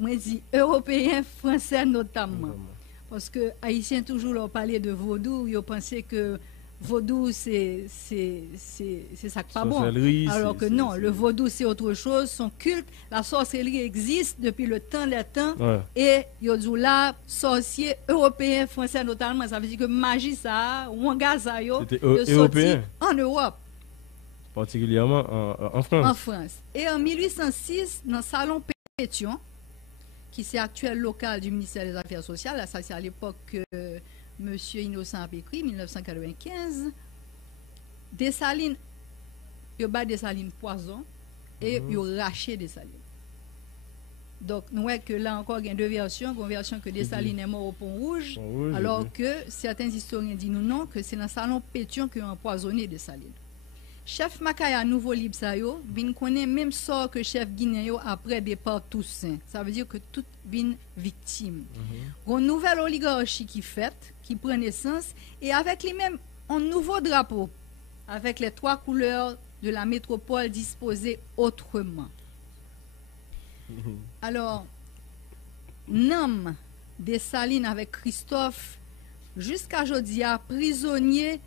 moi dis européens, français notamment. Parce que Haïtiens toujours leur parler de vaudou, ils pensaient que vaudou c'est ça qui pas bon. Alors que non, le vaudou c'est autre chose, son culte, la sorcellerie existe depuis le temps des temps et yo dit là sorciers européens, français notamment, ça veut dire que magie ça, wanga ça yo, européen en Europe. Particulièrement en France. En France. Et en 1806, dans le salon Pétion, qui c'est actuel local du ministère des Affaires sociales, là, ça c'est à l'époque que M. Innocent a écrit, 1995, Dessalines, il y a Dessalines poison et il y a raché Dessalines. Donc, nous voyons que là encore, il y a deux versions. Une version que Dessalines est mort au Pont Rouge, alors que certains historiens disent non, que c'est dans le salon Pétion qui a empoisonné Dessalines. Chef Makaya nouveau libre ça yo, bin connaît même sort que chef Guinéen yo après départ Toussaint. Ça veut dire que tout bin victime. Une nouvelle oligarchie qui fait, qui prend naissance et avec les mêmes un nouveau drapeau avec les trois couleurs de la métropole disposées autrement. Alors Nam Dessalines avec Christophe jusqu'à aujourd'hui prisonnier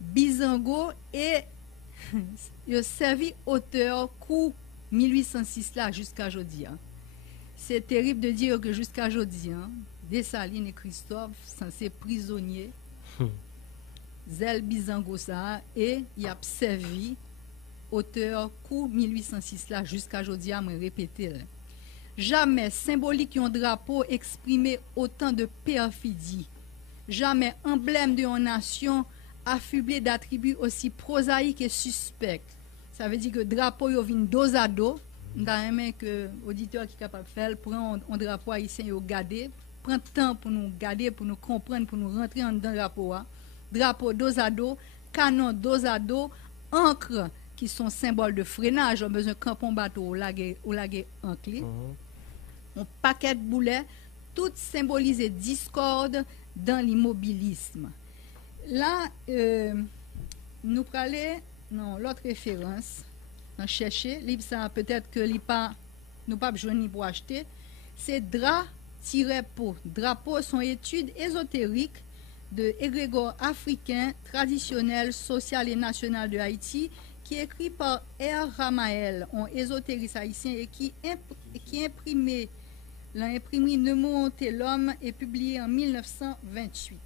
Bizango et il a servi auteur coup 1806 là jusqu'à aujourd'hui. C'est terrible de dire que jusqu'à aujourd'hui, Dessalines et Christophe sont ces prisonniers. Zel Bizango ça et il a servi auteur coup 1806 là jusqu'à aujourd'hui, à me répéter. Jamais symbolique un drapeau exprimé autant de perfidie. Jamais emblème d'une nation affublé d'attributs aussi prosaïques et suspects. Ça veut dire que le drapeau il vient dos à dos. Nous avons que l'auditeur qui est capable de faire, prend un drapeau haïtien et garder, prend temps pour nous garder, pour nous comprendre, pour nous rentrer dans le drapeau. Drapeau dos à dos, canon dos à dos, encre qui sont symboles de freinage. On a besoin de camper un bateau ou laguer anclé. Un paquet de boulets, tout symbolisé discorde dans l'immobilisme. Là, nous parlons, non, l'autre référence, on chercher, peut-être que nous pas besoin pour acheter, c'est Dra-Peau. Drapeau sont études ésotériques de égrégore africain, traditionnel, social et national de Haïti, qui est écrit par R. Ramael, un ésotériste haïtien et qui imprimé, l'imprimerie Nemonté l'homme est publié en 1928.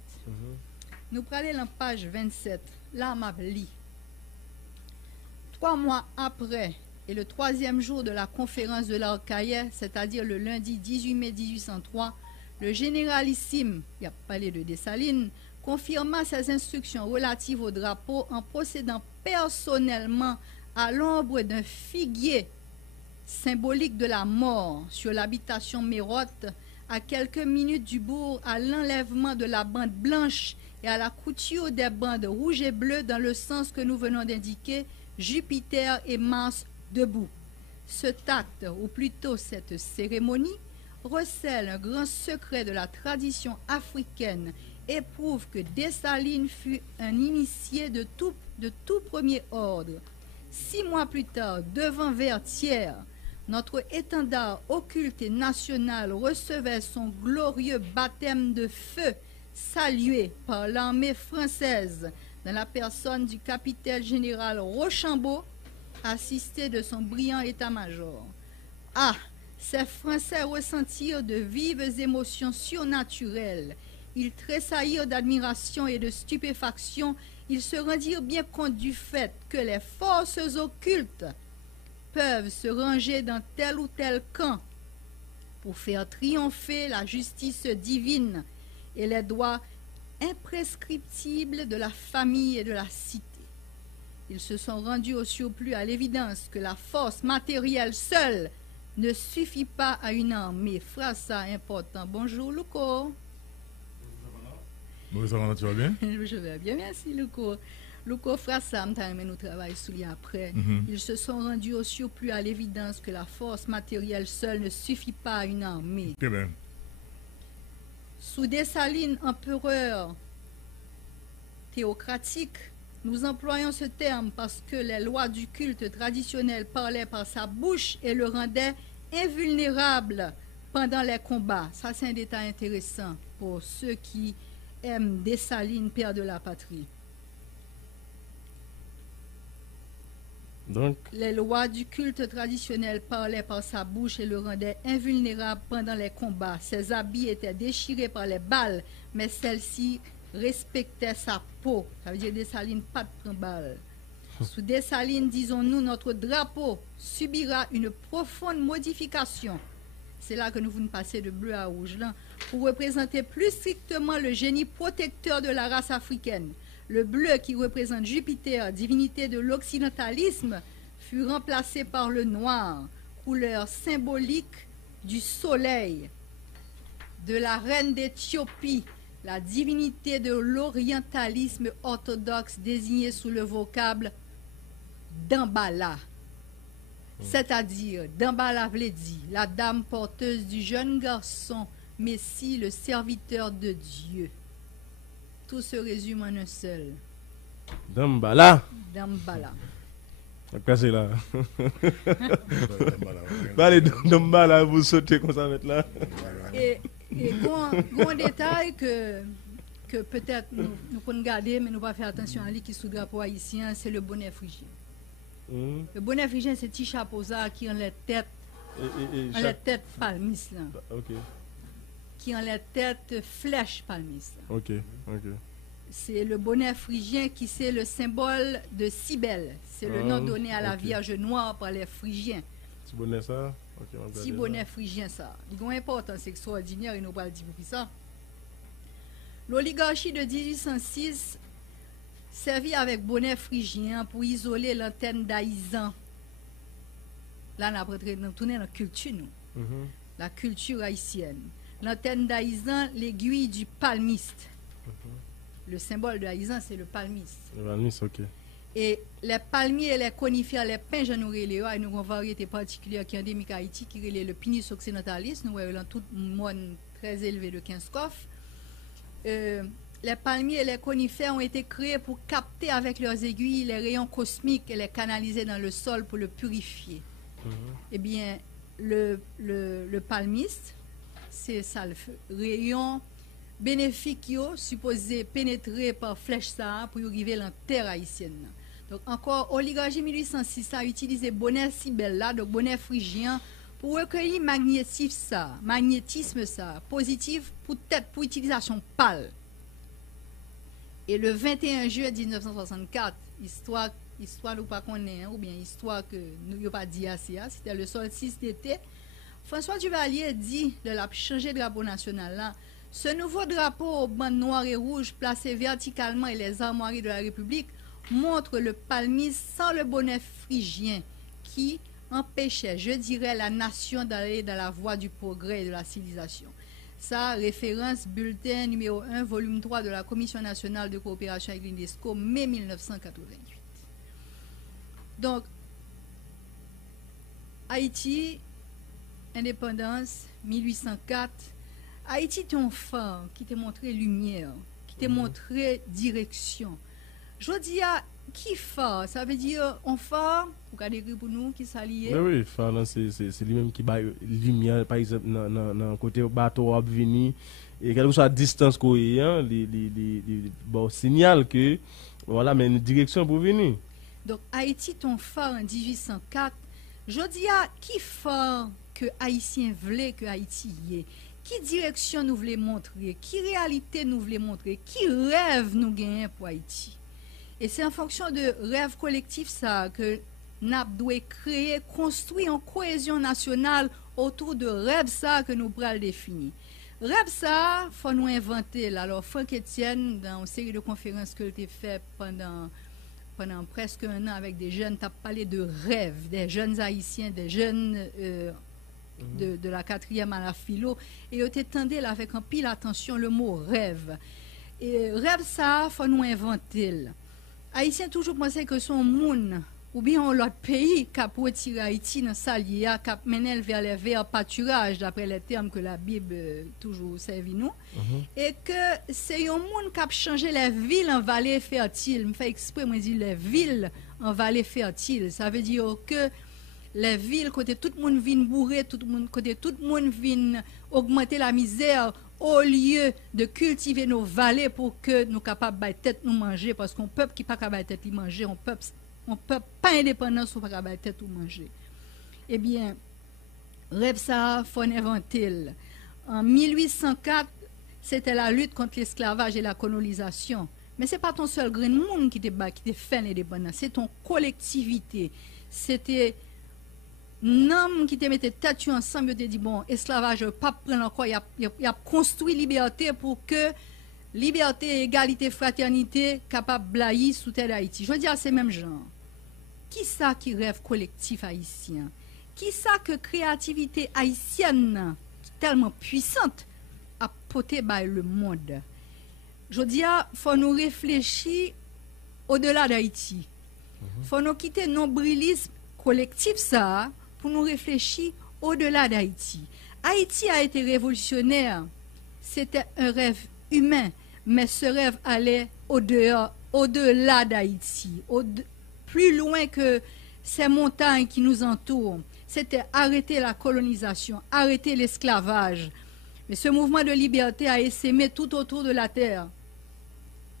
Nous prenons la page 27. Là, m'a li. 3 mois après et le 3e jour de la conférence de l'Arcaïe, c'est-à-dire le lundi 18 mai 1803, le généralissime, il a parlé de Dessalines, confirma ses instructions relatives au drapeau en procédant personnellement à l'ombre d'un figuier symbolique de la mort sur l'habitation Mérotte, à quelques minutes du bourg, à l'enlèvement de la bande blanche et à la couture des bandes rouges et bleues dans le sens que nous venons d'indiquer, Jupiter et Mars debout. Ce acte, ou plutôt cette cérémonie, recèle un grand secret de la tradition africaine et prouve que Dessalines fut un initié de tout premier ordre. 6 mois plus tard, devant Vertières, notre étendard occulte et national recevait son glorieux baptême de feu, salué par l'armée française dans la personne du capitaine général Rochambeau, assisté de son brillant état-major. Ah, ces Français ressentirent de vives émotions surnaturelles. Ils tressaillirent d'admiration et de stupéfaction. Ils se rendirent bien compte du fait que les forces occultes peuvent se ranger dans tel ou tel camp pour faire triompher la justice divine et les droits imprescriptibles de la famille et de la cité. Ils se sont rendus au surplus à l'évidence que la force matérielle seule ne suffit pas à une armée. Phrase ça important. Bonjour Louko. Bonjour Savannah, tu vas bien? Je vais bien, merci Louko. Louko phrase ça, nous travaillons sur lui après. Ils se sont rendus au surplus à l'évidence que la force matérielle seule ne suffit pas à une armée. Très bien. Sous Dessalines, empereur théocratique, nous employons ce terme parce que les lois du culte traditionnel parlaient par sa bouche et le rendaient invulnérables pendant les combats. Ça, c'est un détail intéressant pour ceux qui aiment Dessalines, père de la patrie. Donc, Les lois du culte traditionnel parlaient par sa bouche et le rendaient invulnérable pendant les combats. Ses habits étaient déchirés par les balles, mais celle-ci respectait sa peau. Ça veut dire Dessalines, pas de prendre balle. Sous Dessalines, disons-nous, notre drapeau subira une profonde modification. C'est là que nous venons passer de bleu à rouge, là, pour représenter plus strictement le génie protecteur de la race africaine. Le bleu qui représente Jupiter, divinité de l'occidentalisme, fut remplacé par le noir, couleur symbolique du soleil, de la reine d'Éthiopie, la divinité de l'orientalisme orthodoxe désignée sous le vocable Dambala. C'est-à-dire, Dambala veut dire la dame porteuse du jeune garçon, Messie, le serviteur de Dieu. Tout se résume en un seul. Dambala. Dambala. Après, c'est là. Allez, Dambala, vous sautez comme ça, mettre là. Et grand détail que peut-être nous pouvons garder, mais nous pas faire attention à lui qui est sous le drapeau haïtien, c'est le bonnet phrygien. Le bonnet phrygien, c'est petit chapeau ça qui en la tête, en la tête palmiste là. Ok. Qui en la tête flèche palmiste. Ok. C'est le bonnet phrygien qui c'est le symbole de Cybèle. C'est le nom donné à la Vierge Noire par les Phrygiens. Petit bonnet ça? Ok. Petit bonnet phrygien ça. Il a une importance extraordinaire et nous pas le dire pour ça. L'oligarchie de 1806 servit avec bonnet phrygien pour isoler l'antenne d'Aïzan. Là, on a tourné dans la culture, nous. La culture haïtienne. L'antenne d'Aïzan, l'aiguille du palmiste. Le symbole de Haïzan, c'est le palmiste. Le palmiste, ok. Et les palmiers et les conifères, les pins, j'en aurais les et nous avons une variété particulière qui est endémique à Haïti, qui est le Pinus occidentalis. Nous avons tout monde très élevé de 15 coffres. Les palmiers et les conifères ont été créés pour capter avec leurs aiguilles les rayons cosmiques et les canaliser dans le sol pour le purifier. Eh bien, le palmiste, c'est ça le feu. Rayon bénéfique supposé pénétrer par flèche ça pour arriver dans la terre haïtienne. Donc encore, oligarchie 1806 a utilisé bonnet Cybèle là, donc bonnet phrygien, pour recueillir magnétisme ça, positif pour utilisation pâle. Et le 21 juillet 1964, histoire nous pas connaît, ou bien histoire que nous n'avons pas dit assez, c'était le solstice d'été, François Duvalier dit de la changer de drapeau national là. Ce nouveau drapeau aux bandes noires et rouges placé verticalement et les armoiries de la République montre le palmiste sans le bonnet phrygien qui empêchait, je dirais, la nation d'aller dans la voie du progrès et de la civilisation. Ça, référence bulletin numéro 1, volume 3 de la Commission nationale de coopération avec l'UNESCO, mai 1988. Donc, Haïti, indépendance, 1804. Haïti est un phare qui t'a montré lumière, qui t'a montré direction. Je dis à qui phare? Ça veut dire un phare, vous pouvez décrire pour nous qui s'allie. Oui, phare, c'est lui-même qui bat lumière, par exemple, dans le côté bateau à venir. Et quelle que soit la distance qu'on y a, bon, signale que, voilà, mais une direction pour venir. Donc, Haïti est un phare en 1804. Je dis à qui phare que Haïtien voulait que Haïti y ait? Qui direction nous voulons montrer? Qui réalité nous voulons montrer? Qui rêve nous gagnons pour Haïti? Et c'est en fonction de rêve collectif ça que NAP doit créer, construire en cohésion nationale autour de rêve ça que nous pourrons définir. Rêve ça, il faut nous inventer. Alors, Franck Etienne, dans une série de conférences que tu as fait pendant presque un an avec des jeunes, tu as parlé de rêve, des jeunes haïtiens, des jeunes de la 4e à la philo, et tu t'entendais là avec un pile attention le mot rêve. Et rêve ça, il faut nous inventer. Haïtiens toujours pensé que son monde, ou bien l'autre pays, qui a retiré Haïti dans sa lia, qui a mené vers les verts pâturages, d'après les termes que la Bible toujours servi nous, et que c'est un monde qui a changé les villes en vallées fertiles. Je fais exprès, moi, je dis les villes en vallées fertiles. Ça veut dire que les villes, côté tout le monde vient bourrer, côté tout le monde vient augmenter la misère, au lieu de cultiver nos vallées pour que nous capables de tête nous manger, parce qu'on peuple qui pas capable de tête manger, on peuple pas indépendant ou pas capable de tête ou manger. Eh bien, rêve ça, faut inventer. En 1804, c'était la lutte contre l'esclavage et la colonisation. Mais ce n'est pas ton seul grain de monde qui te fait l'indépendance, c'est ton collectivité. C'était un homme qui te mettait tête ensemble, te dit bon, esclavage, pas prendre encore, il a construit liberté pour que liberté, égalité, fraternité capable de blayer sous terre d'Haïti. Je veux dire, c'est même genre. Qui ça qui rêve collectif haïtien? Qui ça que créativité haïtienne tellement puissante a porté par le monde? Je dis, il faut nous réfléchir au-delà d'Haïti. Il faut nous quitter le nombrilisme collectif ça pour nous réfléchir au-delà d'Haïti. Haïti a été révolutionnaire. C'était un rêve humain, mais ce rêve allait au-delà d'Haïti, plus loin que ces montagnes qui nous entourent. C'était arrêter la colonisation, arrêter l'esclavage. Mais ce mouvement de liberté a essaimé tout autour de la terre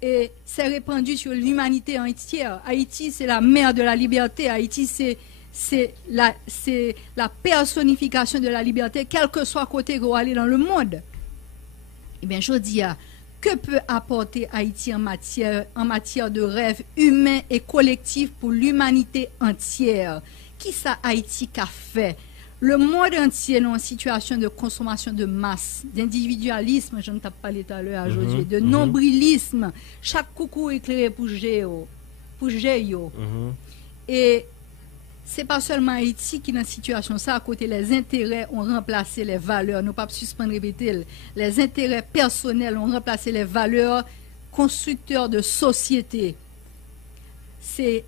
et s'est répandu sur l'humanité entière. Haïti, c'est la mère de la liberté. Haïti, c'est la personnification de la liberté, quel que soit côté qu'on aller dans le monde. Eh bien, je dis, que peut apporter Haïti en matière de rêve humain et collectif pour l'humanité entière? Qui ça Haïti qu'a fait? Le monde entier est en situation de consommation de masse, d'individualisme, je ne t'ai pas parlé tout à l'heure aujourd'hui, de nombrilisme, chaque coucou éclairé pour Géo. Et c'est pas seulement Haïti qui est dans cette situation ça, à côté les intérêts ont remplacé les valeurs, nous pas suspendre répéter, les intérêts personnels ont remplacé les valeurs constructeurs de société. C'est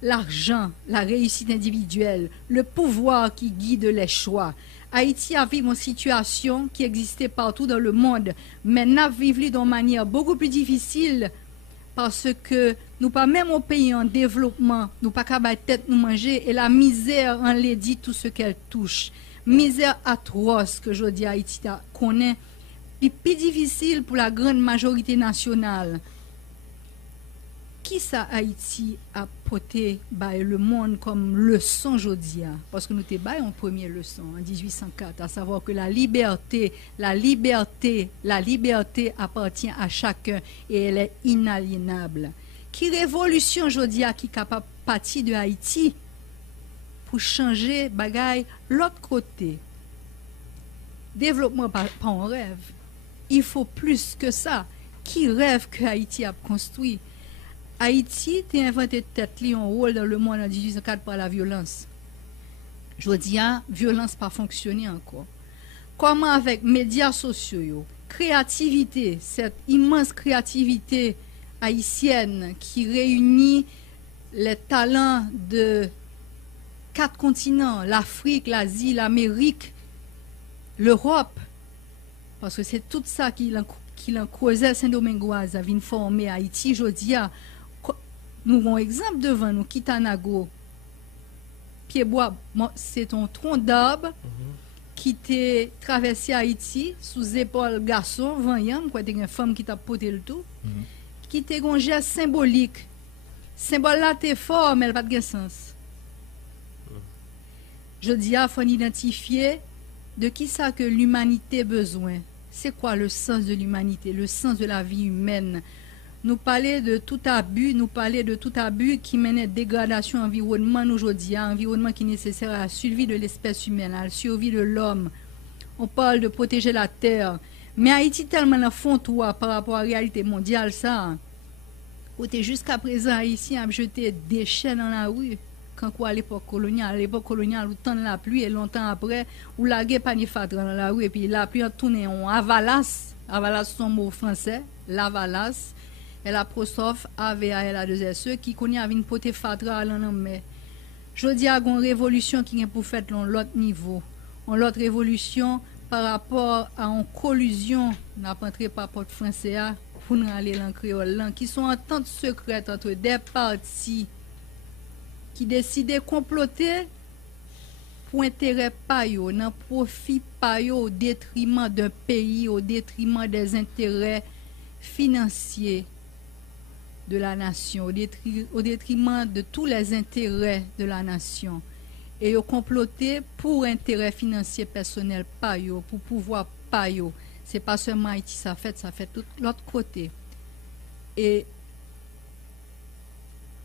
l'argent, la réussite individuelle, le pouvoir qui guide les choix. Haïti a vécu une situation qui existait partout dans le monde, mais n'a vécu d'une manière beaucoup plus difficile parce que nous pas même au pays en développement, nous pas capable tête nous manger et la misère en les dit tout ce qu'elle touche. Misère atroce que je dis Haïti connaît, et plus difficile pour la grande majorité nationale. Qui ça Haïti a porté le monde comme leçon aujourd'hui? Parce que nous t'ai baillé en première leçon en 1804, à savoir que la liberté appartient à chacun et elle est inaliénable. Qui révolution aujourd'hui qui est capable de partir de Haïti pour changer bagaille l'autre côté? Développement pas un rêve. Il faut plus que ça. Qui rêve que Haïti a construit? Haïti a inventé tête un rôle dans le monde en 1804 par la violence. Je dis, violence pas fonctionné encore. Comment avec médias sociaux, créativité, cette immense créativité haïtienne qui réunit les talents de 4 continents, l'Afrique, l'Asie, l'Amérique, l'Europe, parce que c'est tout ça qui l'a causé Saint-Domingoise a vient former Haïti. Je dis, nous avons un exemple devant nous, Kitanago. Pied-bois, c'est un tronc d'arbre qui t'a traversé Haïti sous épaule garçon, Vanyam, quoi, une femme qui t'a porté le tout, qui t'a un geste symbolique. Symbole là, t'es fort, mais elle n'a pas de sens. Je dis, il faut identifier de qui ça que l'humanité a besoin. C'est quoi le sens de l'humanité, le sens de la vie humaine? Nous parler de tout abus, qui mène à dégradation environnement aujourd'hui, un environnement qui est nécessaire à la survie de l'espèce humaine, à la survie de l'homme. On parle de protéger la terre. Mais Haïti tellement dans fond toi par rapport à la réalité mondiale, ça. Côté jusqu'à présent, Haïtien a jeté des déchets dans la rue. Quand quoi à l'époque coloniale, où temps de la pluie et longtemps après, où la guerre panifatre dans la rue et puis la pluie a tourné en avalas. Avalas son mot français, l'avalas. Et l'apostrophe AVAL2SE qui connaît avec une pote fatra dans mais je dis à une révolution qui est pour faire dans l'autre niveau, l'autre révolution par rapport à une collusion n'a pas entré par porte français pour nous aller dans créole qui sont en entente secrète entre des partis qui décidaient comploter pour intérêt pa yo, nan profit pa yo au détriment d'un pays, au détriment des intérêts financiers de la nation, au détriment de tous les intérêts de la nation. Et yo comploté pour intérêt financier personnel pa yo, pour pouvoir pa yo. C'est pas seulement Haïti ça fait tout l'autre côté. Et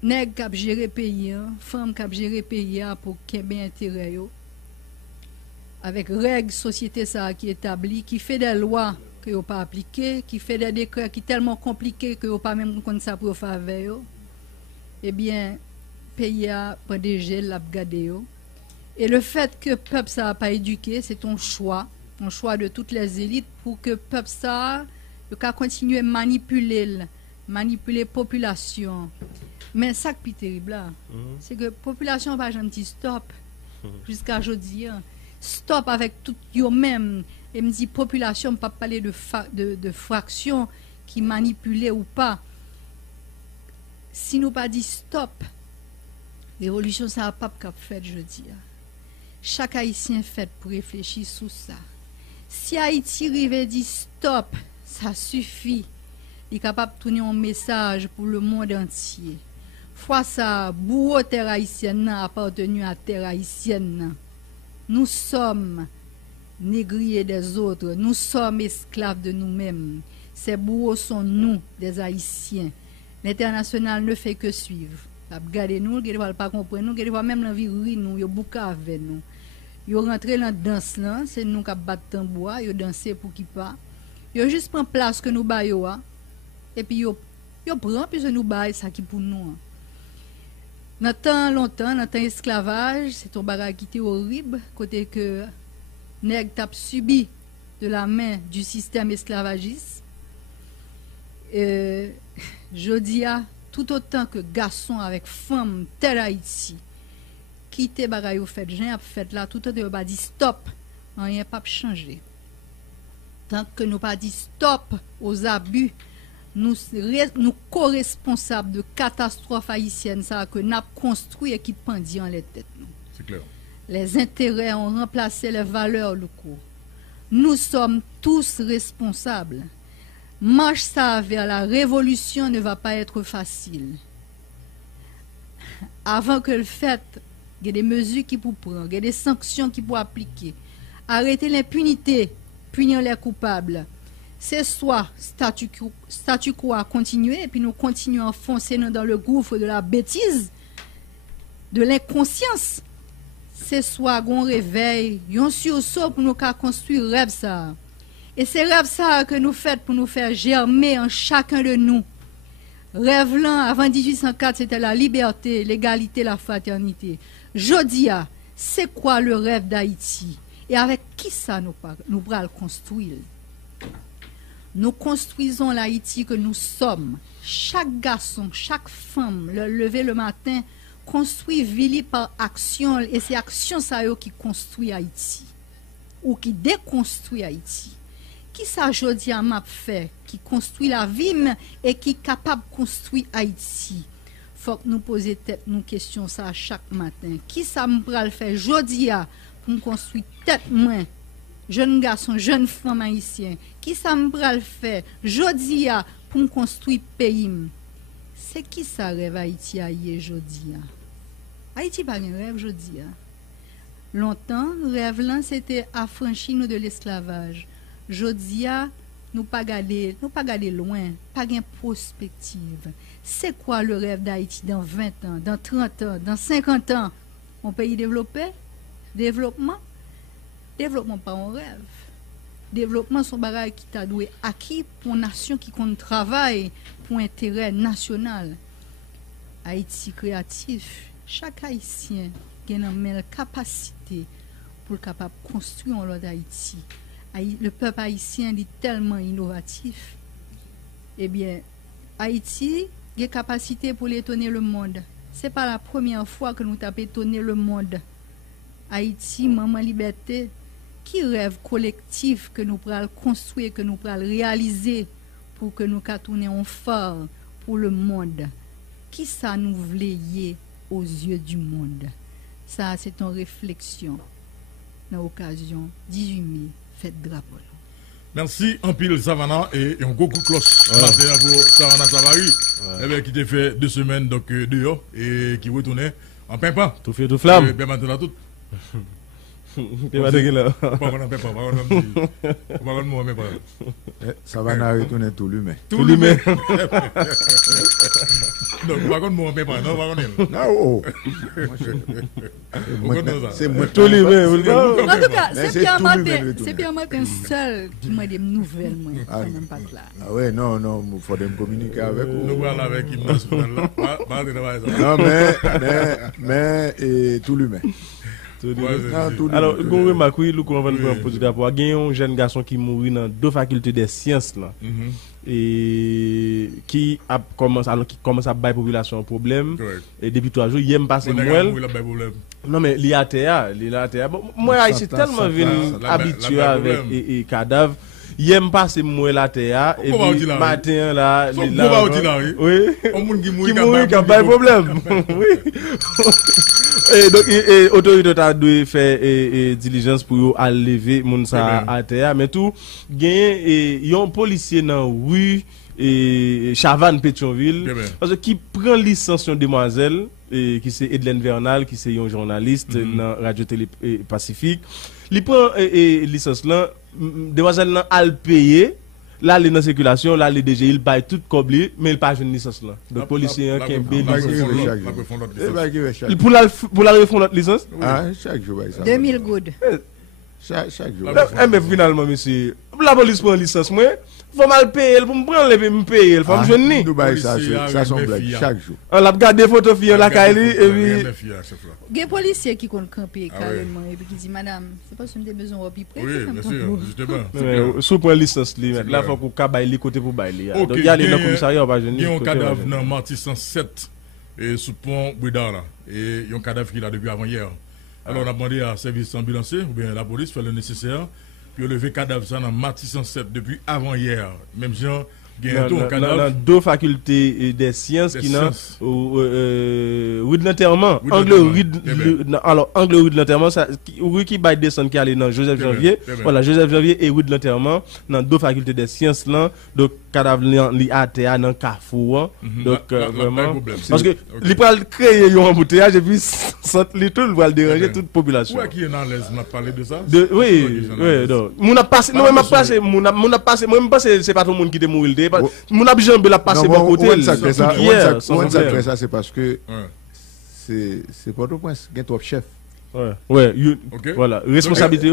nèg k'ap gérer pays, femme k'ap gérer pays pour qu'il y ait intérêt yo. Avec règles société ça qui établit, qui fait des lois que yo pas appliquées, qui fait des décrets qui tellement compliqués que yo pas même connait ça pour faire avec yo. Eh bien, pays a prend des gel l'a gardé yo. Et le fait que peuple ça a pas éduqué, c'est un choix de toutes les élites pour que peuple ça continuer à manipuler population. Mais ça qui est terrible là, c'est que population pas jamais dit stop jusqu'à aujourd'hui. Stop avec tout yo même. Et me dit population pas parler de fractions qui manipulent ou pas. Si nous pas dit stop, révolution ça pas cap fait jeudi. Chaque haïtien fait pour réfléchir sur ça. Si Haïti rive dit stop, ça suffit. Il est capable de tourner un message pour le monde entier. Fois ça, bourreau terre haïtienne a appartenu à terre haïtienne. Nous sommes négriers des autres, nous sommes esclaves de nous-mêmes. Ces bourreaux sont nous, des Haïtiens. L'international ne fait que suivre. Regardez nous, ils ne pas comprendre nous, ils ne même l'envie de nous, ils bouca avec nous. Ils rentrent dans la danse là, c'est nous qui battons tambour, ils dansent pour qui pas. Ils juste prend place que nous baillons et puis ils prend puis nous baillons ça qui pour nous. Dans temps longtemps, dans temps esclavage, c'est un bagage qui était horrible côté que nèg t'a subi de la main du système esclavagiste. Jodi a tout autant que garçon avec femme tel Haïti quitter bagay ou fait gen a fait là tout autant pas dit stop, rien pas changer. Tant que nous pas dit stop aux abus, nous co-responsables de catastrophe haïtienne ça que n'a construit et qui pendit en les têtes nous. C'est clair. Les intérêts ont remplacé les valeurs locaux. Nous sommes tous responsables. Marche ça vers la révolution ne va pas être facile. Avant que le fait, il y a des mesures qui pour prendre, il y a des sanctions qui pour appliquer. Arrêter l'impunité, punir les coupables. C'est soit statu quo à continuer et puis nous continuons à enfoncer dans le gouffre de la bêtise, de l'inconscience. C'est soit qu'on réveille, un sursaut pour nous construire rêve ça. Et c'est rêve ça que nous faisons pour nous faire germer en chacun de nous. Rêve là, avant 1804, c'était la liberté, l'égalité, la fraternité. Jodia, c'est quoi le rêve d'Haïti? Et avec qui ça nous pourrons le construire? Nous construisons l'Haïti que nous sommes. Chaque garçon, chaque femme, le lever le matin, construit Vili par action. Et c'est action ça qui construit Haïti. Ou qui déconstruit Haïti. Qui ça Jodia m'a fait? Qui construit la vie et qui est capable de construire Haïti? Faut que nous poser tête nous questions ça chaque matin. Qui ça me pral faire Jodia pour construire tête moins? Jeune garçon, jeune femme haïtien, qui ça me pral faire Jodia pour construire pays? C'est qui ça rêve Haïti aïe Jodia? Haïti pas un rêve Jodia. Longtemps, rêve là c'était affranchir nous de l'esclavage. Jodia nous pas garder loin, pas gain prospective. C'est quoi le rêve d'Haïti dans 20 ans, dans 30 ans, dans 50 ans? Un pays développé? Développement pas un rêve. Développement son bagage qui t'a doué acquis pour une nation qui compte travail pour intérêt national. Haïti créatif, chaque haïtien qui a une capacité pour capable construire l'autre Haïti. Le peuple haïtien est tellement innovatif. Eh bien, Haïti a une capacité pour étonner le monde. C'est pas la première fois que nous avons étonné le monde. Haïti, maman liberté, qui rêve collectif que nous pourrons construire, que nous pourrons réaliser pour que nous tournions fort pour le monde. Qui ça nous voulait aux yeux du monde? Ça, c'est une réflexion. dans l'occasion 18 mai, fête drapeau. Merci en pile Savannah et un gros coup de cloche. Merci à vous Savannah Savary, qui t'a fait 2 semaines donc dehors et qui retournait en pimpant. Tout fait tout flamme. Et bien maintenant tout. T'es pas dégueu là. Savannah retourne tout l'humain. Tout l'humain. Non, par contre moi on peut pas, non, par contre. Non. C'est moi tout l'humain. En tout cas, c'est Pierre Martin seul qui m'a des nouvelles moi, même pas là. Ah ouais, non, il faut me communiquer avec vous. Nous voilà avec Ignace là. Pas de travail ça. Non mais tout l'humain. Alors, on remarque, nous avons un petit rapport. Il y a un jeune garçon qui mourit dans 2 facultés des sciences là, et qui commence à faire la population un problème. Et depuis 3 jours, il aime passer Noël. Non, mais il y a terre. Moi, je suis tellement habitué avec les cadavres. Il aime passer Noël à terre. Et puis, matin là, oui. Qui mourit, qui a pas de problème. Oui. Et donc, l'autorité a dû faire diligence pour aller lever moun sa à terre. Mais tout, il y a un policier dans rue Chavannes Pétionville parce qui prend licence sur demoiselle qui c'est Edlène Vernal qui c'est un journaliste dans Radio Télé Pacifique. Il prend licence là, demoiselle là a payer. Là, il est dans la circulation, là, les DG, il baille tout coblé, mais il n'a pas une licence là. Donc, policier qui est pour la refondre notre licence? Ah, chaque jour. 2000 good. Chaque jour. Mais finalement, monsieur, la police prend une licence, moi, il faut mal payer, pour me prendre, et me payer, il faut me jeûner. Ça, c'est blague, chaque jour. On a regardé des photos filles, la caille, et puis. Il y a des policiers qui comptent camper carrément, et puis qui disent, madame, c'est pas si vous avez besoin de plus près. Oui, bien sûr, justement. Sous point licence, là, il faut qu'on baille côté pour bailler. Donc, il y a les commissariats, on va jeûner. Il y a un cadavre dans Marty 107, et sous pont Bouidard, et il y a un cadavre qui est là depuis avant-hier. Alors, on a demandé à service ambulancier, ou bien la police, faire le nécessaire. Puis levé cadavre ça dans Marty 107 depuis avant hier. Même gens dans 2 facultés des sciences qui n'ont rue de l'enterrement. Angle rue de l'enterrement, rue qui va descendre qui allait dans Joseph Janvier. Voilà, Joseph Janvier et rue de l'enterrement dans 2 facultés des sciences là. Donc cadavre li à terre dans Carrefour. Donc vraiment parce que il peut créer un embouteillage et puis les tout va déranger toute population. Où qui est dans l'aise, on a parlé de ça? Oui, donc mon a passé non m'a passé mon a passé moi me pense c'est pas tout le monde qui est mort. Mon a jambe la passer bon côté. Ça c'est parce que c'est pas au point gain top chef. Ouais, voilà, responsabilité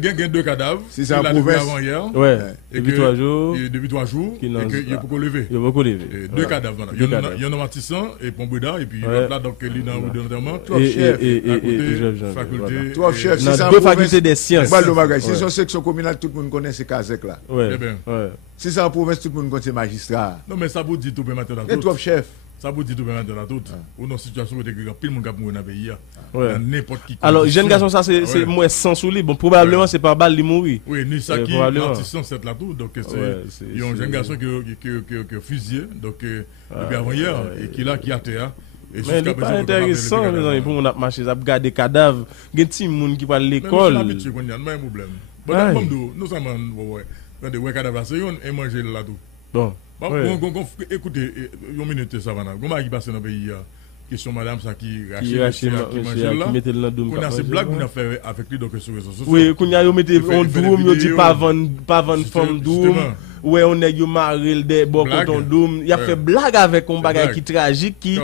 gain 2 cadavres. Si c'est en province avant hier. Ouais. Depuis 3 jours. Depuis 3 jours et que il faut lever. Il faut lever. 2 cadavres voilà. Il y en a Matissan et Pombouda et puis là donc il dans rue de l'enterrement. Top chef faculté. Top chef c'est ça. 2 facultés des sciences. Si c'est section communale tout le monde connaît c'est Kazek là. Ouais. Si c'est en province tout le monde connaît c'est magistrat. Non mais ça vous dit tout peut maintenant. Top chef. Ça vous dit tout maintenant dans tout. Ou dans situation où il y a pile monde qui mourir dans le pays. N'importe qui. Alors jeune garçon ça c'est moi sans souli. Bon probablement c'est par balle il mourir. Oui, ni ça qui Martisson cette là tout donc c'est il y a un jeune garçon qui fusillé donc depuis avant hier et qui là qui a terre. Mais c'est pas intéressant pour on a marché ça regarder cadavre, gen ti moun qui va l'école. Non habitué qu'on y a pas un problème. Bon nous sommes dans des cadavres c'est et manger là tout. Bon. Écoutez, une minute, ça va. Comment il passe dans le pays? Question madame, ça qui mettait le nom. On a ces blagues qu'on a fait avec lui donc sur les réseaux sociaux. Oui, qu'on a mis on doum, on dit pas vendre femme doum. Ouais, on est marré des bon coton doum. Il a fait blague avec un bagage qui tragique qui.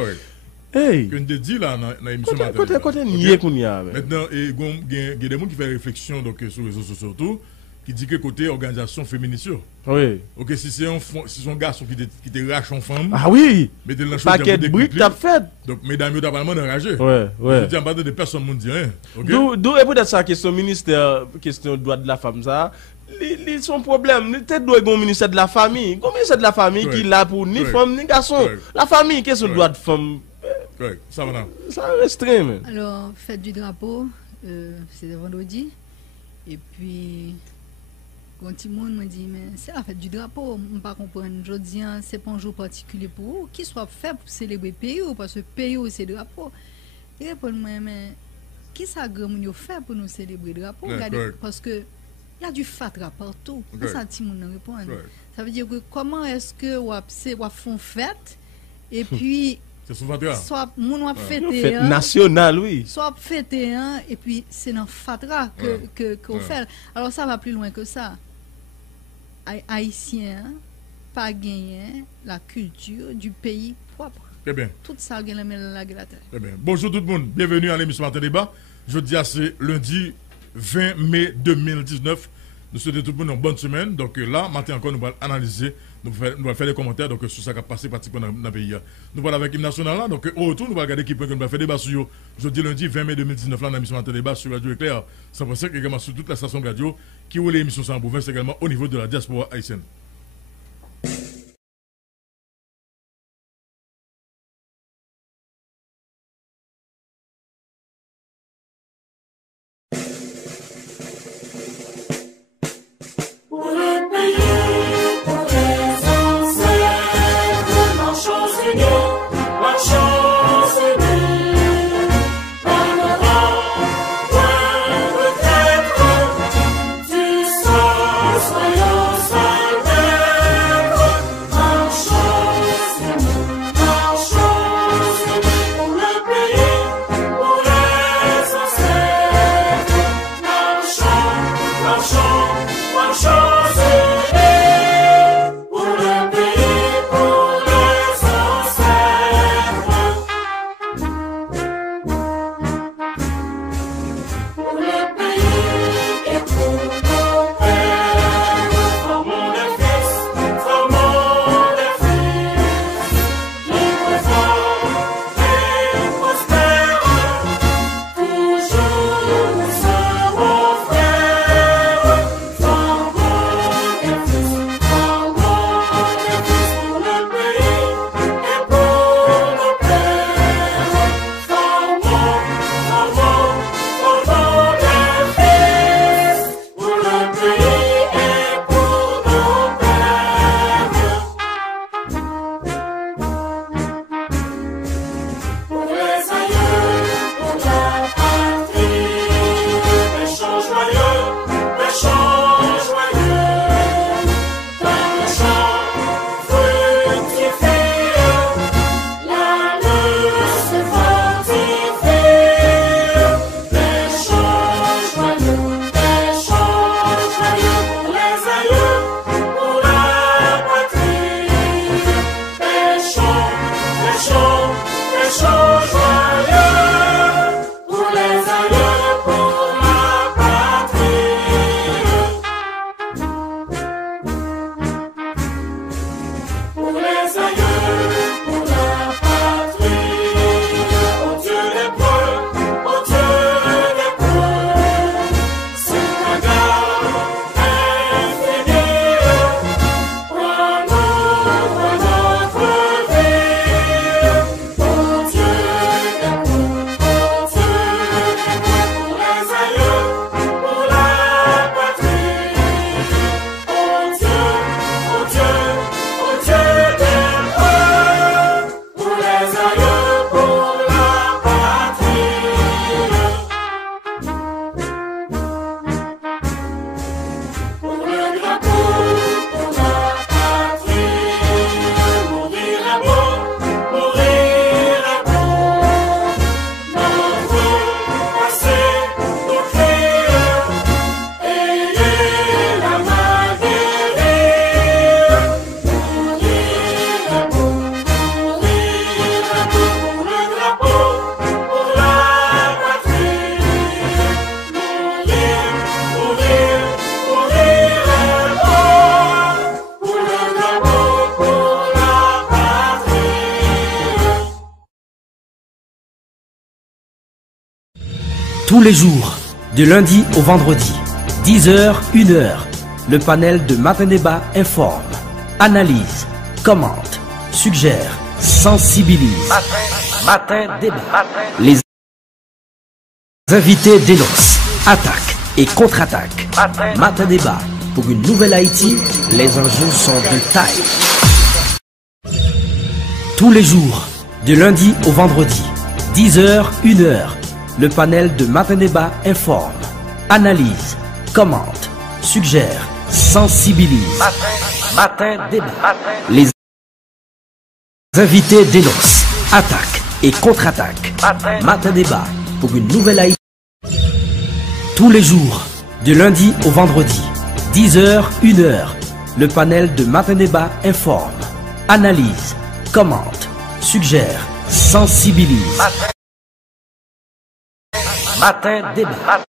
Hey. Que nous dit là dans l'émission matin. Côté nié qu'on y a. Maintenant, il y a des gens qui font réflexion donc sur les réseaux sociaux tout. Qui dit que côté organisation féministe. Oui. OK, si c'est un garçon qui te rache en femme. Ah oui. Mais de paquet de briques t'as fait. Donc mesdames t'as pas vraiment enragé. Ouais. Je dis en bas de personne monde dit rien. OK. D'où et peut-être ça question ministère question droit de la femme ça. Ils son problème, peut-être doit un ministère de la famille. Comment ministère de la famille qui là pour ni femme ni garçon. La famille qu'est-ce droit de femme. Ça va. Ça restreint. Alors, fête du drapeau, c'était vendredi et puis quand tout le monde me dit, mais c'est la fête du drapeau, je ne pas comprendre. Je dis, c'est pas un jour particulier pour vous, qui soit fait pour célébrer le pays, parce que le pays, c'est le drapeau. Et répond-moi, mais qui ça grand moun yo fait pour nous célébrer le drapeau? Regardez, parce que il y a du fatra partout. Ça ti moun répond. Ça veut dire que comment est-ce que ou font fête et puis c'est souvent fatra. Soit moun ou fêter national oui. Soit fêter et puis c'est dans fatra que qu'on fait. Alors ça va plus loin que ça. Haïtiens pas gagner la culture du pays propre. Très bien. Tout ça gagne la terre. Très bien. Bonjour tout le monde. Bienvenue à l'émission Matin Débat. Jeudi c'est lundi 20 mai 2019. Nous souhaitons tout le monde une bonne semaine. Donc là, matin encore, nous allons analyser, nous allons faire des commentaires donc, sur ce qui a passé pratiquement dans le pays. Nous voilà avec l'hymne national là. Donc au retour, nous allons regarder qui peut nous faire débat sur jeudi lundi 20 mai 2019 là, dans l'émission Matin Débat sur Radio Éclair 100.5 également sur toute la station de radio qui roule l'émission sans province également au niveau de la diaspora haïtienne. Tous les jours, de lundi au vendredi, 10h, 1h, le panel de Matin Débat informe, analyse, commente, suggère, sensibilise. Matin Débat. Les invités dénoncent, attaquent et contre-attaquent. Matin Débat. Pour une nouvelle Haïti, les enjeux sont de taille. Tous les jours, de lundi au vendredi, 10h, 1h, le panel de Matin Débat informe, analyse, commente, suggère, sensibilise. Matin Débat. Les invités dénoncent, attaquent et contre-attaquent. Matin Débat pour une nouvelle Haïti. Tous les jours, du lundi au vendredi, 10h, 1h, le panel de Matin Débat informe, analyse, commente, suggère, sensibilise. Matin Débat.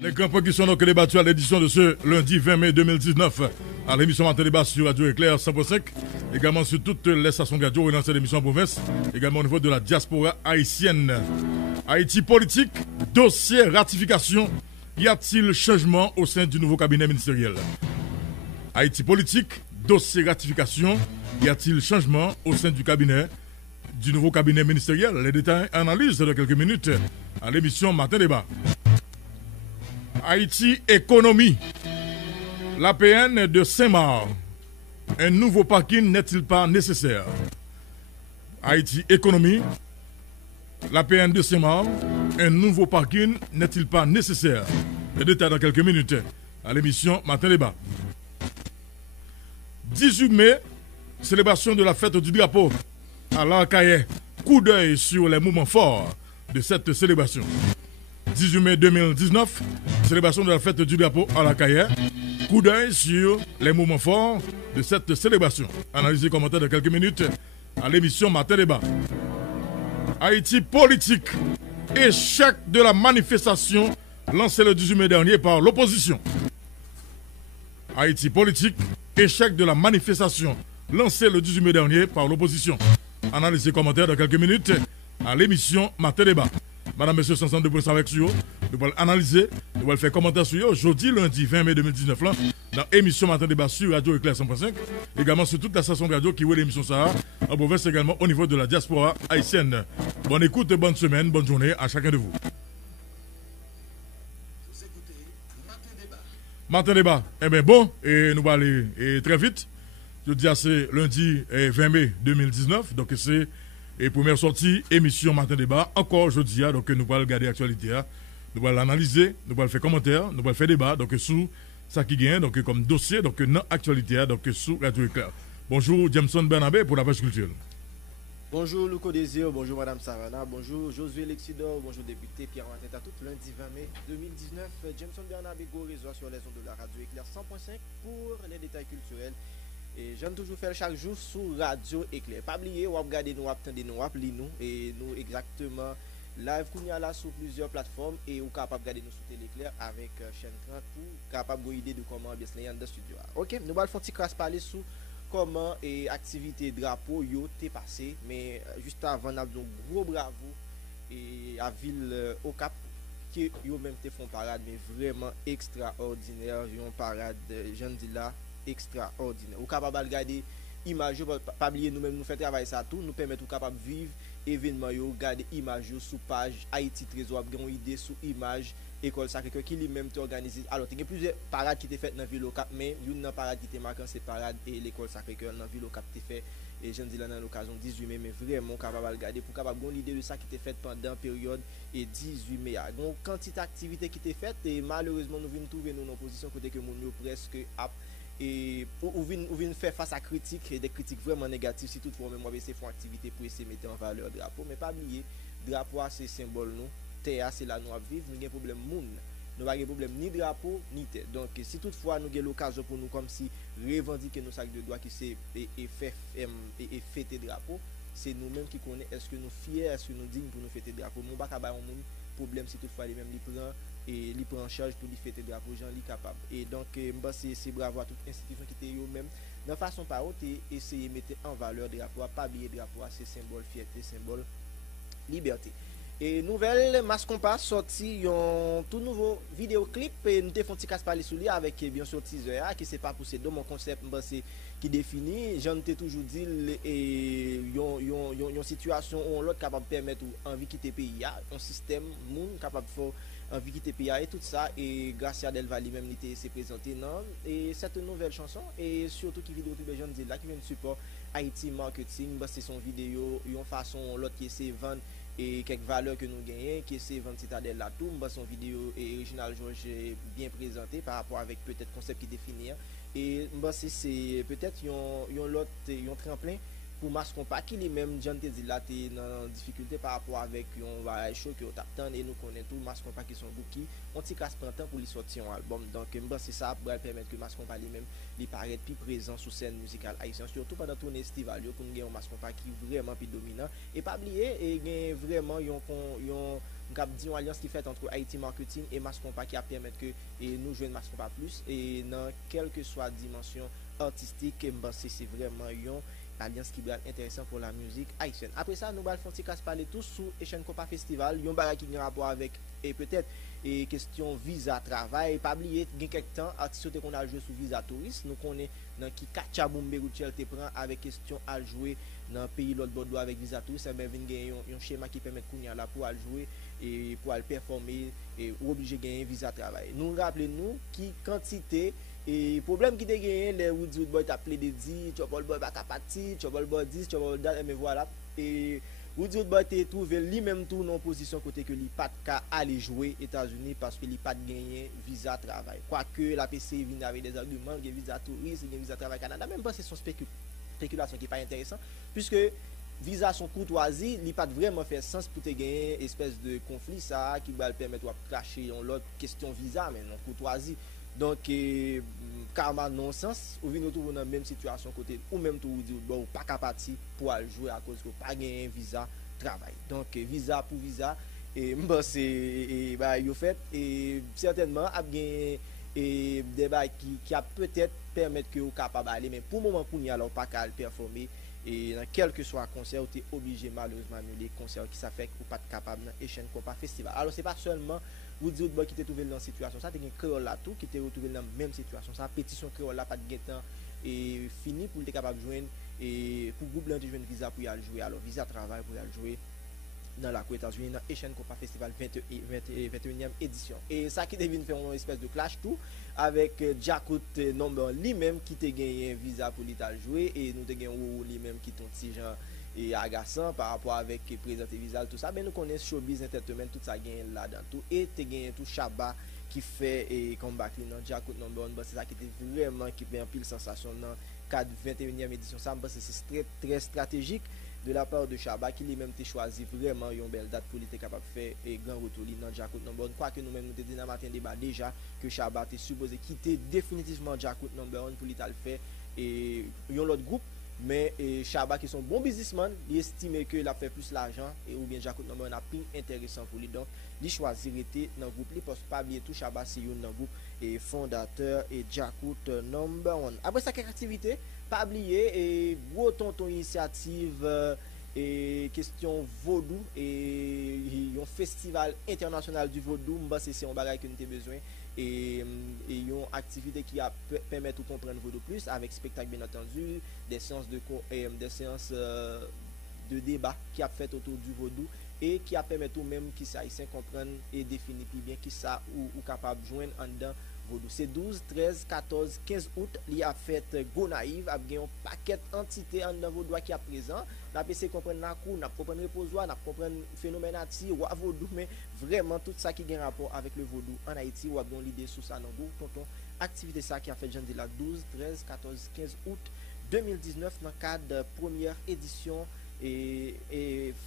Les grands points qui sont donc débattus à l'édition de ce lundi 20 mai 2019 à l'émission Matin Débat sur Radio Éclair 100.5, également sur toutes les stations radio et dans cette émission en province, également au niveau de la diaspora haïtienne. Haïti politique, dossier ratification, y a-t-il changement au sein du nouveau cabinet ministériel? Haïti politique, dossier ratification, y a-t-il changement au sein du cabinet du nouveau cabinet ministériel. Les détails analysent dans quelques minutes à l'émission Matin Débat. Haïti Économie. L'APN de Saint-Marc. Un nouveau parking n'est-il pas nécessaire? Haïti Économie. L'APN de Saint-Marc. Un nouveau parking n'est-il pas nécessaire? Les détails dans quelques minutes à l'émission Matin Débat. 18 mai, célébration de la fête du drapeau à l'Arcaïe. Coup d'œil sur les moments forts de cette célébration. 18 mai 2019, célébration de la fête du drapeau à l'Arcaïe. Coup d'œil sur les moments forts de cette célébration. Analyse et commentaire de quelques minutes à l'émission Matin Débat. Haïti politique. Échec de la manifestation lancée le 18 mai dernier par l'opposition. Haïti politique. Échec de la manifestation lancée le 18 mai dernier par l'opposition. Analyse et commentaire dans quelques minutes à l'émission Matin Débat. Madame, Monsieur, Sansan de Bresse avec vous. Nous allons analyser, nous allons faire commentaire sur vous. Jeudi, lundi 20 mai 2019, là, dans l'émission Matin Débat sur Radio Éclair 100.5. Également sur toute la station de radio qui voit l'émission Sahara. En province également au niveau de la diaspora haïtienne. Bonne écoute, bonne semaine, bonne journée à chacun de vous. Matin Débat. Eh bien bon, et nous allons aller très vite. Je dis c'est lundi 20 mai 2019. Donc c'est la première sortie, émission Matin Débat. Encore jeudi, donc nous allons regarder l'actualité. Nous allons l'analyser, nous allons faire commentaire, nous allons faire débat. Donc sous ça qui gagne, donc comme dossier, donc dans l'actualité, donc sous Radio Éclair. Bonjour Jameson Bernabé pour la page culturelle. Bonjour Luco Désir, bonjour Madame Savana, bonjour Josué Lexidor, bonjour député Pierre Martin à tout lundi 20 mai 2019. Jameson Bernabé go réseau sur les ondes de la Radio Éclair 100.5 pour les détails culturels. Et j'aime toujours faire chaque jour sur Radio Éclair. Pas oublier, ou regarder nous, attendez nous, appelez nous et nous exactement live qu'on y a là sur plusieurs plateformes et ou capable regarder nous sur Téléclair avec chaîne 30 pour capable avoir idée de comment bien se dans le studio. OK, nous allons faire un petit crasse parler sur comment et activité drapeau yo t'est passé, mais juste avant on a un gros bravo et à ville au Cap qui yo même te font parade mais vraiment extraordinaire, une parade j'en dis là extraordinaire. Ou capable regarder image pas oublier nous même nous faire travailler ça tout nous permettre ou capable vivre événement yo regarder image sur page Haïti Trésor une idée sur image école Sacré-Cœur qui lui-même t'est organisé. Alors il y a plusieurs parades qui étaient faites dans ville au Cap mais une parade qui était marquante c'est parade et l'école Sacré-Cœur dans ville au Cap t'est fait et je dis là dans l'occasion 18 mai mais vraiment capable regarder pour capable avoir l'idée de ça qui était fait pendant période et 18 mai. Donc quantité d'activités qui était faite et malheureusement nous venons trouver nous en position côté que mon presque et ou vient faire face à critiques et des critiques vraiment négatives si toutefois même moi essayer faire activité pour essayer mettre en valeur drapeau mais pas oublier drapeau c'est symbole nous terre c'est là nous à vivre nous gain problème monde nous pas problème ni drapeau ni terre donc si toutefois nous gain l'occasion pour nous comme si revendiquer nos sacs de droit qui c'est et fêter drapeau c'est nous mêmes qui connaît est-ce que nous fiers est-ce que nous dignes pour nous fêter drapeau nous pas ba un monde problème si toutefois les mêmes li prend et li prend en charge pour lui fêter drapeau gens li capable et donc c'est bravo à toute institution qui était eux même de façon par autre essayer mettre en valeur drapeau pas oublier drapeau c'est symbole fierté symbole liberté. Et nouvelle Mascompa sorti un tout nouveau vidéoclip et nous te font petit casse parler sur lui avec bien sûr teaser qui c'est pas pousser dans mon concept c'est qui définit j'en t'ai toujours dit et yon situation où l'autre capable permettre envie quitter pays un système monde capable faire envie quitter pays et tout ça et grâce à Del Valle même il s'est présenté non et cette nouvelle chanson et surtout qui vidéo tout gens dit là qui vient de support Haïti marketing c'est son vidéo une façon l'autre qui essaie vendre et quelques valeurs que nous gagnons qui c'est 20 citadelle là tout son vidéo et original Georges bien présenté par rapport avec peut-être concept qui définir et c'est peut-être yon l'autre yon tremplin pour Mascompa qui lui-même Jean te dit là t'es dans difficulté par rapport avec yon va chaud que t'attend et nous connaissons tout Mascompa qui sont bouki on t'y casse printemps pour lui sortir un album donc c'est ça pour permettre que Mascompa lui-même lui paraître plus présent sur scène musicale haïtienne surtout pendant tournée estivale pour nous gagner un Mascompa qui vraiment plus dominant et pas oublier et gagne vraiment yon cap di une alliance qui fait entre Haïti Marketing et Mascompa qui a permettre que et nous joindre Mascompa plus et dans quelle que soit dimension artistique c'est vraiment yon alliance qui est intéressant pour la musique haïtienne. Après ça, nous allons faire parler tous sur Etienne Kopa Festival, yon bagay qui a rapport avec et peut-être et question visa travail, pas oublier il y a quelques temps artiste qu'on a joué sur visa touriste, nous connaît dans qui Kachaboumbe Routiel te prend avec question à jouer dans pays l'autre Bordeaux avec visa touriste, ben vinn gagner un schéma qui permet kounya là pour aller jouer et pour aller performer et obligé gagner visa travail. Nous rappelez-nous qui quantité et problème qui te gagné les Woody Boy t'a plaidé dit Chopol Boy pas capati Chopol Boy 10 Chopol Boy mais voilà et Woody Boy t'a trouvé lui-même tout en position côté que li pas ka aller jouer États-Unis parce que li pas gagné visa travail quoique la PC vient avec des arguments que visa touriste visa travail Canada même pas c'est son spéculation qui est pas intéressant puisque visa son courtoisie li pas vraiment fait sens pour te gagner espèce de conflit ça qui va permettre de cracher en l'autre question visa mais non courtoisie. Donc, karma non-sens, ou vient nous trouver dans la même situation côté, ou même tout dire, bon, pas capable pour aller jouer à cause que pas gagner un visa travail. Donc, visa pour visa, et bon, c'est, bah, il fait, et certainement, a gagné des débats qui a peut-être permettre que vous capable d'aller, mais pour le moment, pour n'y aller, pas qu'à performer, et dans quel que soit concert, vous êtes obligé malheureusement de les concerts qui ça fait ou pas capable dans Etienne Kopa Festival. Alors, c'est pas seulement vous dites qui t'est trouvé dans la situation ça t'es un créole là tout qui t'est retrouvé dans la même situation ça pétition créole là pas de temps et fini pour être capable de joindre et pour groupe là de joindre visa pour y aller jouer alors visa travail pour y aller jouer dans la États-Unis dans Etienne Kopa Festival 21e édition et ça qui devine faire une espèce de clash tout avec Jakut Number lui-même qui t'a gagné un visa pour l'Italie jouer et nous t'a gagné lui-même qui ton petit genre et agaçant par rapport avec présenter visa tout ça mais nous connaissons showbiz entertainment tout ça gagne là dans tout et te gagne tout Chaba qui fait et comeback dans Jakut Number 1 c'est ça qui était vraiment qui fait un pile sensation dans cadre 21e édition ça parce que c'est très stratégique de la part de Chaba qui lui-même t'a choisi vraiment une belle date pour être capable de faire et grand retour dans Jakut Number 1 quoique nous même nous dit dans matin débat déjà que Chaba était supposé quitter définitivement Jakut Number 1 pour l'Italie faire et un autre groupe mais Chaba qui sont bon businessman il estime que il a fait plus l'argent et ou bien Jakut Number 1 a plus intéressant pour lui donc il choisit rester dans groupe li parce que pas oublier tout Chaba c'est un dans groupe et fondateur et Jakut Number 1 après sa activité pas oublier et gros tonton initiative et question vaudou et un festival international du vaudou c'est un bagage que nous avons besoin et une activité qui a permet de comprendre vaudou plus avec spectacle bien entendu des séances de débat qui a fait autour du vaudou et qui a permis tout même qui ça haïtien comprendre et définir plus bien qui ça ou capable joindre en dedans vaudou c'est 12 13 14 15 août il a fait Gonaïve a gagné un paquet entité en dedans vaudou qui a présent n'a pas essayé comprendre la cour n'a comprendre reposoir n'a comprendre phénomène ati ou vaudou mais vraiment tout ça qui a rapport avec le vaudou en Haïti ou a bon l'idée sur ça dans gros tonton activité ça qui a fait jeudi la 12 13 14 15 août 2019 dans le cadre de première édition et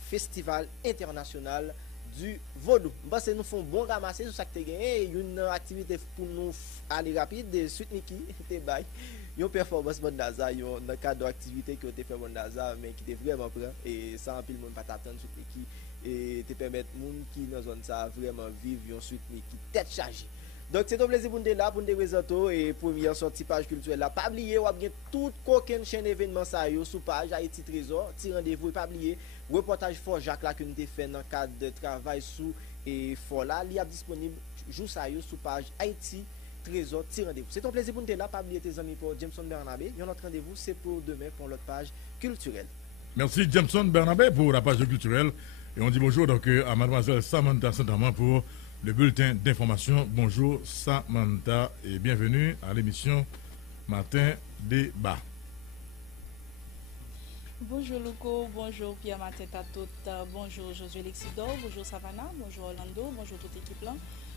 festival international du vaudou. Parce que nous faisons bon ramasser sur ça que tu as gagné une activité pour nous aller rapide de suite Niki te bail une performance bon Naza dans le cadre d'activité que tu fait bon Naza mais qui était vraiment prêt et ça en pile monde pas t'attendre suite Niki et te permettre monde qui dans zone ça vraiment vivre une suite Niki tête chargée. Donc c'est un plaisir pour nous là pour nous présenter et première sortie page culturelle là pas oublier ou bien toute coquine chaîne événement ça yo sur page Haïti Trésor ti rendez-vous et pas oublier reportage fort Jacques là que nous t'ai fait dans cadre de travail sous et fort là il est disponible jour ça yo sur page Haïti Trésor ti rendez-vous c'est un plaisir pour nous là pas oublier tes amis pour Jameson Bernabé notre rendez-vous c'est pour demain pour l'autre page culturelle. Merci Jameson Bernabé pour la page culturelle et on dit bonjour donc à mademoiselle Samantha Saint-Amand pour le bulletin d'information. Bonjour Samantha et bienvenue à l'émission Matin Débat. Bonjour Luco, bonjour Pierre Matin à toutes, bonjour Josué Lexidor, bonjour Savannah, bonjour Orlando, bonjour toute l'équipe là.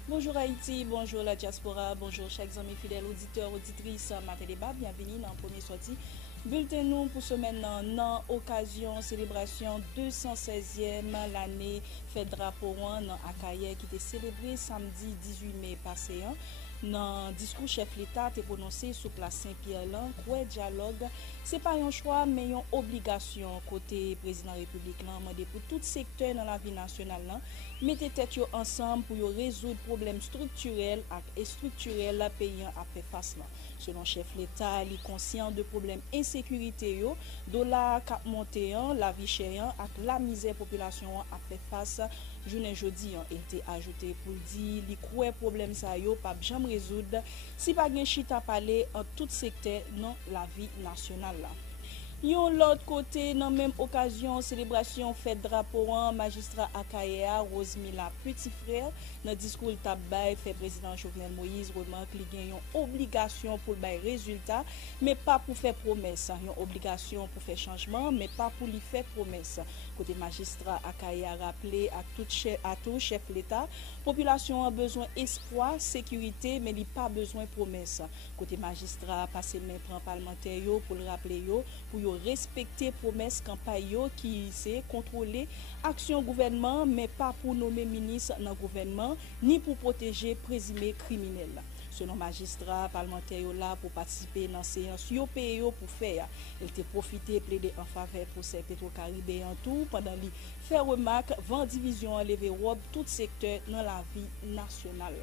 Bonjour Haïti, bonjour la diaspora, bonjour chaque amis fidèles auditeurs, auditrices, Matin Débat, bienvenue dans la première sortie. Bulletin nous pour semaine dans occasion célébration 216e l'année fait drapeau dans Akaye qui était célébré samedi 18 mai passé. dans discours chef l'État te prononcé sous place Saint-Pierre là, quoi dialogue, c'est pas un choix mais une obligation côté président République là, demandé pour tout secteur dans la vie nationale là, mettez tête yo ensemble pour yo résoudre problèmes structurels et structurels la pays a fait face là. Selon chef l'État, il est conscient de problèmes insécurité yo, dollar cap monté la vie chère ak la misère population a fait face journée jeudi il était ajouté pour dire li croit problème ça yo pas jamais résoudre si pas gen chita parler en tout secteur dans la vie nationale là. Yon l'autre côté, dans même occasion, célébration fête drapeau magistrat Akaya, Rosemila petit frère, dans discours le tabay, fait président Jovenel Moïse, remarque qu'il y a une obligation pour le résultat, mais pas pour faire promesse. Une obligation pour faire changement, mais pas pour lui faire promesse. Côté magistrat Akaya rappelé à tout chef l'État, population a besoin espoir, sécurité, mais il pas besoin promesse. Côté magistrat, passer main prend parlementaire pour le rappeler pour respecter promesse campagne qui c'est contrôler action gouvernement mais pas pour nommer ministre dans gouvernement ni pour protéger présumé criminel. Selon magistrat parlementaire là pour participer dans séance yo payé pour faire. Il était profité plaider en faveur pour ces Petro-Caribé en tout pendant lui faire remarque vent division enlever robe tout secteur dans la vie nationale.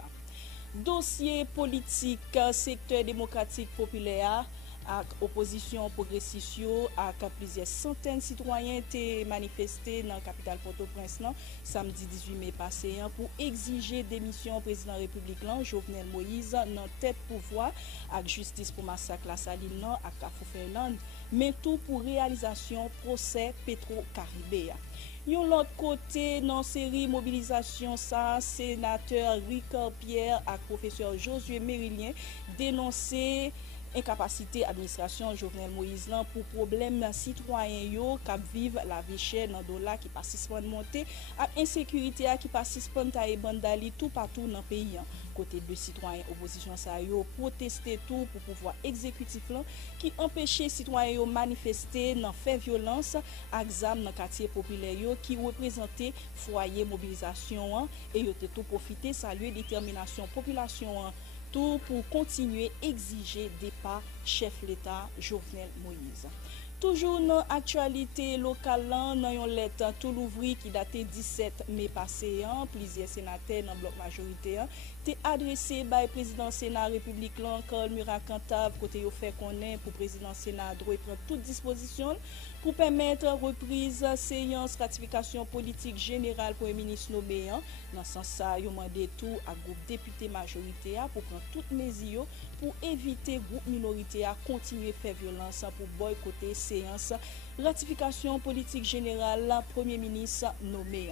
Dossier politique secteur démocratique populaire avec opposition progressiste avec plusieurs centaines de citoyens étaient manifestés dans la capitale Port-au-Prince samedi 18 mai passé pour exiger démission président République Jovenel Moïse dans tête pouvoir avec justice pour massacre la Saline à Kafou Ferland mais tout pour réalisation procès Petro-Caribé. Yon l'autre côté dans série mobilisation ça sénateur Ricard Pierre et professeur Josué Mérilien dénoncé incapacité administration Jovenel Moïse pour problème citoyen yo qui vivent la vie chère dans dollar qui participent monter à insécurité qui participent à bandali tout partout dans pays côté de citoyens opposition ça yo protester tout pour pouvoir exécutif là qui empêcher citoyens yo manifester dans fait violence exam dans quartier populaire yo qui représentait foyer mobilisation et yo tout profiter saluer détermination population tout pour continuer à exiger départ chef l'État Jovenel Moïse. Toujours dans l'actualité locale, dans une lettre tout l'ouvri qui datait 17 mai passé, plusieurs sénateurs dans le bloc majoritaire t'est adressé par le président Sénat République Carl Murakantav côté yo fait connaître pour président Sénat doit prendre toute disposition pour permettre reprise séance ratification politique générale pour le ministre nommé. Dans ce sens ça, yo mandé tout à groupe député majoritaire pour prendre toutes mesures pour éviter groupe minoritaire continuer faire violence pour boycotter séance ratification politique générale premier ministre nommé.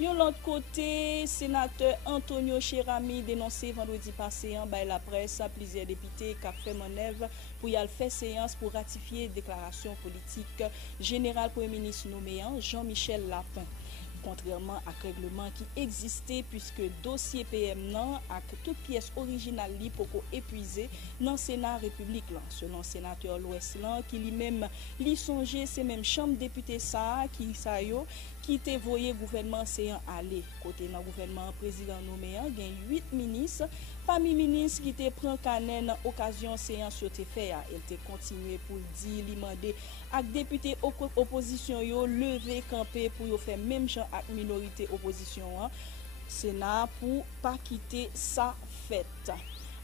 Yon l'autre côté, sénateur Antonio Cherami dénoncé vendredi passé par la presse plusieurs députés qui ont fait manœuvre pour y faire séance pour ratifier déclaration politique générale pour le ministre nommé Jean-Michel Lapin. Contrairement à règlement qui existait puisque dossier PM avec toute pièce originale li pour épuiser dans Sénat République selon sénateur l'Ouest qui lui-même li songer c'est même chambre député ça qui ça yo qui te voyé gouvernement c'est aller côté dans gouvernement président nommé gain 8 ministres parmi ministres qui te prend canen occasion séance sur te fait il te continuer pour dire li demander ak député opposition yo lever camper pour yo faire même genre ak minorité opposition Sénat pour pas quitter sa fête.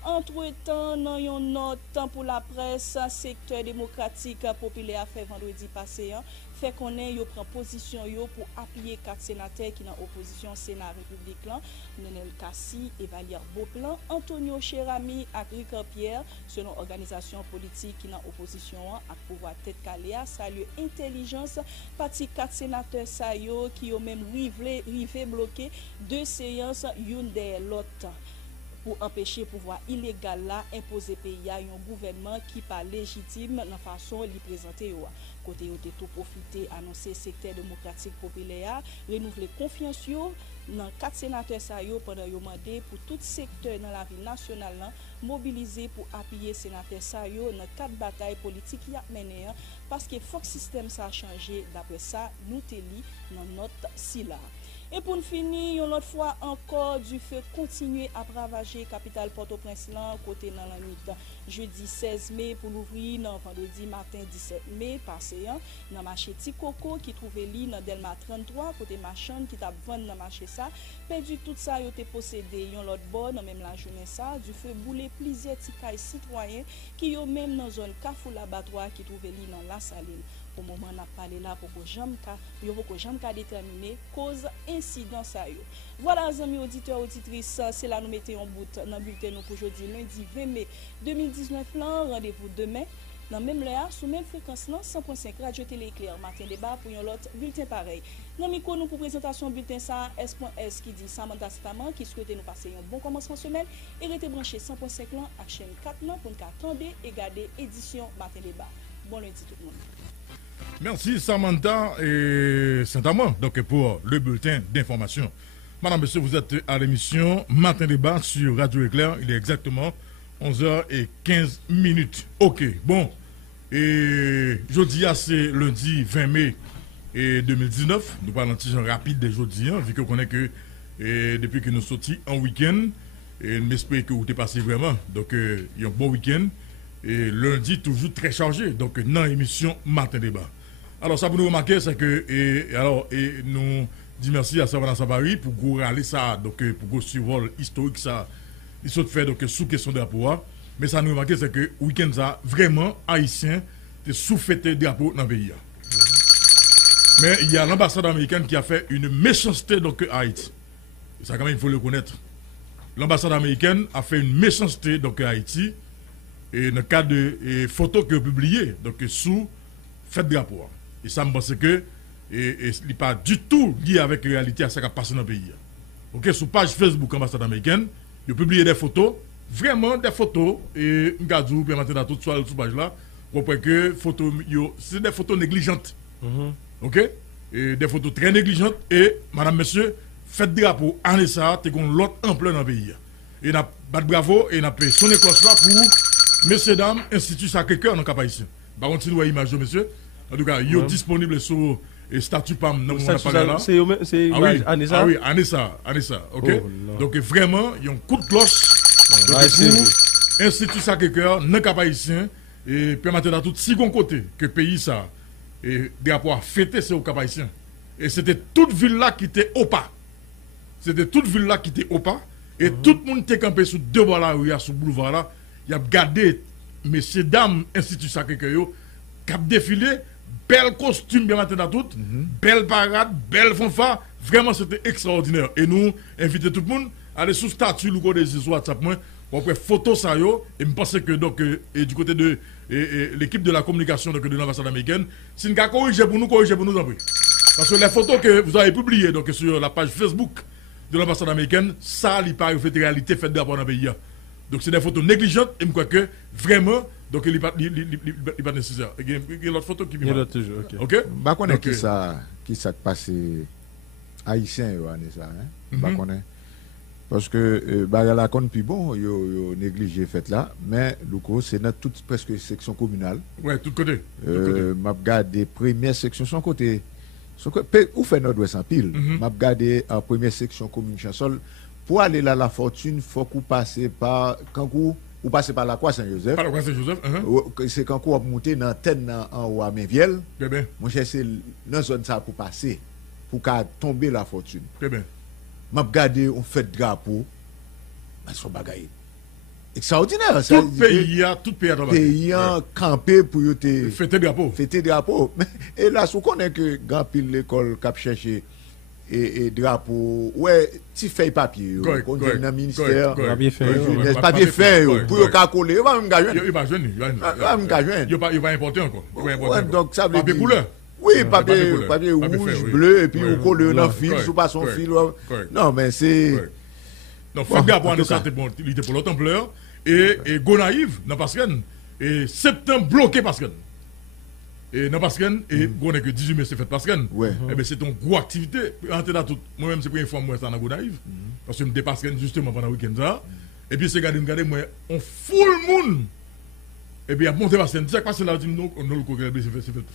Entre-temps, dans une note pour la presse, secteur démocratique populaire fait vendredi passé, fait qu'on ait prend position pour appuyer 4 sénateurs qui sont en opposition Sénat République là, Nenel Kassi, Evalier Beauplan, Antonio Cherami et Ricard Pierre, selon organisation politique qui sont en opposition à pouvoir tête Caléa, salut intelligence, parti 4 sénateurs sayo qui ont même rivé bloquer 2 séances une de l'autre. Pour empêcher le pouvoir illégal là imposer pays à un gouvernement qui pas légitime dans façon de présenter côté yo tout profiter annoncer secteur démocratique populaire renouveler confiance yo dans 4 sénateurs ça yo pendant yo mandé pour tout secteur dans la vie nationale là mobiliser pour appuyer sénateurs ça yo dans 4 batailles politiques y a mené parce que faut que système ça a changé d'après ça nous te li dans notre si là. Et pour nous finir, une autre fois encore, du feu continuer à ravager capitale Port-au-Prince côté dans la nuit. Jeudi 16 mai pour l'ouvrir, vendredi matin 17 mai passé dans marché Tikoko qui trouvait li dans Delma 33 côté machin qui t'a vendre dans marché ça. Perdu tout ça, yo te possédé yon l'autre bord dans même la journée ça, du feu boulé plusieurs tikailles citoyens qui yo même dans zone Kafou l'abattoir qui trouvait li dans la saline. Au moment n'a parlé là pour que jamais déterminer cause incident ça yo. Voilà amis auditeurs auditrices, c'est là nous mettons en bout dans bulletin nous pour aujourd'hui lundi 20 mai 2019 là, rendez-vous demain dans même l'heure sous même fréquence là 100.5 Radio Télé Éclair matin débat pour un autre bulletin pareil. Dans micro nous pour présentation bulletin ça S.S qui dit Samantha Staman qui souhaite nous passer un bon commencement semaine et rester branché 100.5 là à chaîne 4 là pour nous attendre et garder édition matin débat. Bon lundi tout le monde. Merci Samantha et Saint-Amand donc pour le bulletin d'information. Madame, monsieur, vous êtes à l'émission Matin Débat sur Radio Éclair. Il est exactement 11h15. Ok, bon. Et jeudi, c'est lundi 20 mai 2019. Nous parlons de petit rapide de jeudi, vu qu'on connaît que depuis que nous sortis en week-end, et nous espérons que vous êtes passé vraiment. Donc, il y a un bon week-end. Et lundi, toujours très chargé. Donc, dans l'émission Matin Débat. Alors, ça, pour nous remarquer, c'est que nous disons merci à Savana Savary pour vous aller ça, donc pour vous suivre historique, ça, il se fait donc sous question de drapeau. Mais ça nous remarqué, c'est que week-end, ça, vraiment, haïtien, c'est sous-fêté drapeau dans le pays. Mais il y a l'ambassade américaine qui a fait une méchanceté donc, à Haïti. Et ça, quand même, il faut le connaître. L'ambassade américaine a fait une méchanceté donc, à Haïti. Et dans le cadre de photos qu'elle a publiées donc, sous fête drapeau. Et ça me pense que il n'est pas du tout lié avec la réalité à ce qui a passé dans le pays. Ok, sur page Facebook ambassade américaine, ils ont publié des photos, vraiment des photos, et Ngadou, puis maintenant tout sur la page là, vous comprenez que c'est des photos négligentes. Ok, et des photos très négligentes, et madame, monsieur, fête drapeau, en ça, t'es qu'on l'autre ampleur dans le pays. Et n'a pas de bravo, et n'a pas son école là pour messieurs, dames, Institut Sacré-Cœur dans le cap haïtien. Par contre, si vous voyez l'image, monsieur, en tout cas, il est disponible sur et statut PAM dans le c'est Anessa. Ah oui, Anessa, ok. Oh, donc vraiment, il y a un coup de cloche pour Institut Sacré-Cœur dans le cap haïtien et permettre à tout second côté que le pays ça et drapeau à fêter c'est au cap haïtien. Et c'était toute ville là qui était au pas. C'était toute ville là qui était au pas et tout le monde était campé sur deux bords là, sur le boulevard là, il a gardé messieurs dames Institut Sacré-Cœur qui a défilé. Bel costume bien maintenant tout, belle parade, belle fanfare, vraiment c'était extraordinaire. Et nous invitons tout le monde à aller sous statut ou des WhatsApp moi pour prendre photo ça yo et me penser que donc du côté de l'équipe de la communication donc, de l'ambassade américaine, si nous corriger pour nous en prie. Parce que les photos que vous avez publiées donc sur la page Facebook de l'ambassade américaine, ça il pas fait réalité faite d'abord dans le pays. Donc c'est des photos négligentes et je crois que vraiment donc il n'est pas nécessaire. Il y a l'autre photo qui vient. toujours, ok. Bah connaît qui ça passe haïtien ça bah connaît parce que la compte puis bon yo négligé fait là mais Louko c'est dans toute presque section communale. Ouais, tout côté. M'a regardé première section son côté ou fait nord-ouest en pile. M'a regardé en première section commune Chansol pour aller là la fortune faut qu'on passe par Kankou ou passer par la Croix Saint-Joseph. Par la Croix Saint-Joseph, c'est quand on monter dans tête en haut à Mainviel. Très bien. Mon cher c'est dans zone ça pour passer pour qu'à tomber la fortune. Très bien. M'a regardé on fait drapeau. Mais son bagaille extraordinaire. Tout pays a campé pour te fêter drapeau. Et là sous connaît que grand pile l'école cap chercher et drapeau ouais ti feuille papier qu'on vient dans ministère papier fait pour ka coller va me gagne il va joindre il va importer encore donc ça veut papier couleur oui papier rouge bleu et puis on colle dans fil sous pas son fil non mais c'est donc faut bien prendre ça bon il était pour l'autre ampleur et Gonaïve dans Pascal et septembre bloqué Pascal. Et dans Pascal, et on est que 18 mai c'est fait Pascal. Et bien c'est une grosse activité. Moi-même, c'est la première fois que je suis dans Gonaïve. Parce que je me dépasse justement pendant le week-end. Et puis c'est regardez, moi, on full monde. Et puis il y a monté Pascal. C'est ça qui passe là, on a le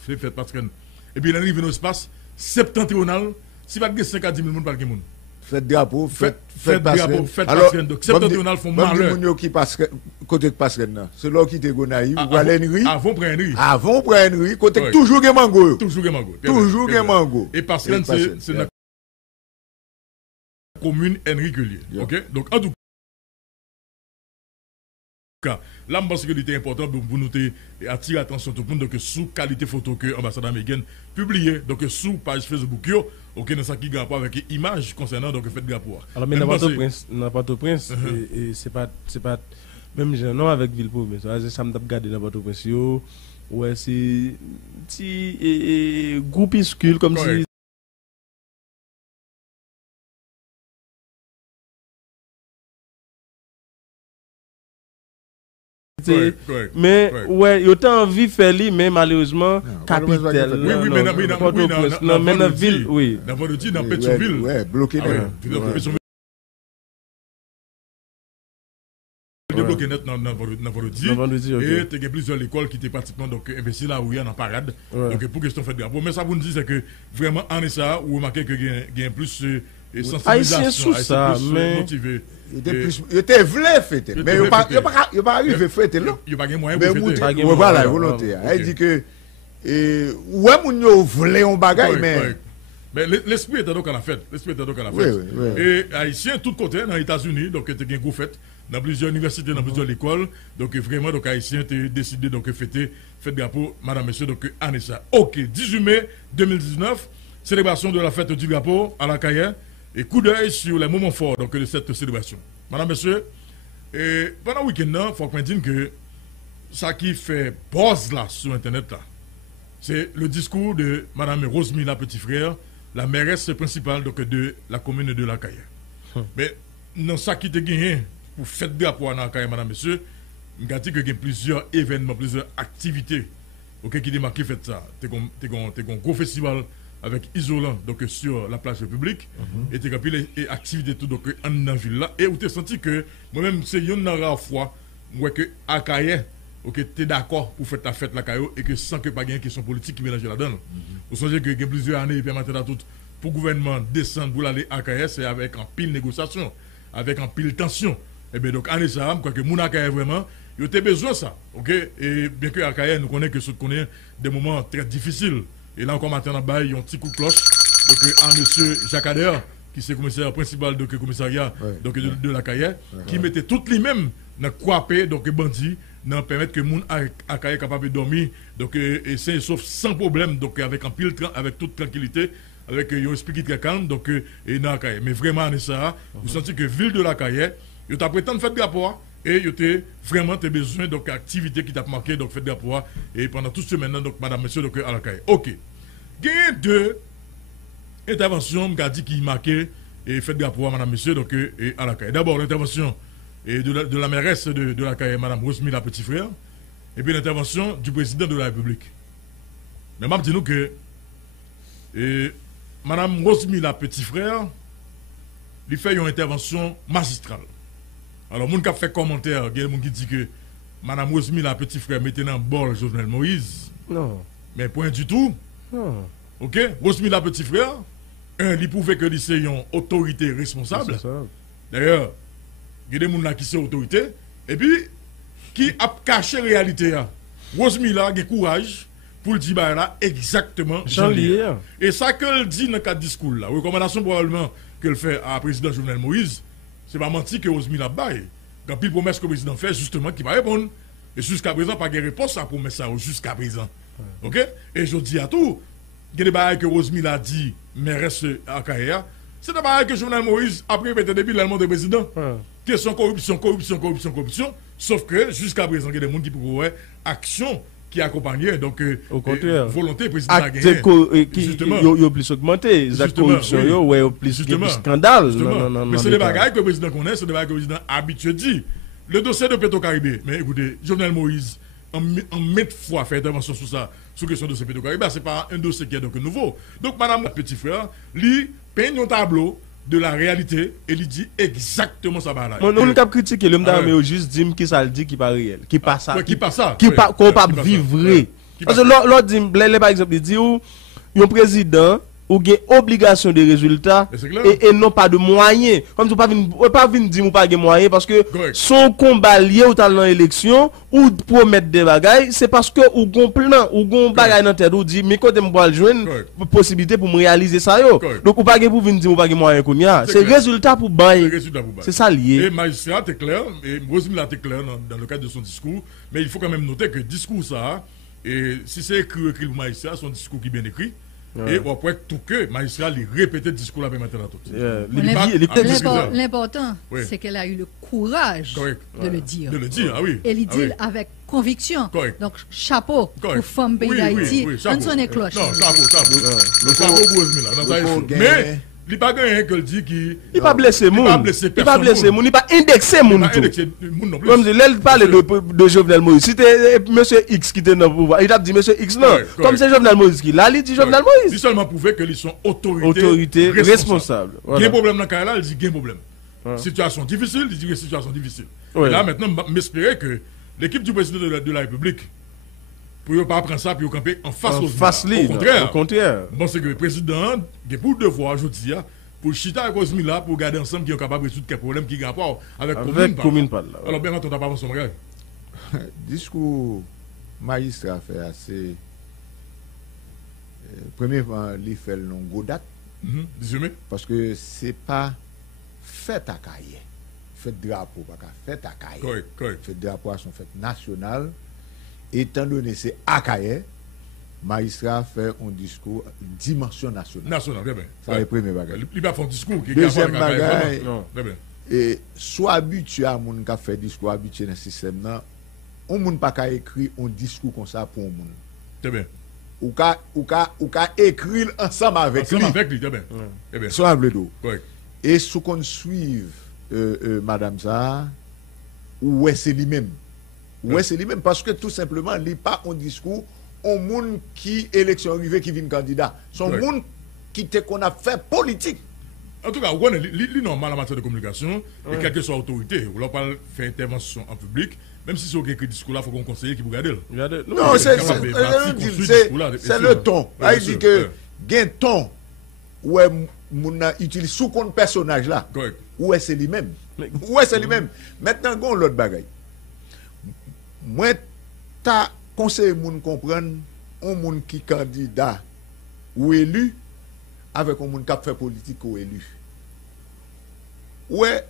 c'est fait Pascal. Et puis il arrive dans l'espace septentrional, Si pas de 5 à 10 000 personnes, pas de monde. Faites drapeau, faites drapeau, faites passerelle. Donc, septentrional font malheur. Bon, qui passe, côté de passerelle, là. C'est là qui te gonaï, ou aller une riz. Avant prendre une riz. Avant prendre une riz, côté toujours gen mango. Toujours gen mango. Toujours gen mango. Et passerelle, c'est la commune Henri Culier. Ok? Donc, en tout cas, là, je pense que c'était important pour nous attirer l'attention tout le monde donc sous qualité photo que l'ambassade américaine publiée donc sous page Facebook ok dans ça qui gagne pas avec image concernant donc fait drapeau. Alors mais n'importe Prince et c'est pas même non avec Ville-Province ça me regarder n'importe Prince yo ouais c'est petit groupuscule comme si mais ouais, il y a envie de faire lui, mais malheureusement, capitale. Oui, mais dans la ville, oui. Dans Pétionville. Ouais, bloqué. Bloqué net dans vendredi. Et tu as plusieurs écoles qui étaient pratiquement investies là où il y a en parade. Donc pour question fait de drapeau. Mais ça vous nous dit c'est que vraiment en ça, vous remarquez que il y a plus sensibilisation sous ça, mais motivé. Il était vrai fêter, mais il n'est pas arrivé fêter là. Il n'y a pas de moyen pour fêter. Voilà, volonté. Il dit que ouais, mon voulait un bagage, mais l'esprit était donc à la fête. Et haïtiens, tout côté, dans les États-Unis, donc il y a une grosse fête, dans plusieurs universités, dans plusieurs écoles. Donc vraiment, donc haïtiens ont décidé de fêter drapeau, madame, monsieur, donc Anessa. Ok, 18 mai 2019, célébration de la fête du drapeau à la Caille. Et coup d'œil sur les moments forts donc, de cette célébration. Madame, monsieur, pendant le week-end, il faut qu'on dise que ça qui fait buzz là sur Internet, là, c'est le discours de Madame Rosemilla Petit Frère, la mairesse principale donc, de la commune de La Caille. Mais dans ça qui te gagne pour faire drapeau à La Caille, Madame, monsieur, je dis qu'il y a plusieurs événements, plusieurs activités qui démarquent fait ça. Tu as un gros festival avec isolant donc sur la place publique et tu as pris les activités tout donc en dans ville là et où tu as senti que moi-même c'est une rare fois moi que Akaye OK tu es d'accord pour faire ta fête la caillou et que sans que pas gain question politique qui mélange là-dedans. Vous songez que il y a plusieurs années et puis maintenant tout pour gouvernement descendre pour aller à Akaye c'est avec en pile négociation, avec en pile tension. Et bien donc année ça quoi que mon Akaye vraiment il a besoin ça. OK et bien que Akaye nous connaît que ce connaît des moments très difficiles. Et là encore maintenant, il y a un petit coup de cloche donc, à M. Jacques Ader, qui est commissaire principal du commissariat donc, de la Caille, qui mettait toutes les mêmes dans le coapé, donc bandits, dans permettre que les gens à Caille capable de dormir, donc, et c'est sauf sans problème, donc avec un pile avec toute tranquillité, avec un esprit très calme, donc, et dans la Caille. Mais vraiment, ça, vous sentez que ville de la Caille, il t'a prétendu faire des rapports. Et il y a vraiment besoin d'activités qui t'a marqué, donc fait des rapports. Et pendant toute semaine, donc madame, monsieur, donc à la Caille. Ok. Il y a deux interventions qui marquaient et fait des rapports, madame, monsieur, donc à la Caille. D'abord, l'intervention de la mairesse de la Caille, madame Rosemilla Petit Frère, et puis l'intervention du président de la République. Mais je dis nous que madame Rosemilla Petit Frère, il fait une intervention magistrale. Alors, moun qui a fait commentaire, il y a des gens qui disent que Mme Rosemilla Petit Frère mettait dans le bord Jovenel Moïse. Non. Mais point du tout. Non. Ok? Rosemilla Petit Frère, il pouvait que c'est une autorité responsable. D'ailleurs, il y a des gens qui sont autorité. Et puis, qui a caché la réalité. Rosemilla a courage pour le dire là exactement. Et ça qu'elle dit dans le cadre discours là, recommandation probablement qu'elle fait à président Jovenel Moïse. C'est pas menti que Rosemilla baille. Quand il promesse que le président fait, justement, qui va répondre. Et jusqu'à présent, pas de réponse à la promesse jusqu'à présent. Ok? Et je dis à tout, il y a des bails que Rosemilla a dit, mais reste à Kaya. C'est des bails que Jovenel Moïse a répété depuis l'allemand de président. Question corruption. Sauf que jusqu'à présent, il y a des gens qui pourraient action qui accompagnait donc au contraire volonté président a gagné justement il a plus augmenté la corruption ouais plus scandale non mais c'est des bagages que le président connaît c'est des bagages que le président habitué dit le dossier de Petro-Caribé mais écoutez Jovenel Moïse en maintes fois fait intervention sur ça sur question de ce Petro-Caribé c'est pas un dossier qui est donc nouveau donc madame Petit Frère lui peint un tableau de la réalité et il dit exactement ça là. On cap critiquer l'homme d'armée au juste dit qui ça le dit qui pas réel, qui pas ça. Qui pas ça. Qui pas capable vivre. Parce que l'autre dit par exemple il dit un président ou gen obligation de résultats et non pas de moyens. Comme tu pas venir dire ou pas gen moyens parce que son combat lié ou dans l'élection ou promettre des bagailles, c'est parce que ou gon plan ou gon bagaille dans tête ou dit mais quand me boire joindre possibilité pour me réaliser ça yo. Donc ou pas gen pour venir dire ou pas gen moyens qu'on y a. C'est résultat pour bail. C'est ça lié. Et magistrat est clair et Rosemille là est clair dans le cadre de son discours, mais il faut quand même noter que discours ça et si c'est écrit le magistrat, son discours qui est bien écrit. Et on peut tout que magistrat lui répéter le discours là maintenant tout. L'important c'est qu'elle a eu le courage de le dire. De le dire, ah oui. Et il dit avec conviction. Donc chapeau pour femme pays d'Haïti. On sonne cloche. Non, chapeau Rosemille là. Mais il pas gagné que le dit qui il pas blessé moun. Il pas blessé moun, il pas indexé moun tout. Comme elle parle de Jovenel Moïse. Si c'était monsieur X qui était dans le pouvoir, il a dit monsieur X non. Comme c'est Jovenel Moïse qui là, il dit Jovenel Moïse. Il seulement prouver que ils sont autorité responsable. Il y a un problème dans le là, il dit qu'il y a un problème. Situation difficile, il dit que situation difficile. Là maintenant m'espérer que l'équipe du président de la République pour ne pas prendre ça puis camper en face au contraire. Bon, c'est que le président a pour devoir aujourd'hui pour chita avec Rosemille là pour garder ensemble qui est capable de résoudre quelques problèmes qui ont rapport avec commune. Alors bien on t'a pas pensé mon discours magistrat fait assez premièrement il fait le longue date parce que c'est pas fête à Kaye. Fête drapeau pas fête à Kaye. Fête drapeau à son fête nationale. Étant donné c'est Akaye, magistrat fait un discours dimension nationale. National, bien. Ça le premier bagage. Il va faire un discours qui est deuxième bagage. Et soit habitué à moun qui fait discours habitué dans le système là, on moun pas ka écrit un discours comme ça pour un moun. Très bien. Ou ka écrire ensemble avec lui. Ensemble avec lui, très bien. Soit bledo. Correct. Et sous qu'on suive madame ça ou c'est lui-même. Ouais, c'est lui-même parce que tout simplement, il n'y a pas un discours au monde qui élection arrivée qui vient candidat. Son monde qui qu'on a fait politique. En tout cas, il normal en matière de communication, et quelle que soit l'autorité, on parle faire intervention en public, même si c'est un discours là, il faut qu'on conseille qui vous garde. Non, c'est le ton. Il dit que gain ton ouais mon utilise sous compte personnage là. Ouais, c'est lui-même. Ouais, c'est lui-même. Maintenant, on l'autre bagaille. Moi, ta conseil moun comprendre un moun qui candidat ou élu avec un moun qui fait politique ou élu. Ouais,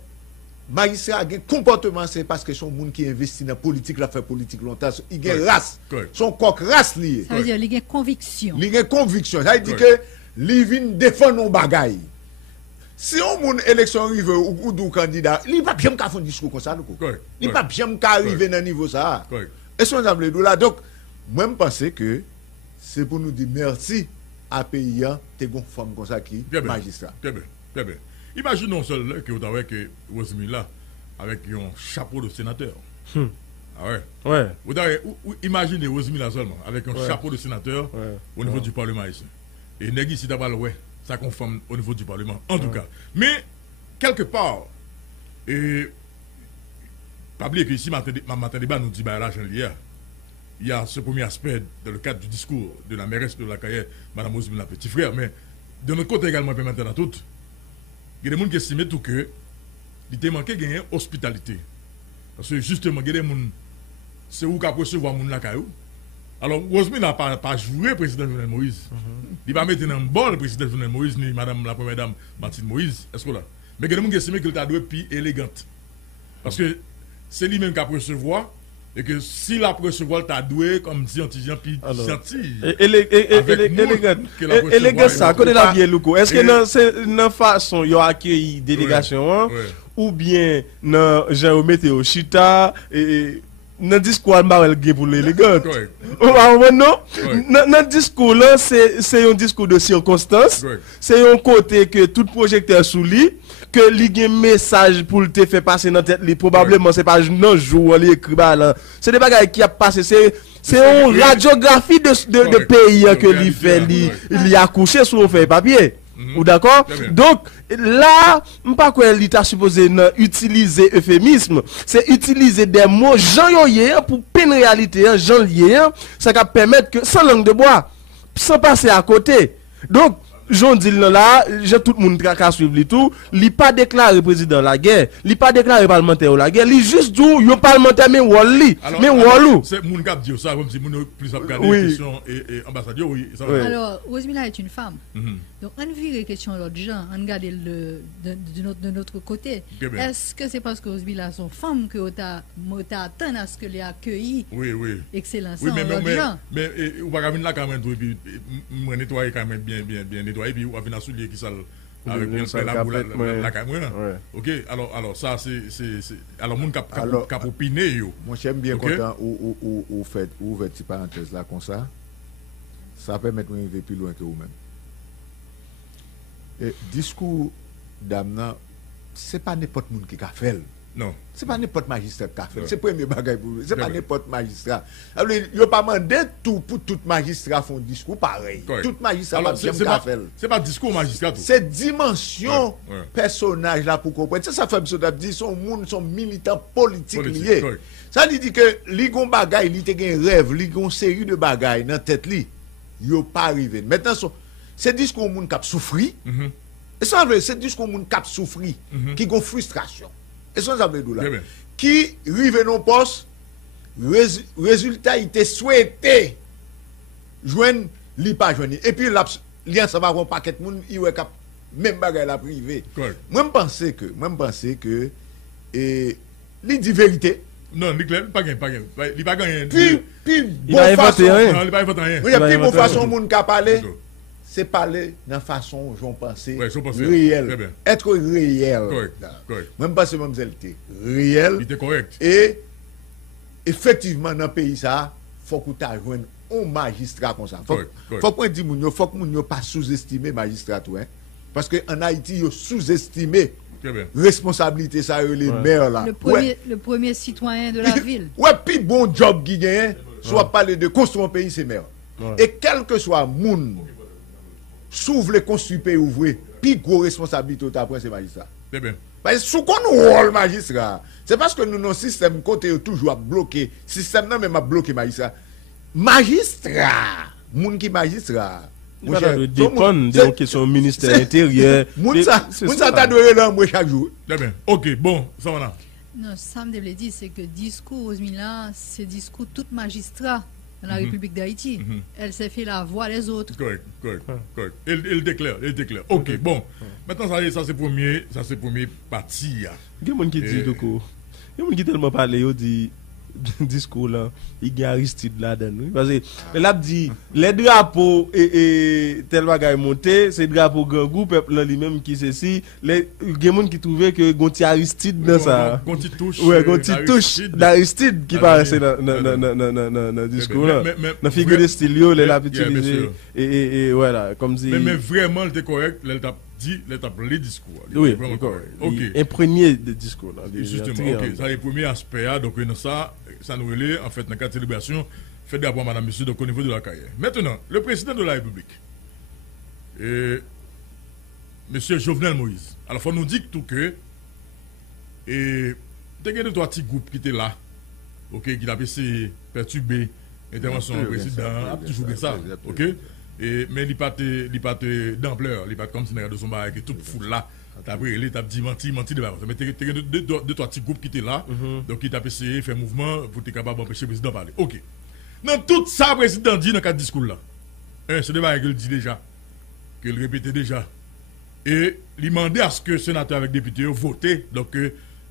magistrat a un comportement c'est parce que son moun qui investit dans politique la fait politique longtemps, il a race. Son coq race lié. Ça veut dire il a conviction. Il a conviction. Ça veut dire que il vient défendre nos bagailles. Si on moun élection arrive ou du candidat, il va bien faire un discours comme ça. Il va bien arriver dans niveau ça. Et son exemple là, donc, moi je pense que c'est pour nous dire merci à paysan, t'es une femme comme ça qui est magistrat. Très bien. Imaginons seul que vous avez que Rosemille là avec un chapeau de sénateur. Ah ouais. Vous avez imaginez Rosemille là seulement avec un chapeau de sénateur au niveau du Parlement ici. Et Négui si d'abord ouais. Ça conforme au niveau du Parlement, en tout cas. Mais, quelque part, et pas oublier que ici, Matin Débat nous dit, il y a ce premier aspect dans le cadre du discours de la mairesse de la Kaye, Mme Rosemille la petit frère, mais de notre côté également, maintenant tout, il y a des gens qui estiment tout que il te manqué de hospitalité. Parce que justement, il y a des gens, c'est où qu'à recevoir les gens la Kaye. Alors, Rosemille n'a pas joué le président Jovenel Moïse. Il va mettre dans le bol le président Jovenel Moïse, ni madame la première dame Martine Moïse. Est-ce que là? Mais il y a des gens qui estiment qu'il a doué plus élégante. Parce que c'est lui-même qui a recevoir. Et que s'il a recevoir, il a doué comme si on disait plus gentil. Élégant, ça, quand il a bien Louko. Est-ce que c'est une façon il a accueilli délégation ou bien dans Jean Météo Chita et dans discours Marel Gay pour l'élégant. Non, dans discours là c'est un discours de circonstance, c'est un côté que tout projecteur sous lui que li un message pour te faire passer dans tête li probablement c'est pas non jour li écrit là. C'est des bagages qui a passé c'est une radiographie de pays que li fait li accouché sur feuille papier. Ou d'accord? Donc là, pas quoi l'État supposé utiliser euphémisme, c'est utiliser des mots gens yoyé pour peine réalité, gens lié, ça va permettre que sans langue de bois, sans passer à côté. Donc Jean dit là, j'ai tout le monde qui a suivre lui tout, il pas déclaré président la guerre, il pas déclaré parlementaire la guerre, il juste dit yo parlementaire mais wall mais wall. C'est moun k'ap dire ça comme si moun plus ap garder question et ambassadeur oui, ça Oui. Alors, Rosemilla est une femme. Donc, on vire question l'autre gens, on regarde de notre côté. Très bien. Est-ce que c'est parce que Rosemilla sont femmes que t'as atteint à ce que les accueillis Oui, oui. excellence Oui, l'autre gens? mais ou pas venir là quand même et puis me nettoyer quand même bien nettoyer puis ou venir soulier qui ça avec bien la caméra. OK, alors ça c'est alors moun cap opiner yo. Moi j'aime bien content ou fait ouvert petite parenthèse là comme ça. Ça permet de nous aller plus loin que vous-même. Et discours d'amna c'est pas n'importe monde qui a fait. Non. C'est pas n'importe magistrat qui a fait. C'est premier bagage pour lui. C'est pas n'importe magistrat. Alors il a pas demandé tout pour tout magistrat font discours pareil. Tout magistrat pas bien fait. C'est pas discours magistrat tout. C'est dimension personnage là pour comprendre. C'est ça fait ça dit son monde sont militants politiques liés. Ça lui dit que li gon bagay, li te gen rêve, li gon série de bagay dans tête li. Yo pas arrivé. Maintenant c'est discours monde qui a souffri. Et ça veut c'est discours monde qui a souffri, qui gon frustration. Et ça veut dire là. Qui rive non poste résultat il était souhaité joindre li pas joindre. Et puis là ça va un paquet de monde il ouais cap même bagay la privé. Moi me penser que et li dit vérité. Non, il pas gagné. Il pas gagné. Puis il a inventé rien. Non, il pas inventé rien. Oui, puis bon façon moun ka parler, c'est parler dans façon j'en pensais réel. Être réel. Correct. Même pas seulement était réel. Il était correct. Et effectivement dans pays ça, faut que tu joindre un magistrat comme ça. Faut qu'on dit moun yo, faut que moun yo pas sous-estimer magistrat tout hein. Parce que en Haïti yo sous-estimé responsabilité ça les maires là. Le premier citoyen de la ville. Ouais, puis bon job qui gagne, soit parler de construire un pays c'est maire. Et quel que soit moun s'ouvre les construire pays ouvrir, puis gros responsabilité après c'est magistrat. Très bien. Parce que sous qu'on rôle magistrat, c'est parce que nous nos système côté toujours bloqué, système non même a bloqué magistrat. Magistrat, moun qui magistrat ça dépend de question ministère intérieur. Moun ça t'a donné là moi chaque jour. Très bien. OK, bon, ça va là. Non, ça me dit c'est que discours Milan, c'est discours tout magistrat dans la République d'Haïti. Elle s'est fait la voix des autres. Correct. Elle déclare. OK, bon. Maintenant ça c'est premier partie. Il y a des gens qui disent il y a des gens qui tellement parlé yo dit discours là il y a Aristide là-dedans parce que là dit les drapeaux et tel bagage monté c'est drapeau grand groupe peuple là lui-même qui ceci les gens qui trouvaient que gonti Aristide dans ça gonti touche d'Aristide qui paraissait dans discours là dans figure de style les l'a utilisé et voilà comme si mais vraiment c'était correct l'étape dit l'étape les discours oui correct imprégné de discours là justement OK ça est le premier aspect donc ça nous relève en fait dans la célébration fait d'abord madame monsieur donc au niveau de la carrière. Maintenant le président de la République monsieur Jovenel Moïse alors faut nous dire tout que et il y a deux trois petits groupes qui étaient là OK qui a essayé perturber l'intervention du président a toujours fait ça OK et mais il pas d'ampleur il pas comme si de son bail que toute foule là après il t'a dit menti de base mais deux trois petits groupes qui étaient là donc il t'a essayé faire mouvement pour être capable d'empêcher le président de parler. OK dans tout ça le président dit dans quatre discours là c'est des bails qu'il dit déjà qu'il répétait déjà et il demandait à ce que sénateur avec député voter donc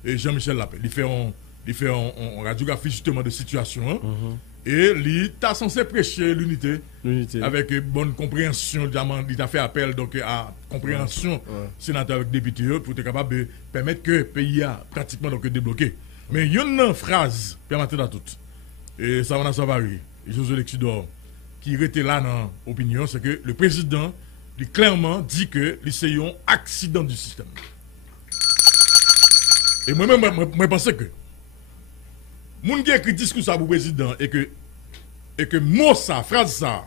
Jean-Michel l'appelle il fait on radiographie justement de situation et il est censé prêcher l'unité avec bonne compréhension il a fait appel donc à compréhension sénateur avec député pour être capable de permettre que le pays a pratiquement donc débloqué mais il y a une phrase permettre à tout et ça va varier Josué Lexidor qui était là dans l'opinion c'est que le président il clairement dit que c'est un accident du système et moi-même je pense que moun qui écrit discours ça pour président et que mot ça phrase ça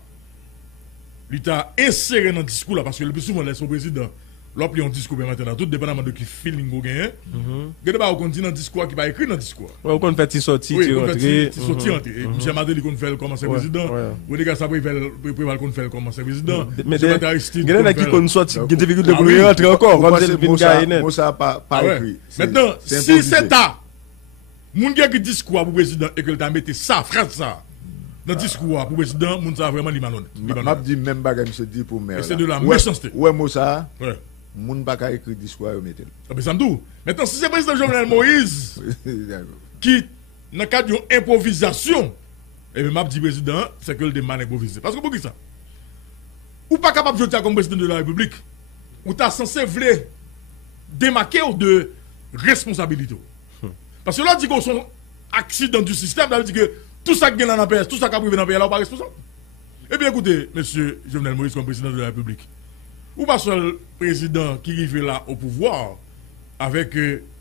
il t'a inséré dans le discours là parce que le plus souvent les son président L'autre, on discours maintenant, tout dépendamment de qui feeling vous gagnez. Vous avez un dit dans le discours qui va écrire dans le discours. Ouais, on peut faire sortir, oui, rentrer. Sortir, rentrer. M. Madeli, qu'on fait comme ancien président. Vous les gars, ça peut faire qu'on fait comme ancien président. Mais il y a qui qu'on sorti, il y a des difficultés pour rentrer encore. Moi, ça pas écrit. Maintenant, si c'est ça, moun qui a un discours pour le président et que tu as mis ça, phrase ça, dans le discours pour le président, moun ça vraiment limanon. M'a dit même bagage se dit pour maire. C'est de la méchanceté. Ouais, moi ça. Moun pas écrit discours au mettre. Ah ben ça me dit. Maintenant si c'est le président Jovenel Moïse qui dans le cadre d'une improvisation, et bien m'a dit président, c'est que le demande improvisé. Parce que pour qui ça? Ou pas capable de jouer comme président de la République, ou tu es censé vouloir démarquer de responsabilité. Parce que là, dit qu'on son accident du système, ça veut dire que tout ça qui est dans la PS, tout ça qui est privé dans le pays, là, on pas responsable. Eh bien, écoutez, monsieur Jovenel Moïse, comme président de la République, ou pas seul président qui arrive là au pouvoir avec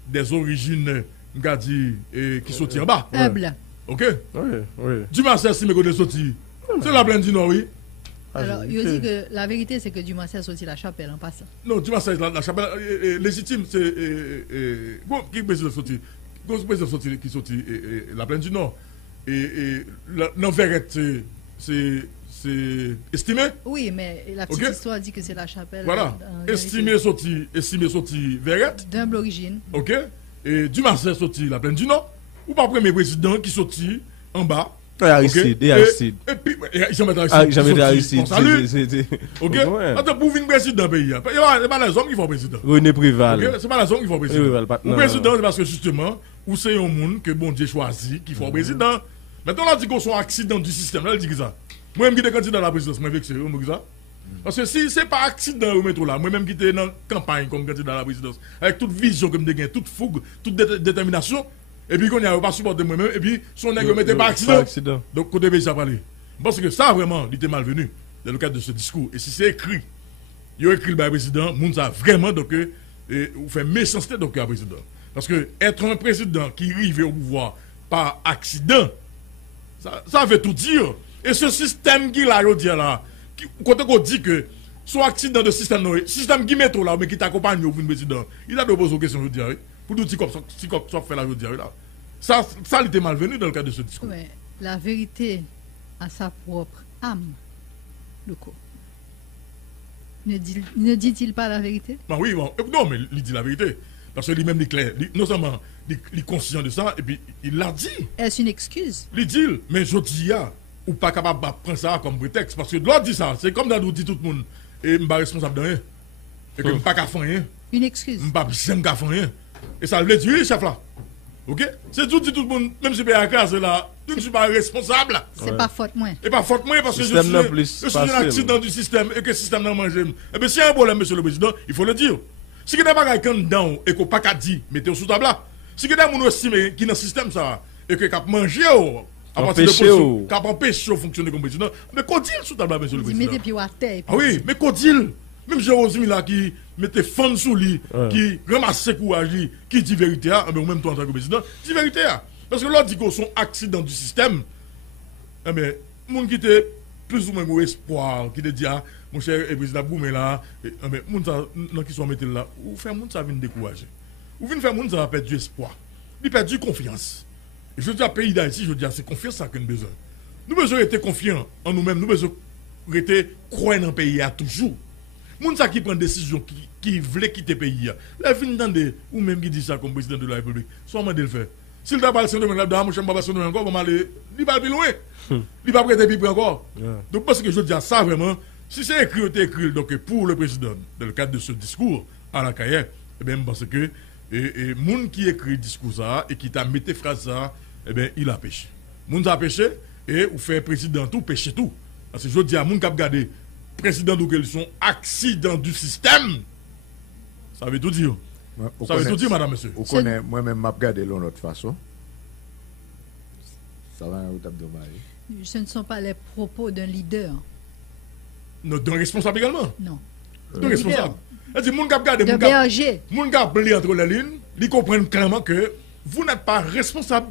des origines, qui sortent en bas. Humble. Ok? Oui. Dumas, si mes côtés sortis, c'est la plaine du Nord, oui. Alors, il dit que la vérité, c'est que Dumas a sorti la chapelle en passant. Non, Dumas, la chapelle légitime, c'est. Qui président sorti? Qui président sorti qui sorti la plaine du Nord? Et l'enverrette, c'est estimé? Oui, mais la petite histoire dit que c'est la chapelle. Voilà. Estimé sorti verrette. D'humble origine. Ok? Et Dumas est sorti la plaine du Nord. Ou pas premier président qui sorti en bas. Aristide. Et puis, jamais Aristide. Ok? Attends, pour venir président pays, il n'y a pas les hommes qui font président. René Préval. C'est pas les hommes qui font président. Ou président, c'est parce que justement, ou c'est un monde que bon Dieu choisit qui font président. Maintenant, on dit qu'on soit accident du système. Là, il dit ça. Moi-même qui suis candidat à la présidence, moi, vexé, on me dit ça. Parce que si ce n'est pas accident au métro là, moi-même qui suis dans la campagne comme candidat à la présidence, avec toute vision que je gagne, toute fougue, toute détermination, et puis qu'on n'y a pas supporté moi-même, et puis son nègre ne mettait pas accident. Donc, on devait déjà parler. Parce que ça, vraiment, il était malvenu dans le cadre de ce discours. Et si c'est écrit, il y a écrit le président, moun ça vraiment, donc, vous fait méchanceté donc le président. Parce que être un président qui arrive au pouvoir par accident, ça veut tout dire. Et ce système qui l'a dit là, quand on dit que son accident de système qui met là, mais qui t'accompagne au président, il a de poser aux questions, je dirais, pour nous dire comme ça fait la je dirais là. Ça il était malvenu dans le cadre de ce discours. Ouais, la vérité a sa propre âme, Luko. Ne dit-il pas la vérité? Ben oui, bon, non, mais il dit la vérité. Parce que lui-même, il est clair. Non seulement il est conscient de ça, et puis il l'a dit. Est-ce une excuse? Il dit, mais je dis, ou pas capable de prendre ça comme prétexte. Parce que l'autre dit ça, c'est comme dans nous dit tout le monde, et je ne suis pas responsable de rien. Et que je ne suis pas qu'à faire rien. Une excuse? Je ne suis pas qu'à faire rien. Et ça veut dire, chef là. Ok? C'est tout dit tout le monde, même si je suis à classe là, je ne suis pas responsable. C'est pas faute moins. Et pas faute moins parce que je suis un accident du système et que le système n'a mangé. Eh bien, s'il y a un problème, monsieur le président, il faut le dire. Si vous n'avez pas quelqu'un dedans et que vous n'avez pas dit, mettez-vous sous table là. Si vous avez des gens qui dans le système ça, et que vous avez mangé, à partir de position, qui a empêché de fonctionner comme président, mais qu'on dit sous table là, monsieur le président. Mettez pied à terre. Ah oui, mais qu'on dit, même Jérôme là qui mettait fond sous lui, qui ramasse courage, qui dit vérité, mais même toi en tant que président, dit vérité. Parce que là, dit qu'on sont accident du système, mais les gens qui étaient plus ou moins au espoir, qui te dit, mon cher président Boumé là, mais les gens qui sont mettés là, ou faire les gens venir décourager. Ou venir faire les gens perdre du espoir. Ils perdent du confiance. Et je dis à pays d'Haïti, je dis c'est confiance ça que nous avons besoin. Nous avons besoin d'être confiants en nous-mêmes, nous avons besoin d'être croyants dans le pays à toujours. Les gens qui prennent des décisions, qui veulent quitter le pays, là, ils viennent ou même qui dit ça comme président de la République, soit moi de le faire. S'il n'a pas le Saint-Domingue là-dedans, moi je ne vais pas le Saint-Domingue encore, il va plus loin. Il va prêter plus encore. Donc parce que je dis ça vraiment, si c'est écrit, c'est écrit donc, pour le président, dans le cadre de ce discours à la cahier, eh bien, parce que les gens qui écrit le discours ça et qui t'a mis des phrases ça, eh bien, il a péché. Les gens a péché et vous fait président tout, péché tout. Parce que je dis à les gens qui ont regardé président d'où ils sont accident du système, ça veut tout dire. Ça veut tout dire, madame, monsieur. Vous connaissez, moi-même, je regarde de l'autre façon. Ça va, vous avez demandé. Ce ne sont pas les propos d'un leader. Non, d'un responsable également. Non. D'un responsable. C'est-à-dire, les gens qui regardent, de berger. Les gens qui regardent entre les lignes, ils comprennent clairement que vous n'êtes pas responsable.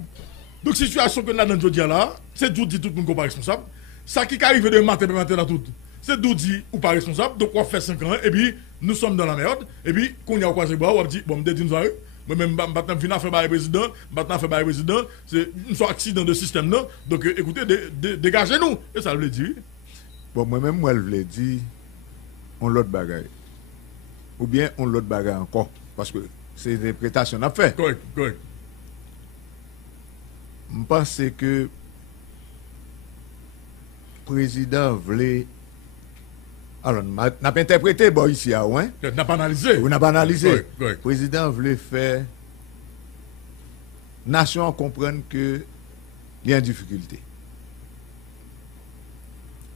Donc, la situation que nous avons dans le là, c'est d'où dit tout le monde n'est pas responsable. Ça qui arrive de matin là tout. C'est d'où dit ou pas responsable. Donc, on fait 5 ans et puis, nous sommes dans la merde, et puis, quand il y a quoi, c'est bon, on dit, bon, me dit, moi-même, maintenant, je vais faire président, c'est une sorte d'accident de système, non? Donc, écoutez, dégagez-nous. Et ça veut dire. Bon, moi-même, moi, je voulais dire, on l'autre bagaille. Ou bien, on l'autre bagaille encore. Parce que c'est une interprétation à faire. Correct. Je pense que le président voulait. Alors, on a interprété bon, ici, hein? On n'a pas analysé. On n'a pas analysé. Correct. Le président voulait faire. Nation comprenne que il y a une difficulté.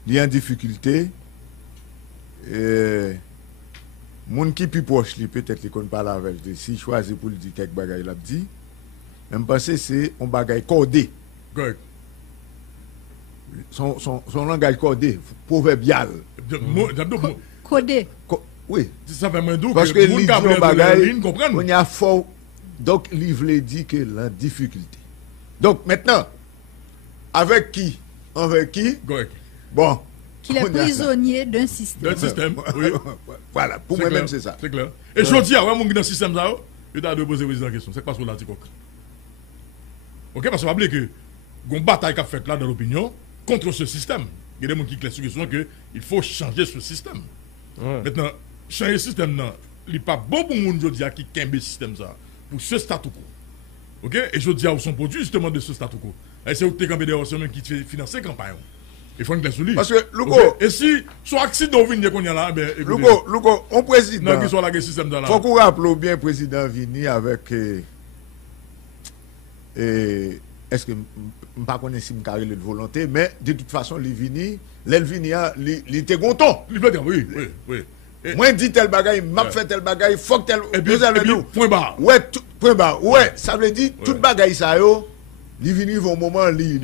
Il y a une difficulté. Moun qui plus proche, peut-être qu'on parle avec lui. Si choisit pour lui dire quelques bagages, il a dit. Je pense que c'est un bagage codé. Correct. Son langage codé, proverbial. Codé. Oui. Ça fait moins doux parce que les bagages on y a fort. Donc, il voulait dire que la difficulté. Donc, maintenant, avec qui? Avec qui? Correct. Bon. Qu'il est prisonnier d'un système. Oui. Voilà, pour moi-même, c'est ça. C'est clair. Et je dis, ouais, mon dans le système, ça, je t'ai poser la question. C'est pas sur l'article. Ok, parce qu'on va oublier que une bataille qu'a faite là dans l'opinion contre ce système. Il y a des gens qui clairent sur la question qu'il faut changer ce système. Ouais. Maintenant, changer ce système, il n'est pas bon pour les gens qui kembe le système ça, pour ce statu quo. Ok? Et je dis à son produit justement de ce statu quo. Et c'est où tu es campé dehors, c'est même qui finance la campagne. Il faut une classe sur lui. Parce que, Louko. Okay. Et si son accident vient qu'on y a là, ben. Louko, on président. Non, qui soit là, le système là. Faut qu'on rappelle bien le président Vini avec. Est-ce que je ne sais pas si je suis de volonté, mais de toute façon, il Vini, il était content. Oui. Moi, je dis tel bagaille, m'a fait tel bagaille, faut que tel. Et puis, point barre. Ouais, point barre. Ouais, ça veut dire, toute bagaille ça, yo. Li vini vont moment li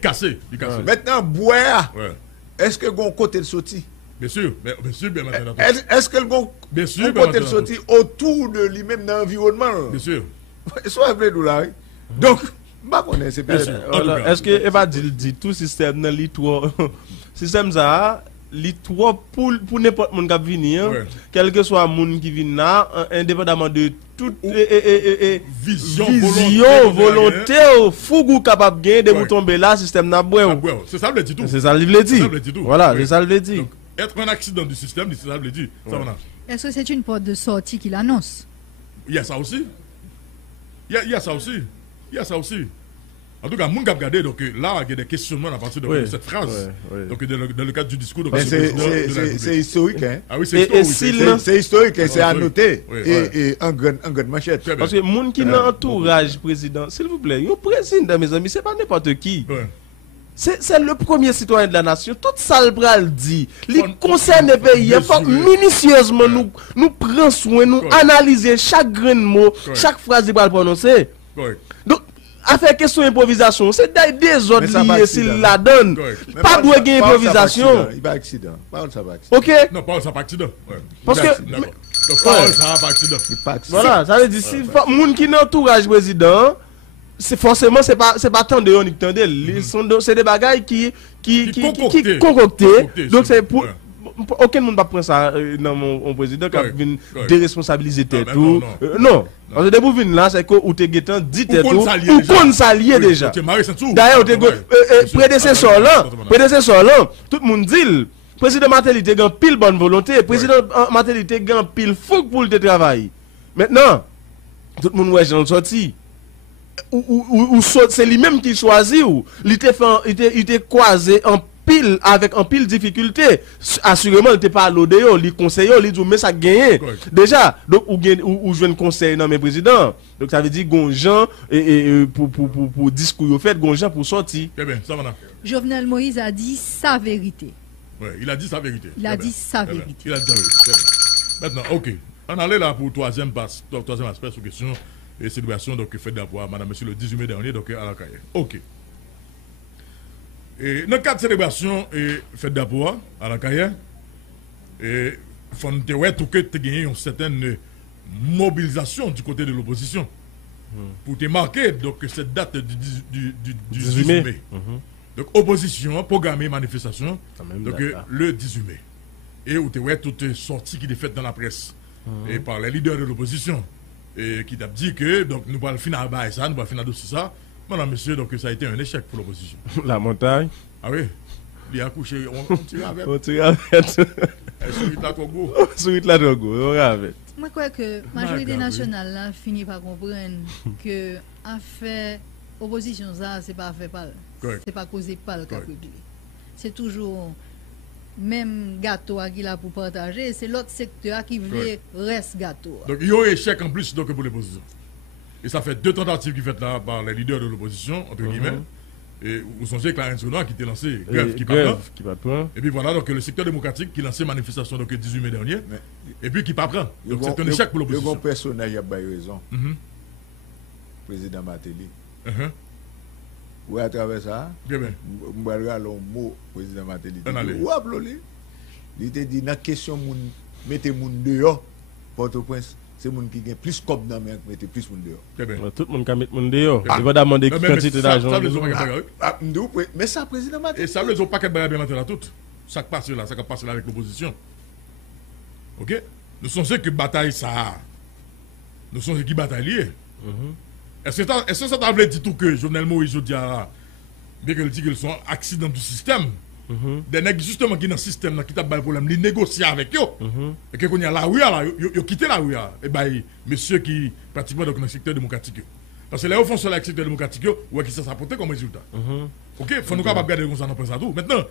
cassé. Maintenant boire. Est-ce que gon côté de sorti? Bien sûr, bien maintenant. Est-ce que gon côté de sorti autour de lui-même dans l'environnement? Bien sûr. Soit vrai nous là. Donc pas connaît c'est est-ce que va dit tout système dans li trop système ça li trop pour n'importe monde qui venir quel que soit monde qui vient là indépendamment de toute vision volonté fougou capable gagner de vous tomber là système n'a boire c'est ça le dit tout c'est ça le dit voilà c'est ça le dit donc être un accident du système c'est ça le dit ça on a est-ce que c'est une porte de sortie qu'il annonce? Il y a ça aussi il y a ça aussi en tout cas, mon gars regardé donc là il y a des questionnements à partir de cette phrase. Donc dans le cadre du discours c'est historique hein. Ah oui, c'est historique. C'est historique et c'est à noter et en grande manchette. Parce que moun qui dans entourage président, s'il vous plaît, un président mes amis, c'est pas n'importe qui. C'est le premier citoyen de la nation. Tout ça le bral dit. Il concerne le pays. Il faut minutieusement nous prendre soin, nous analyser chaque grain de mot, chaque phrase qu'il va prononcer. Donc affaire question improvisation, c'est des autres liés s'il la donne. Pas de gagner improvisation. Il va accident. Parole ça va accident. OK. Non, parole ça pas accident. Parce que parole ça pas accident. Voilà, ça veut dire si moun qui n'entourage président, c'est forcément c'est pas tant de on qui tendait, c'est des bagailles qui concoctés. Donc c'est pour aucun monde va prendre ça dans mon président qui vient déresponsabiliser tout. Non. Parce que depuis venir là, c'est que ou te guetant dit tout ou qu'on s'allier déjà. D'ailleurs, prédécesseur là, tout le monde dit président Martelly te gagne pile bonne volonté, président Martelly te gagne pile fougue pour le travail. Maintenant, tout le monde ouais j'en sorti. Ou c'est lui-même qui choisit ou il était croisé en pile avec un pile difficulté assurément il était pas à l'odéo il conseille il dit mais ça gagne déjà donc ou jeune conseil dans mes présidents donc ça veut dire gonjan et pour discours fait gonjan pour sortir très bien ça va. Jovenel Moïse a dit sa vérité. Il a dit sa vérité. Il a dit sa vérité. Il a dit sa vérité. Maintenant OK on allait là pour troisième aspect sur question et célébration donc fait d'avoir madame monsieur le 18 mai dernier donc à la Caille. OK. Et dans le cadre de célébration et fête d'apport à la Caille, il faut que tu aies une certaine mobilisation du côté de l'opposition pour te marquer donc, cette date du 18 mai. Donc, opposition, programmée manifestation, donc, le 18 mai. et où tu vois toutes les sorties qui étaient faites dans la presse et par les leaders de l'opposition et qui t'a dit que donc nous allons finir à ça, nous allons finir de ça. Madame, monsieur, donc ça a été un échec pour l'opposition. La montagne. Ah oui, il a couché, on tire avec. On tire avec. Sourit la Togo. Sourit la Togo, on avec. Moi, je crois que la majorité nationale là, finit par comprendre que en fait, l'opposition, ça, c'est pas fait pas. C'est pas causé pas le cas. C'est toujours même gâteau qui là pour partager, c'est l'autre secteur qui veut reste gâteau. Donc il y a un échec en plus donc, pour l'opposition. Et ça fait 2 tentatives qui sont faites là par les leaders de l'opposition, entre guillemets. Et vous songez que la Nationale qui était lancée, grève qui pas prend. Et puis voilà, donc le secteur démocratique qui lançait manifestation donc, le 18 mai dernier. Et puis qui pas prend. Donc c'est un échec pour l'opposition. Le bon personnage a raison. Président Matéli. Oui, à travers ça, je vais regarder un mot, président Matéli. Ou applaudir. Il te dit, dans la question, mettez les gens dehors, Port-au-Prince. C'est les gens qui ont plus de dans mais mettez plus de dehors. Tout le monde qui met les dehors. Il va demander quantité d'argent. Mais ça, président Matéli. Et ça, ils n'ont pas qu'à bien maintenant là tout. Ça passe là, ça passe là avec l'opposition. Ok? Nous sommes ceux qui bataillent ça. Nous sommes ceux qui bataillent. Est-ce que ça t'a dit tout que Jovenel Moïse dit bien qu'il dit qu'ils sont accidents du système, des nègres justement qui dans le système qui t'a pas le problème, ils négocient avec eux, et que quand il y a la rue là, ils quittent la rue et ben monsieur qui pratiquement dans le secteur démocratique. Parce que les hauts font sur le secteur démocratique, ouais qui ça s'apporte comme résultat. Ok, faut nous capable regarder comme ça dans ça tout. Maintenant,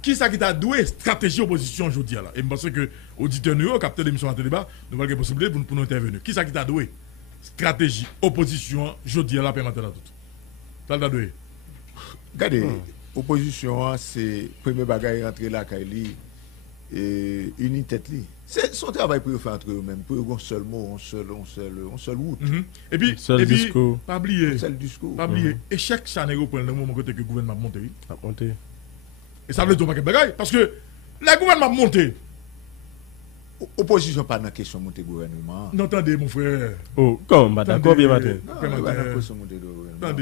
qui ça qui t'a doué stratégie opposition aujourd'hui là? Et je pense que auditeur nous, capteur d'émission à débat, nous avons la possibilité pour nous intervenir. Qui ça qui t'a doué? Stratégie, opposition, je dis à la permanente tout. Ça le doué. Regardez, opposition, c'est le premier bagage rentrer là, Kaili, et une tête. C'est son travail pour faire entre eux-mêmes, pour un seul mot, un seul route. Et puis, discours. Pas oublier. Seul discours. Pas oublier. Échec, ça n'est pas le moment que le gouvernement monte. Monté. Et ça veut dire que bagage parce que le gouvernement monte. Opposition pas dans la question de monter gouvernement. Non, attendez, mon frère. Oh, comme, d'accord, bien matin.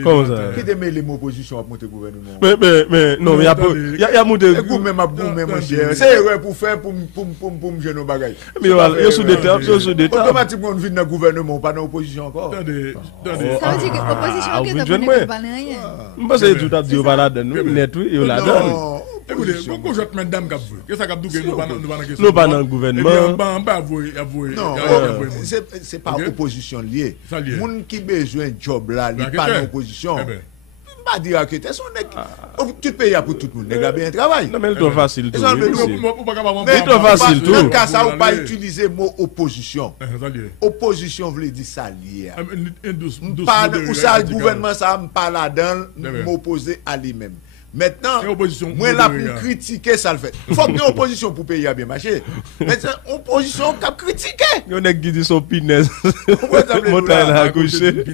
Comment ça? Qui démêle les mots opposition à monter gouvernement? Mais, non, il y a monté. Vous-même, mon cher. C'est erreur pour faire, pour me gêner nos bagages. Mais il y a sous des tables, automatiquement, on vit dans le gouvernement, pas dans l'opposition encore. Attendez. Ça veut dire que l'opposition qui est pas rien. Je pense que tout à dit, on va la donner, net, oui, et on la donne. Écoutez, beaucoup de mesdames qui ont vu. Qu'est-ce que nous nous pas dans le gouvernement. Non, c'est pas opposition liée. Les gens qui ont besoin de job là, ils pas dans l'opposition. Pas dire que tout pays a pour tout le monde. Les gars bien travail. Non, mais c'est facile tout. Mais c'est facile tout. Dans le cas ça, on pas utiliser le mot opposition. Opposition veut dire ça lié. Ou ça, le gouvernement, ça me parle là-dedans, m'opposer à lui-même. Maintenant, moi là pour critiquer ça le fait. Il faut que l'opposition pour payer bien marché. Maintenant, opposition qui critiquer. On a qui dit son pinaise. Montagne à coucher.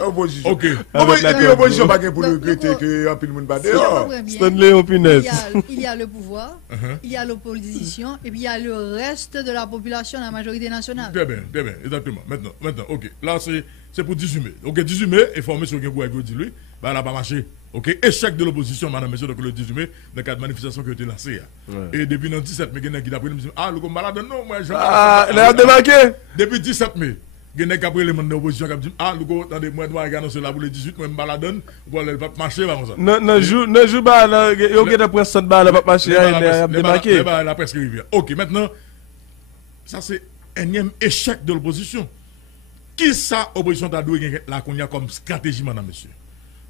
Opposition. OK. Opposition pas pour regretter que un peu de monde pas dehors. Stanley au pinaise. Il y a le pouvoir, il y a l'opposition et puis il y a le reste de la population, la majorité nationale. Bien, exactement. Maintenant, OK. Là c'est pour 18 mai. OK, 18 mai, informé sur Gengou dit lui, bah elle n'a pas marché. OK, échec de l'opposition, madame, monsieur, donc le 18 mai, dans le cadre de manifestation qui a été lancée. Et depuis le 17 mai, il y a qui a pris le le malade, non, moi, j'ai il a démarqué. Depuis le 17 mai, il y a qui a pris les membres de l'opposition qui a dit le attendez, moi, je dois annoncer là pour le 18, moi, je me balade, pour aller marcher, comme ça. Non, joue, bah, il y a des presse de balle, pas marcher, il a démarqué. La presse rivière. OK, maintenant, ça, c'est un énième échec de l'opposition. Qui ça, l'opposition a doué la qu'on a comme stratégie, madame, monsieur?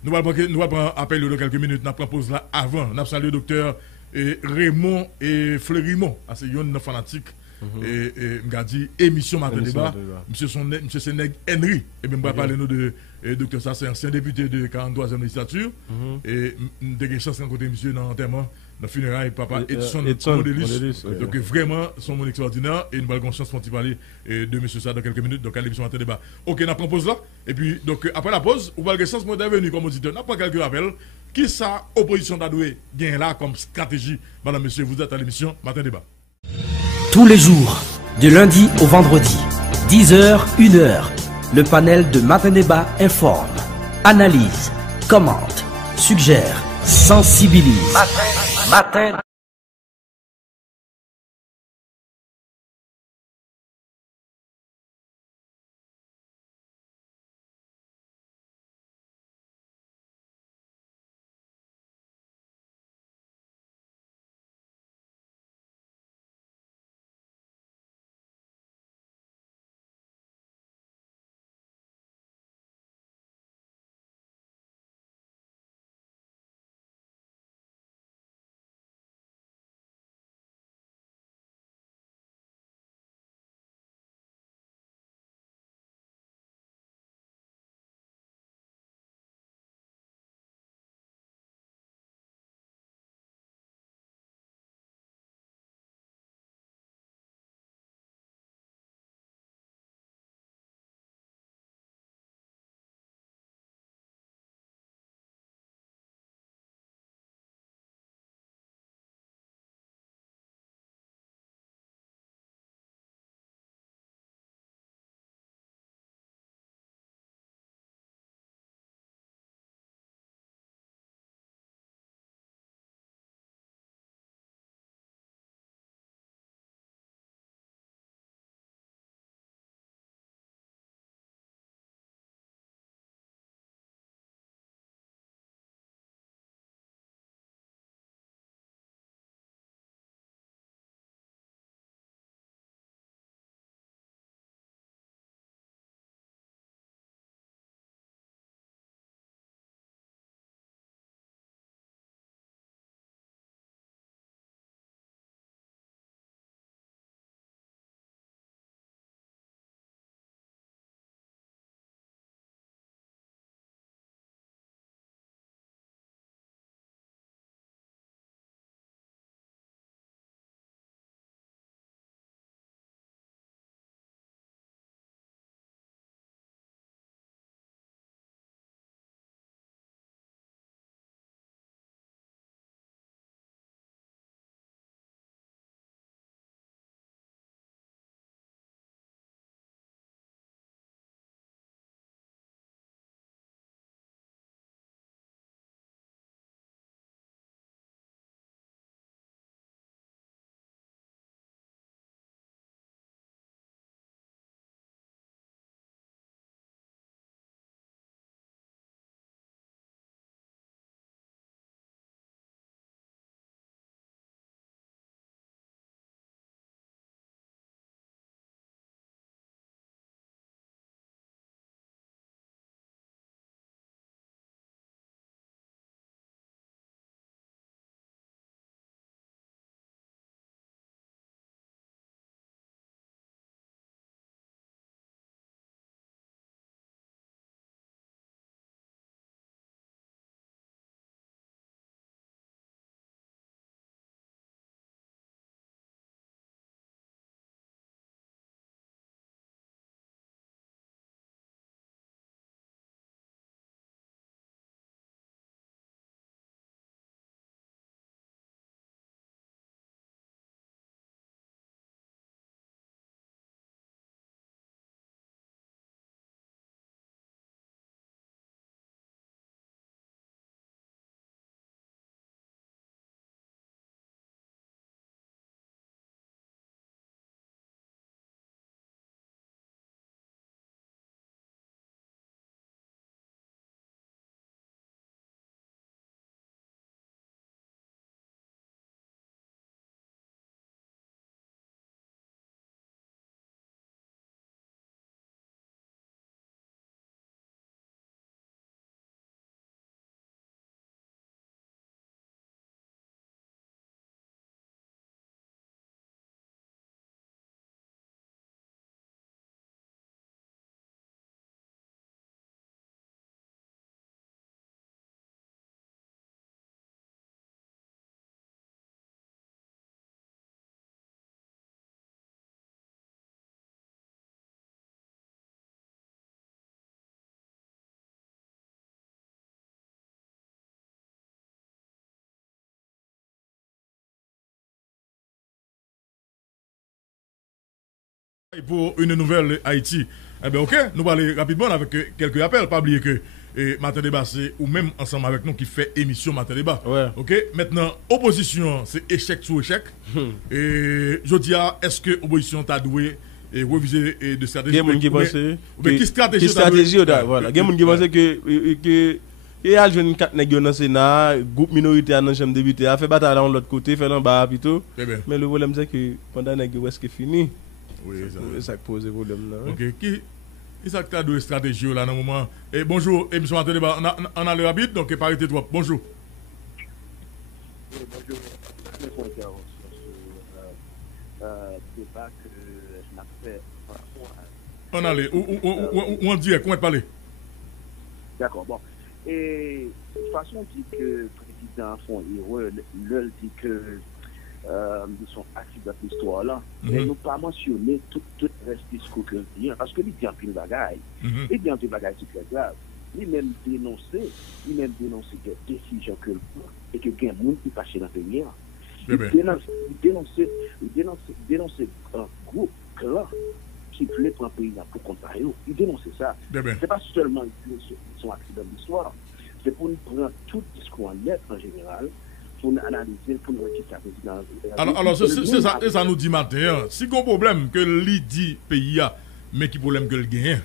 Nous allons prendre appel de quelques minutes, nous allons pause là avant. Nous allons saluer le docteur Raymond et Fleurimont. C'est un fanatique. Et nous avons dit émission matin débat. Monsieur Sénègue Henry. Et bien, nous allons parler de docteur ça, c'est ancien député de 42e législature. Et nous avons chance de rencontrer monsieur dans l'enterrement, dans le funérail, papa Edson Modelis. Donc vraiment, son monde extraordinaire. Et nous allons chance de parler de monsieur ça dans quelques minutes. Donc à l'émission matin débat. OK, nous allons pause là. Et puis, donc après la pause, vous allez chance d'intervenir comme auditeur. Nous allons quelques rappels. Qui ça, opposition d'Adoué, gagne là comme stratégie? Madame, monsieur, vous êtes à l'émission matin débat. Tous les jours, du lundi au vendredi, 10h, 1h, le panel de Matin Débat informe, analyse, commente, suggère, sensibilise. Matin Pour une nouvelle Haïti. Eh bien, ok, nous allons aller rapidement avec quelques appels. Pas oublier que Matin Débat, c'est ou même ensemble avec nous qui fait émission Matin Débat. Ouais. Ok, maintenant, opposition, c'est échec sur échec. Et je dis, est-ce que l'opposition t'a doué et réviser de stratégie? Il y a qui pense mais qui stratégie voilà. Il y a qui pense que il y a jeune 4 nèg dans le Sénat, groupe minoritaire dans la chambre député a fait bataille dans l'autre côté, fait en bas plutôt. Mais le problème c'est que pendant nèg est-ce que fini? Oui, ça pose problème là. OK, qui ça que tu as de stratégie là dans le moment? Et bonjour, émission Matin Débat, on a le rapide donc parité toi. Bonjour. Bonjour. Débat que je n'ai fait par rapport à... On allait, où on dit, comment parler? D'accord, bon. Et de toute façon, on dit que le président font erreur, l'heure dit que ils sont actifs dans cette histoire-là. Mais nous pas mentionner tout le reste discours que dit, parce que il dit en pile bagaille. Il dit en pile bagaille qui est très grave. Il même dénoncer des décisions que le prend et que il y a des gens qui passent dans le pays. Il dénonce un groupe clan qui voulait prendre le pays pour comparer. Il dénonce ça. C'est pas seulement son accident d'histoire, c'est pour nous prendre tout discours en lettres en général, pour nous analyser, pour nous retrouver sa présidence. Alors c'est ça nous dit matin. Si il y a un problème que lui dit pays, mais qui problème que le gagne.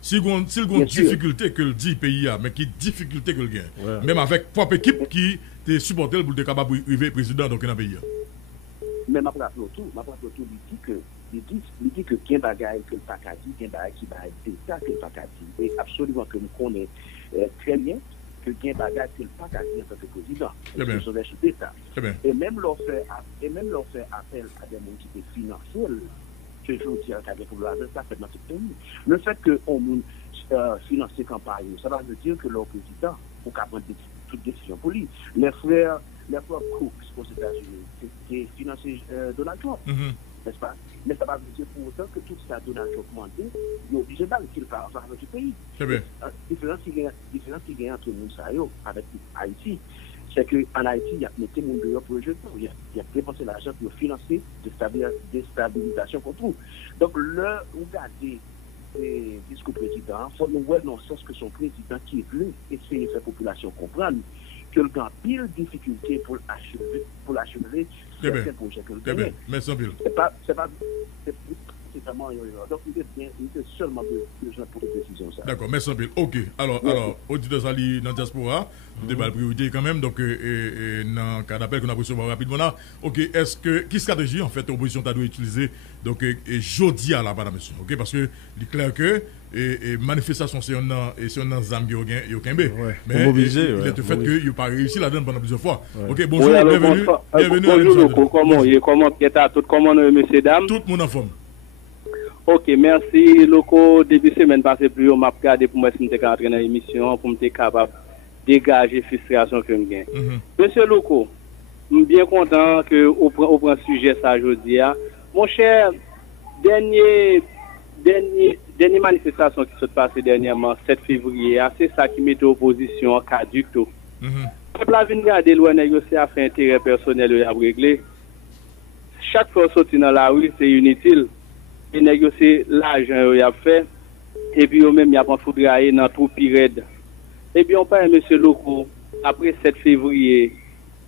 Si il y a une difficulté que le dit pays, mais qui difficulté que le gagne. Même avec propre équipe qui est supportée pour être capable d'arriver président dans le pays. Mais ma propre tout, il dit que qu'il y a des bagailles que le PACA dit, qu'il y a des bagailles qui va être d'État que le PACA dit. Et absolument que nous connaissons très bien que qu'il y a des bagailles que le PACA dit en tant que président. Ce sont des choses d'État. Et même leur faire appel à des gens qui étaient financiers, que je vous dis à des problèmes, ça fait dans ce pays. Le fait qu'on finance ces campagnes, ça veut dire que leur président, pour qu'il prenne toute décision pour lui. Les frères Cook aux États-Unis, c'était financé Donald Trump, n'est-ce pas? Mais ça va veut dire pour autant que tout ça Donald Trump demandé, il est obligé d'aller qu'il part en faveur du pays. La différence qu'il y a entre nous avec Haïti, c'est qu'en Haïti, il y a mis mon dehors pour le jeu, il y a dépensé l'argent pour financer déstabilisation contre nous. Donc, on regarde le discours président, il faut nous voir dans le sens que son président qui est venu essayer de faire la population comprendre que le grand pile difficulté pour achever certains projets que le gagne. Merci Bill. C'est vraiment donc il est seulement besoin pour les décisions ça. D'accord, merci Bill. OK. Alors auditeur Sali dans diaspora, débat priorité quand même donc dans cas d'appel qu'on a reçu rapidement là. OK, est-ce que qui stratégie en fait l'opposition doit utiliser donc jeudi à la madame monsieur. OK, parce que il est clair que et manifestation c'est un zam qui au Kembe. Mais il est le fait que il pas réussi là-dedans pendant plusieurs fois. OK, bonjour, bienvenue. Bonjour, comment messieurs dames? Tout le monde en forme. OK, merci. Loco, début semaine passée, plus on m'a regardé pour moi si je suis entré dans l'émission, pour me être capable de dégager la frustration que je gagne. Monsieur Loco, je suis bien content que vous preniez ce sujet ça aujourd'hui. Mon cher, dernière manifestation qui s'est passée dernièrement, 7 février, c'est ça qui met l'opposition en caduc. Le peuple a venu regarder loin négocier à faire intérêt personnel à régler. Chaque fois sortir dans la rue, c'est inutile. Et négocier l'argent qu'il a fait, et puis même il a pas foudraillé dans tout pire. Et puis on parle monsieur Loco, après 7 février,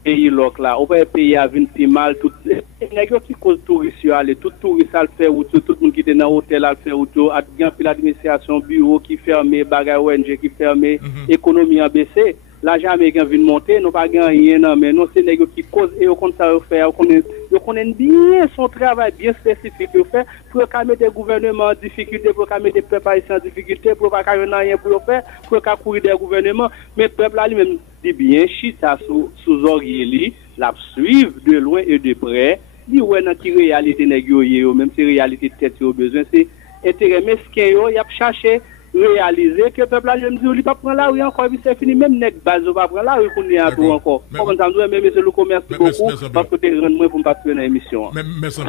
pays loc là, on peut payer à 20 plus mal, tout les négociations qui cause touristes, tout touriste à le faire, tout le monde qui était dans l'hôtel à le faire, à l'administration, bureau qui fermé, bagage ONG qui fermé, économie a baissé. L'argent américain vient monter, nous pas gagner rien, mais nous c'est négociations qui cause et on compte ça faire, on connaît bien son travail bien spécifique de faire pour calmer des gouvernements en difficulté, pour calmer des peuples haïtiens en difficulté, pour pas calmer rien pour faire, pour courir des gouvernements, mais le peuple là lui-même dit bien chita sous oreille la suivre de loin et de près, dit ouais dans qui réalité négocier même si réalité tête au besoin c'est intérêt mesquin yo y a chercher réaliser que le peuple là même dit il pas prendre là oui encore c'est fini même nèg base pas prendre là oui qu'on est à tout encore comme ça nous monsieur le commerce beaucoup parce que tu rendre moi pour participer dans l'émission merci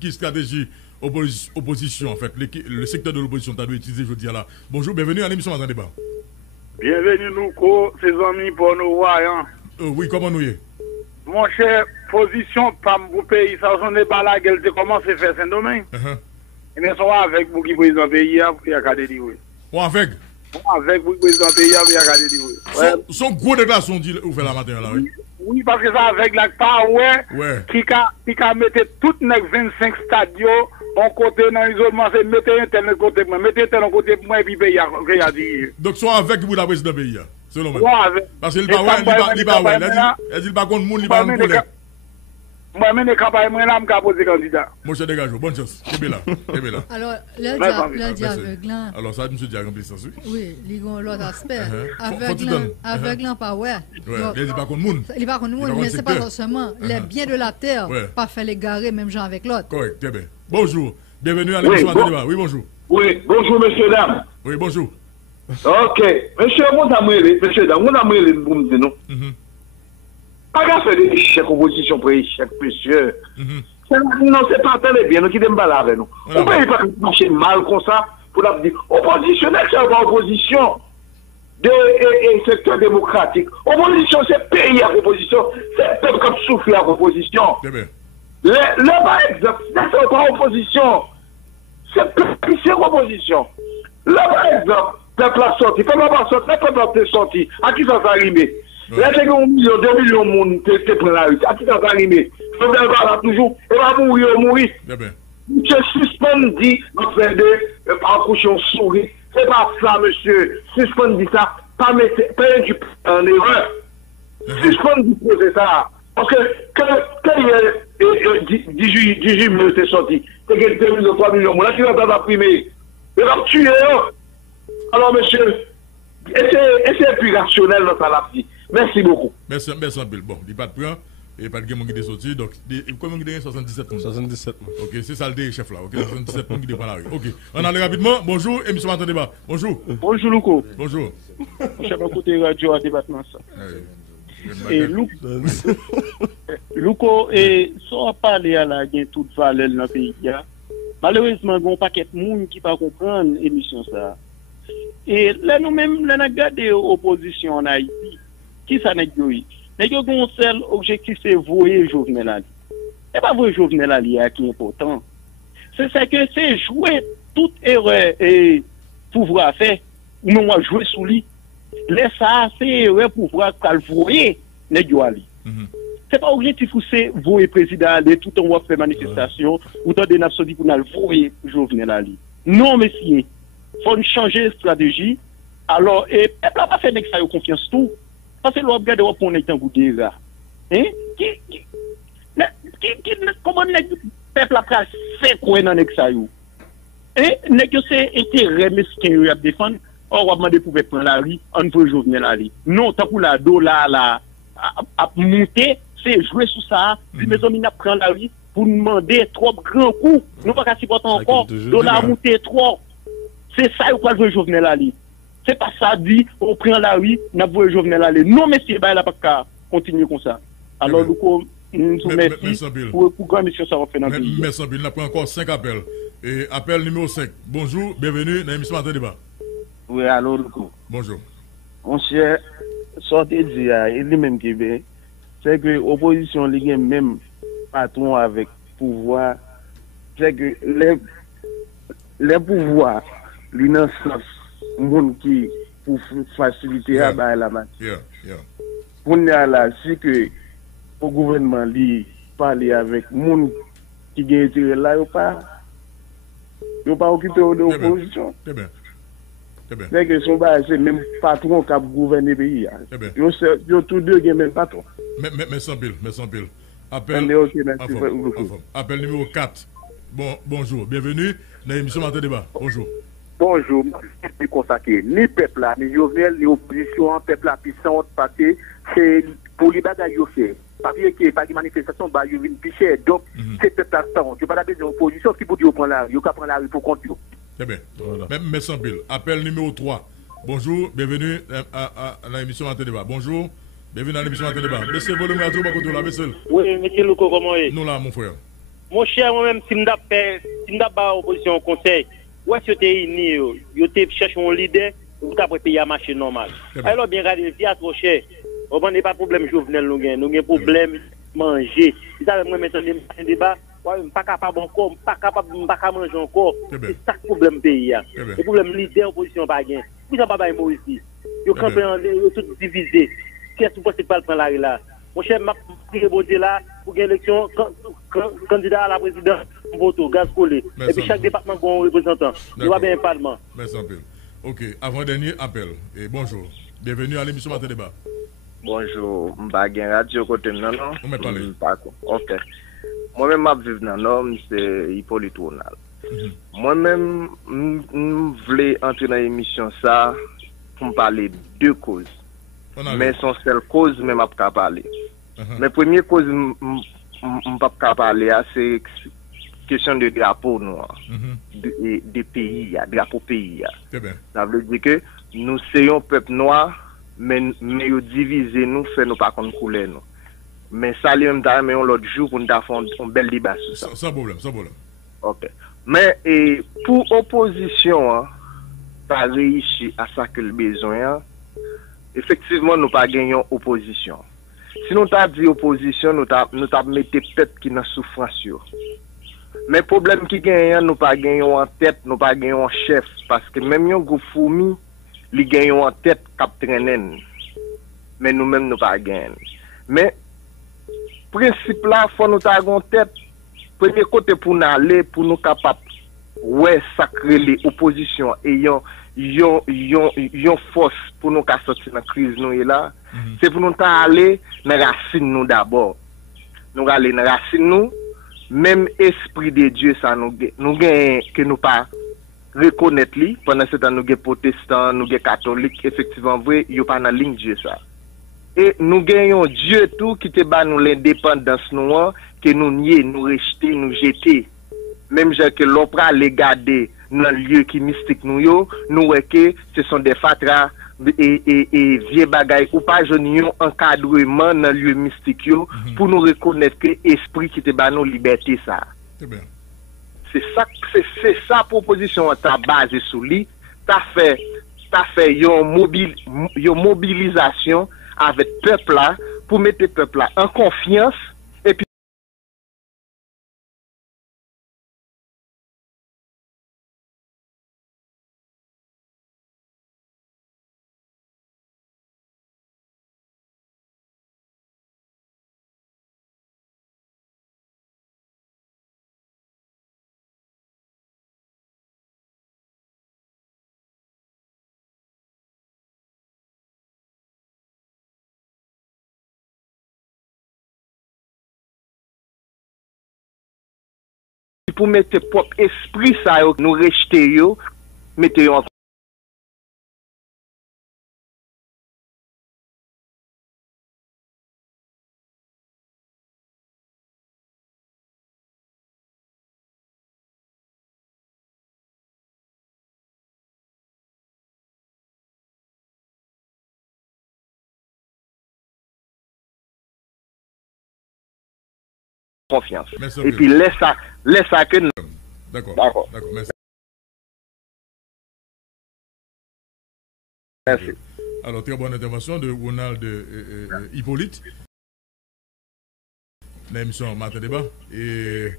qui stratégie opposition en fait le secteur de l'opposition tu dois utiliser je dis là bonjour bienvenue à l'émission Matin Débat bienvenue nous ces amis pour nous voyants oui comment nous est mon cher position pas pour pays ça on n'est pas là qu'elle commence à faire Saint-Domingue Mais soit avec vous qui président pays, il y a qu'à délivrer. Ou avec? Avec vous qui président pays, il y a qu'à délivrer. Son gros déclaration dit ou fait la matin là, oui. Oui, parce que ça avec la part, qui a mis toutes les 25 stadios en côté dans l'isolement, c'est mettre internet côté moi, mettre internet côté moi et puis payer à dire. Donc soit avec vous la président pays, selon moi. Parce qu'il pas il dit pas contre monde, il pas contre. Moi-même, les campagnes, moi, là, je poser candidat. Monsieur Dégageo, bonne chance. Kébé là. Alors, le dit aveuglant. Alors, ça, monsieur dit rempli ça, oui. Oui, il y a l'autre aspect. Aveuglant, pas ouais. Il dit pas contre monde. Il pas contre monde, mais c'est pas forcément. Les biens de la terre, pas faire les garer, même gens avec l'autre. Correct, très bien. Bonjour. Bienvenue à l'émission à débat. Oui, bonjour. Oui, bonjour, monsieur, dame. Oui, bonjour. Ok. Monsieur, monsieur, dame, on a mêlé pour me dire non. Pas qu'à faire des chèques opposition pour les chèques, monsieur. Non, c'est pas très bien, nous qui n'aimons pas là avec nous. On ne peut pas marcher mal comme ça pour la dire. Oppositionnel, c'est pas opposition de secteur démocratique. Opposition, c'est pays à opposition. C'est peuple comme souffle à opposition. Le par exemple, c'est pas opposition. C'est peuple qui opposition. Le par exemple, peuple a sorti. Peuple a sorti, le peuple a sorti. À qui ça va arriver? Là, c'est 1 million, 2 millions de monde qui prennent la rue. À qui ça va arriver? Le peuple va toujours. Il va mourir. Monsieur suspend dit, notre frère de accoucher en souris. C'est pas ça, monsieur. Suspend dit ça. Pas mettre en erreur. Suspend dit poser ça. Parce que quand il y a 18 millions c'est sorti, c'est que 2 millions, 3 millions. Là, tu vas pas primer. Il va tuer. Alors, monsieur, c'est plus rationnel dans sa lapsie. Merci beaucoup. Merci, Bill. Bon, il n'y a pas de point. Et pas de gamin qui est sorti. Donc, combien il y a 77 mois? 77 mois. Ok, c'est ça le chef là. Ok, 77 mois qui est dans la rue. Ok, on allait rapidement. Bonjour, émission Matin Débat. Bonjour. Bonjour, Louko. Bonjour. Je suis à côté radio à débattement ça. Et Louko, et sans parler à la gain toute valeur dans le pays, malheureusement, il y a un paquet de monde qui ne pas comprendre l'émission ça. Et là, nous-mêmes, là, nous regardons l'opposition en Haïti. Qui ça n'est pas? Mais le seul objectif, c'est voyer Jovenel Ali. Ce n'est pas voyer Jovenel Ali qui est important. C'est que c'est jouer toute erreur et pouvoir faire, ou même jouer sous lui. Laisse ça, c'est erreur pouvoir voyer Ali. C'est pas objectif où c'est voyer président Ali, tout en faire manifestation, ou dans des nations pour nous voyer Jovenel Ali. Non, messieurs. Il faut changer de stratégie. Alors, et peuple n'a pas fait que ça ait confiance tout. Parce que l'on regarde on est en goût déjà. Comment le peuple a fait quoi dans le ça yo? C'est intérêt mesquin à défendre. On va demander pour prendre la rue, on peut Jovenel Ali. Non, tant pour la dollar là à monter, c'est jouer sur ça. Puis mes amis prendre la rue pour demander trop grands coups. Nous pas qu'à supporter encore. Dollar monter trop. C'est ça ou quoi jouer Jovenel Ali. C'est pas ça dit, on prend la rue, on voit Jovenel Ali. Non, messieurs, il n'a pas qu'à continuer comme ça. Alors, nous remercions pour grande mission ça va faire dans le pays. Merci, Bill. On a pris encore 5 appels. Et appel numéro 5. Bonjour, bienvenue dans l'émission Matin Débat. Oui, alors, Louko. Bonjour. Mon cher, sortez de dire, il est même qui veut, c'est que l'opposition, il est même patron avec pouvoir. C'est que les pouvoirs, l'innocence, monde qui pour faciliter la matière. Pour nous là, c'est que le gouvernement lui parler avec monde qui a intérêt là, il n'a pas occupé de l'opposition. C'est que son bas, c'est même patron qui a gouverné le pays. Ils ont tous deux qui même patron. Mais sans pile. Appel numéro 4. Bonjour, bienvenue dans l'émission Matin Débat. Bonjour. Bonjour, c'est consacré. Ni peuple là, ni Jovenel, ni opposition, peuple là puissant, parce que c'est pour les bagages fait. Parce que pas de manifestation, bah, il y a une pichette. Donc, c'est peuple là, tu n'as pas d'opposition qui peut dire prendre la rue, il prendre la rue pour compter. Très bien. Même sans pile. Appel numéro 3. Bonjour, bienvenue à l'émission Matin Débat. Bonjour, bienvenue à l'émission Matin Débat. Monsieur Volume Radio, beaucoup là, monsieur. Oui, monsieur Louko, comment est-ce? Nous là, mon frère. Mon cher, moi-même, si je n'ai pas opposition au conseil, où est-ce que tu es réuni? Tu cherches un leader pour payer à marché normal. Alors, bien regardez, le vie trop cher. On n'a pas de problème Jovenel, nous avons un problème manger. Si ça, moi, maintenant, un débat, pas capable encore, pas capable pas manger encore. C'est ça le problème pays. Le problème leader opposition pas gain. Vous ça pas Moïse. Yo campé tout divisé. Qu'est-ce que vous pensez pas prendre la là? Mon cher m'a prié voter là pour l'élection candidat à la présidence vote gaz collé. Et puis chaque département a un représentant. Il va bien un parlement. Merci un peu. OK, avant-dernier appel. Et bonjour. Bienvenue à l'émission Matin Débat. Bonjour, m'baguen radio côté non. On m'a parlé. OK. Moi-même m'a vivre dans l'homme c'est Hippolyte Ronald. Moi-même voulais entrer dans l'émission ça pour me parler de deux causes. Mais son seule cause même m'a pas parler. Mais première cause m'pas pas parler c'est question de drapeau noir de pays drapeau pays. Ça veut dire que nous sommes peuple noir mais yo diviser nous fait nous pas contre couleur nous. Mais ça lui même mais on l'autre jour pour nous faire un bel débat sur ça. Sans problème. OK. Mais pour opposition pas réussi à ça que le besoin effectivement nous pas gagnons opposition. Si nous t'a dit opposition nous t'a mettre tête qui dans souffrance. Mais problème qui gagne nous pas gagnons en tête, nous pas gagnons en chef parce que même un groupe fourmi li gagnons en tête cap traîner. Mais nous-mêmes nous pas gagnons. Mais principe là faut nous ta en tête premier côté pour nous aller pour nous capable ouais sacrer les oppositions ayant yon force pour nous sortir dans la crise nous est là c'est pour nous aller dans racine nous d'abord nous aller dans racine nous même esprit de Dieu ça nous gagne que nous pas reconnaître lui pendant ce temps nous gagne protestants nous gagne catholiques effectivement vrai yo pas dans ligne Dieu ça et nous gagnons Dieu tout qui te ba nous l'indépendance nous que nous nier nous rejeter nous jeter même que l'on prend les garder dans le lieu qui mystique nous voyons que ce sont des fatras et vieux bagailles ou pas un encadrement dans le lieu mystique pour nous reconnaître que l'esprit qui te bat nos libertés ça. C'est ça proposition ta basée sur lui, t'as fait une mobilisation avec peuple là pour mettre peuple là en confiance. Pour mettre propre esprit ça nous rejeter yo mettez en confiance. Et puis laisse ça que nous. D'accord. Merci. Merci. Alors, très bonne intervention de Ronald Hippolyte. Dans l'émission Matin Débat. Et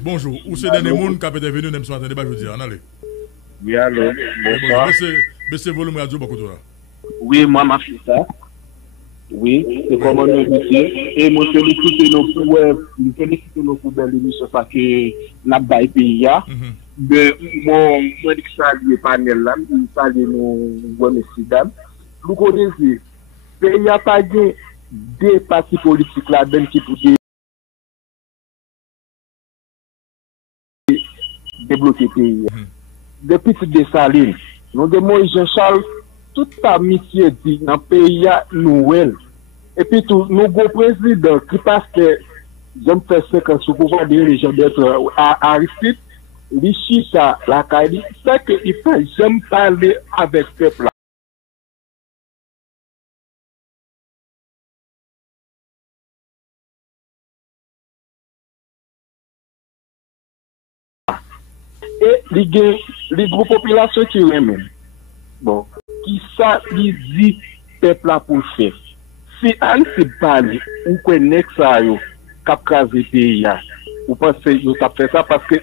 bonjour. Où c'est dernier monde qui a été venu dans l'émission Matin Débat, je veux dire. Allez. Oui, allô. Bonsoir. Baissez le volume radio, beaucoup de Oui, moi, ma fille, ça. Oui, c'est comme on dit. Et moi, je félicite nos belles émissions parce que la baille pays. Mais moi, je dis que ça, le panel là, ça, nous, messieurs, dames. Nous connaissons, il n'y a pas de des partis politiques là-dedans qui pourraient débloquer le pays. Depuis des salines, nous demandons Jean-Charles. Tout ça, monsieur, dit dans le pays nouvelle. Et puis, tout, nous avons président qui passe que j'aime faire 5 ans sous pouvoir dirigeant d'être à Aristide, Lichita, la Kali, c'est qu'il faut j'aime parler avec le peuple. Et les groupes populations qui remettent. Bon. Qui ça lui dit peuple là pour faire. Si on se parle ou connaît ça yo cap craser pays Vous pensez que vous avez fait ça parce que,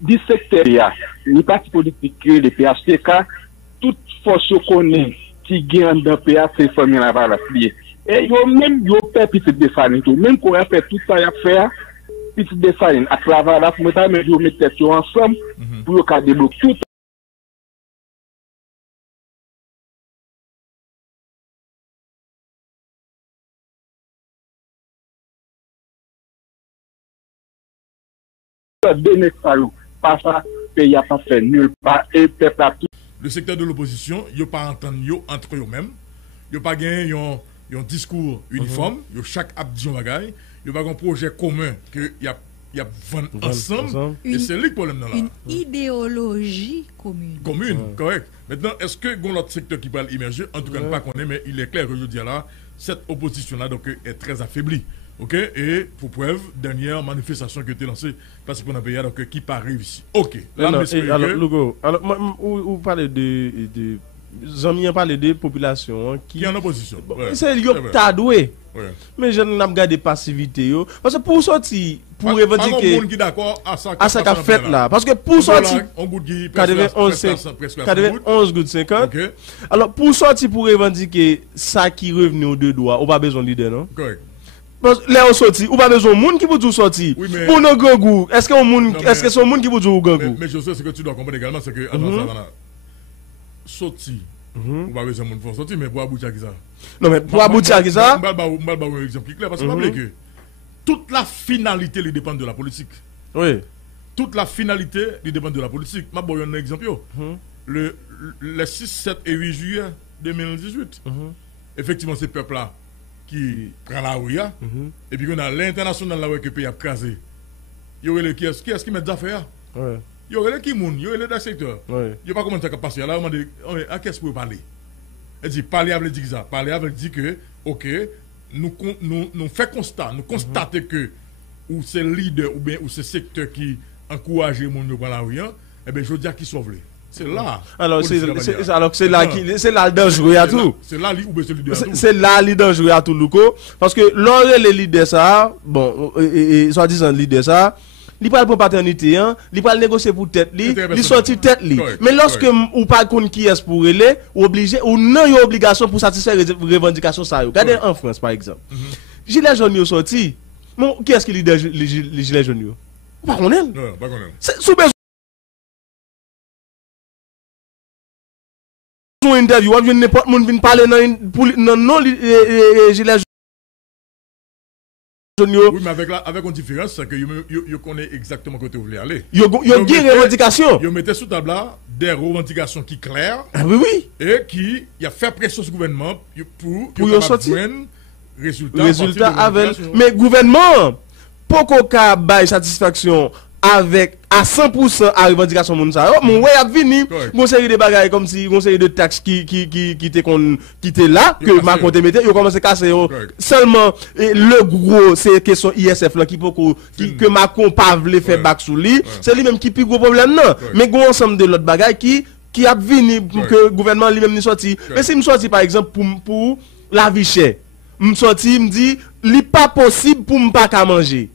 du secteur, les partis politiques, les PHTK, toute force qu'on est, qui gagne dans le PA, c'est famille la valeur. Et même, yo fait petite défarine tout. Même qu'on a fait tout ça, il a fait, petite défarine, à travers la fumée, mais yo mettre tête ensemble, pour qu'on débloque tout. Pas ça, pays a pas fait nulle part et peuple a tout. Le secteur de l'opposition, il n'y a pas entendu entre eux-mêmes, il n'y a pas gagné un discours uniforme, il y a chaque abdion bagaille, il n'y a pas un projet commun qu'il y a ensemble, et c'est le problème là. Une idéologie commune. Correct. Maintenant, est-ce que l'autre secteur qui parle immerger, en tout cas pas qu'on est, mais il est clair que je dis là, cette opposition-là donc est très affaiblie. Ok, et pour preuve, dernière manifestation qui a été lancée parce qu'on a payé donc qui pas réussi. Ok. Là, alors, Lugo, vous parlez de Jean-Mi a parlé de population qui en opposition. C'est tadoué. Mais je n'ai pas gardé passivité parce que pour sortir, pour revendiquer à ça qu'a fait là, parce que pour sortir 91 gouttes 50. Alors pour sortir pour revendiquer ça qui revenu aux deux doigts, on pas besoin de leader, non? Correct. Là on sorti, ou pas besoin de monde qui vous sortir. Pour nos gangou, est-ce que c'est un monde qui vous dit gangou? Mais je sais ce que tu dois comprendre également, c'est que sorti, ou pas besoin de monde pour sortir, mais pour aboutir à ça. Non mais pour aboutir à ça, je vais un exemple clair parce que rappelez que toute la finalité elle dépend de la politique. Oui. Toute la finalité elle dépend de la politique. Je vais un exemple. Le 6, 7 et 8 juillet 2018. Effectivement, ces peuples-là qui prend la rue, et puis on a l'international là où le pays a crasé. Il y aurait qui est-ce qui met des affaires? Il y aurait qui moun, il y aurait les secteurs. Il n'y a pas comment ça peut passer. Là, on dit, à qu'est-ce que vous parlez? Elle dit, parler avec dit ça. Parler avec dit que, ok, nous fait constat, nous constatons que, ou c'est le leader, ou bien, ou c'est le secteur qui encourage les gens dans la rue, eh bien, je dis à qui sauve. C'est là. Alors c'est là le danger à tout. C'est là où c'est le leader. C'est là le danger à tout Luco parce que lorsque les leaders ça, bon soi-disant leader ça, il parle pour paternité il parle négocier pour tête il sorti tête mais lorsque ou pas connait qui est pour aller obligé ou non une obligation pour satisfaire les revendications ça. Regardez en France par exemple. Gilets jaunes yo sorti. Bon qui est-ce qui leader les gilets jaunes yo? Pas connaît. Non, pas connaît. C'est sous interview, ou bien n'importe monde vient parler non gilets jaunes. Oui, mais avec une différence, c'est que vous connaissez exactement où vous voulez aller. Vous avez des revendications. Vous mettez sous table là des revendications qui claires. Oui. Et qui a fait pression sur le gouvernement pour sortir résultat avec. Mais le gouvernement, pour qu'on ait satisfaction avec à 100% à revendication moun ça mon ouais a vini une série de bagages comme si une série de taxes qui était là que Macron te mettait yo commencé casser seulement le gros c'est question ISF là que Macron pas voulait faire back sous lui c'est lui même qui plus gros problème non mais gros ensemble de l'autre bagages qui a vini pour que gouvernement lui même ni sorti mais si me sorti par exemple pour la vie chère me sorti me dit li pas possible pour me pas qu'à manger.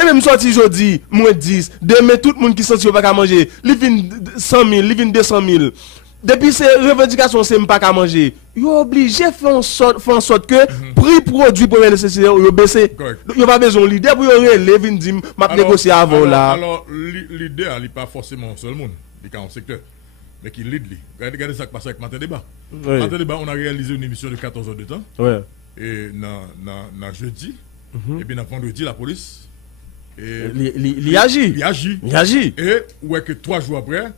Et même sorti aujourd'hui, moins 10, demain tout le monde qui sorti pas qu'à manger, li vinn 100 000, li vinn 200 000. Depuis ces revendications, c'est pas qu'à manger. Ils sont obligés de faire en sorte que prix produit pour les nécessaires, ils baissé. Il n'y a pas besoin de leader pour les vinn dire, m'a négocier avant là. Alors, leader, il n'est pas forcément seul monde, il est en secteur. Mais qui lead lui. Regardez ça qui passe avec Matin Débat. Matin Débat, on a réalisé une émission de 14 heures de temps. Et dans jeudi, et bien dans vendredi, la police. Il agit. Et ouais que 3 jours après,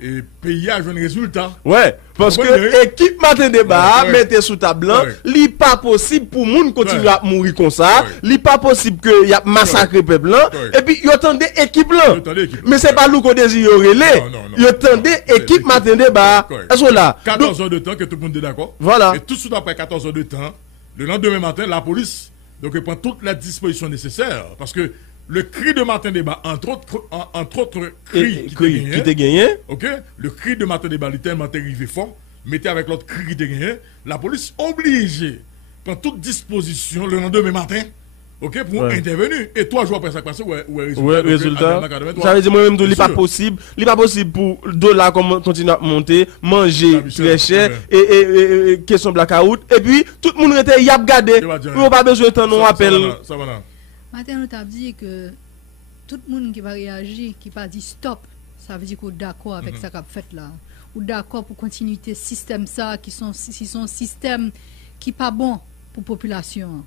et pays a un résultat. Ouais, parce que l'équipe Matin Débat mettez sous table, li pas possible pour moun continuer à mourir comme ça, li pas possible que y a massacré peuple là, et puis y attendez équipe là. Mais c'est pas nous qu'on désire relais. Y attendez équipe Matin Débat. Est-ce là 14 heures de temps que tout le monde est d'accord. Voilà. Et tout de suite après 14 heures de temps, le lendemain matin, la police donc prend toutes les dispositions nécessaires parce que le cri de Matin Débat, entre autres cris qui étaient gagnés, ok, le cri de Matin Débat est tellement arrivé fort, mettez avec l'autre cri qui était gagné, la police obligée prend toute disposition le lendemain matin, OK, pour intervenir. Et 3 jours après ça passe, ouais, résultat. Ça veut dire moi-même, il n'est pas possible. Il n'est pas possible pour $, continuer à monter, manger très cher, et question blackout. Et puis, tout le monde était, y a regardé. On n'a pas besoin de temps, on appelle. Matin, nous t'avons dit que tout le monde qui va réagir, qui va dire stop, ça veut dire qu'on est d'accord avec ça qu'on a fait là. Ou d'accord pour continuer ce système ça, qui sont système qui n'est pas bon pour la population.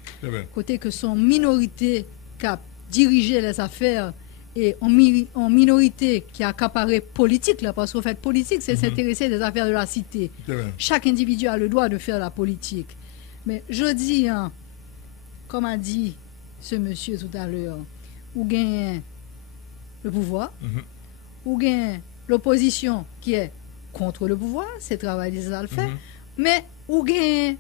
Côté que son minorité qui a dirigé les affaires et en minorité qui a accaparé politique, là, parce qu'en fait, politique, c'est s'intéresser des affaires de la cité. Chaque individu a le droit de faire la politique. Mais je dis, hein, comme a dit ce monsieur tout à l'heure, ou gagne le pouvoir, ou gagne l'opposition qui est contre le pouvoir, c'est travail des à le faire, mais ou gagne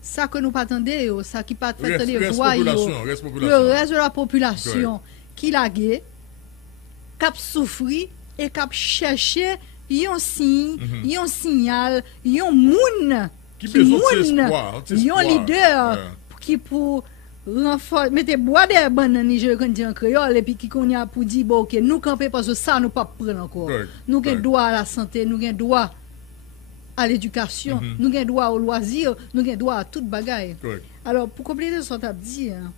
ça que nous pas attendons, ça qui pas fait les voix, le reste de la population qui l'a gué, cap souffri et cap chercher un signe, un signal, un moun qui un leader qui pour renforcer mettez bois des bananes Niger quand dit en créole et puis qui qu'on a pour dire bon OK nous camper parce que ça nous pas prendre encore. Nous avons droit à la santé, nous avons droit à l'éducation, nous avons droit au loisir, nous avons droit à toute bagaille. Alors, pour compléter ce que tu as dit, hein,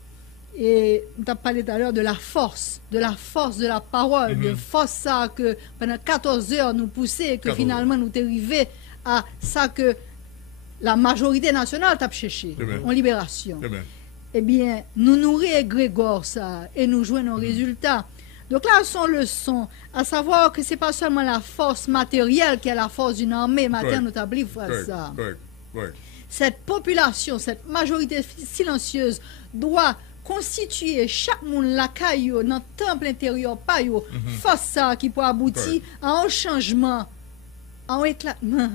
et tu as parlé tout à l'heure de la force de la parole, de force ça que pendant 14 heures nous pousser et que finalement nous arrivés à ça que la majorité nationale t'a cherché en libération. Eh bien, nous nourrissons Grégor ça et nous jouons nos résultats. Donc là, son leçon, à savoir que ce n'est pas seulement la force matérielle qui est la force d'une armée, matin nous t'abli ça. Cette population, cette majorité silencieuse doit constituer chaque monde la caillou dans le temple intérieur, pas yo, force ça qui peut aboutir à un changement, à un éclatement,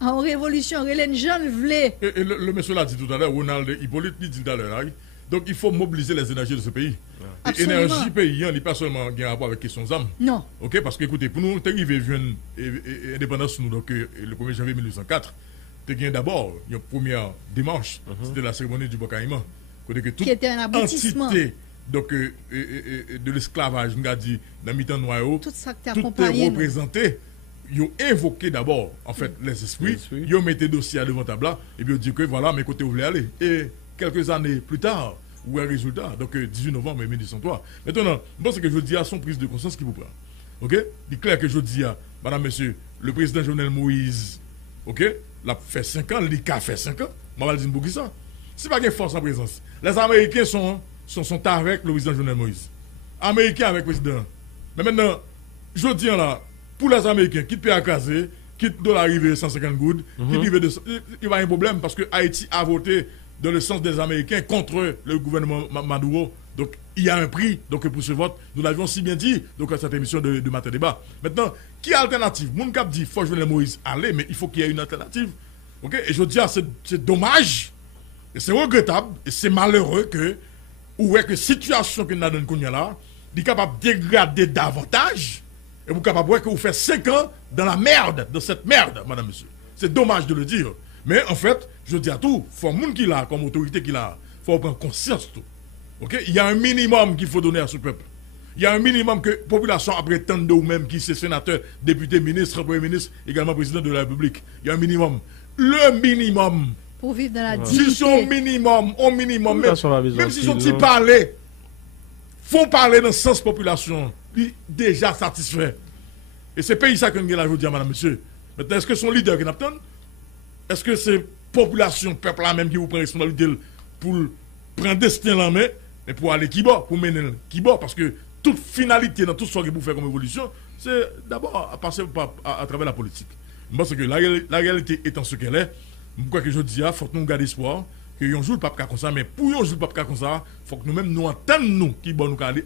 à une révolution. Les jeunes voulaient. Et le monsieur l'a dit tout à l'heure, Ronald Hippolyte dit tout à l'heure, donc il faut mobiliser les énergies de ce pays. L'énergie paysan n'est pas seulement en rapport avec question d'âme. Non. OK, parce que écoutez, pour nous, arriver à une indépendance, donc le 1er janvier 1904, tu as d'abord une première démarche, c'était la cérémonie du Bocaïman. Qui était un aboutissement. Entité, donc, de l'esclavage, nous avons dit, dans le mi-temps noyau, tout ça que tout est représenté. Ils ont évoqué d'abord, en fait, les esprits, ils ont mis des dossiers à devant table, et puis ils ont dit que voilà, mes côtés, vous voulez aller. Et quelques années plus tard, ou un résultat, donc 18 novembre 1903. Maintenant, je pense que je dis à son prise de conscience qui vous prend. OK? Il est clair que je dis à madame, monsieur, le président Jovenel Moïse, OK? Il a fait 5 ans, il a fait 5 ans. Je vais dire ça. C'est pas qu'il force en présence. Les Américains sont avec le président Jovenel Moïse. Américains avec le président. Mais maintenant, je dis là, pour les Américains, qui peut accaser, qui doit arriver 150 gouttes, il va y avoir un problème parce que Haïti a voté dans le sens des Américains contre le gouvernement Maduro. Donc, il y a un prix donc, pour ce vote. Nous l'avions si bien dit donc, à cette émission de Matin Débat. Maintenant, qui est alternative? Mon cap dit, il faut Jovenel Moïse aller, mais il faut qu'il y ait une alternative. Okay? Et je dis, c'est dommage, et c'est regrettable, et c'est malheureux que, ou est que situation que nous avons dans là, il est capable de dégrader davantage, et vous êtes capable de voir que vous faites 5 ans dans la merde, dans cette merde, madame, monsieur. C'est dommage de le dire. Mais en fait, je dis à tout, il faut un monde qui l'a, comme autorité qui l'a, il faut prendre conscience de tout. Okay? Il y a un minimum qu'il faut donner à ce peuple. Il y a un minimum que la population a prétendu de vous-même, qui c'est sénateur, député, ministre, premier ministre, également président de la République. Il y a un minimum. Le minimum. Pour vivre dans la dignité. Si son minimum, au minimum, même si son petit parler, font parler dans le sens population, déjà satisfait. Et c'est pays ça que nous avons aujourd'hui, madame, monsieur. Maintenant, est-ce que son leader qui n'a pas? Est-ce que c'est population, peuple là même qui vous prend responsabilité pour prendre destin en main, mais pour aller qui bord, pour mener qui bord, parce que toute finalité dans tout ce que vous faites comme évolution, c'est d'abord à passer à travers la politique. Je pense que la réalité étant ce qu'elle est, je crois que je dis, il faut que nous gardions espoir, que un jour le pape comme ça, mais pour un jour le pape comme ça, il faut que nous-mêmes nous entendions nous qui bon nous aller.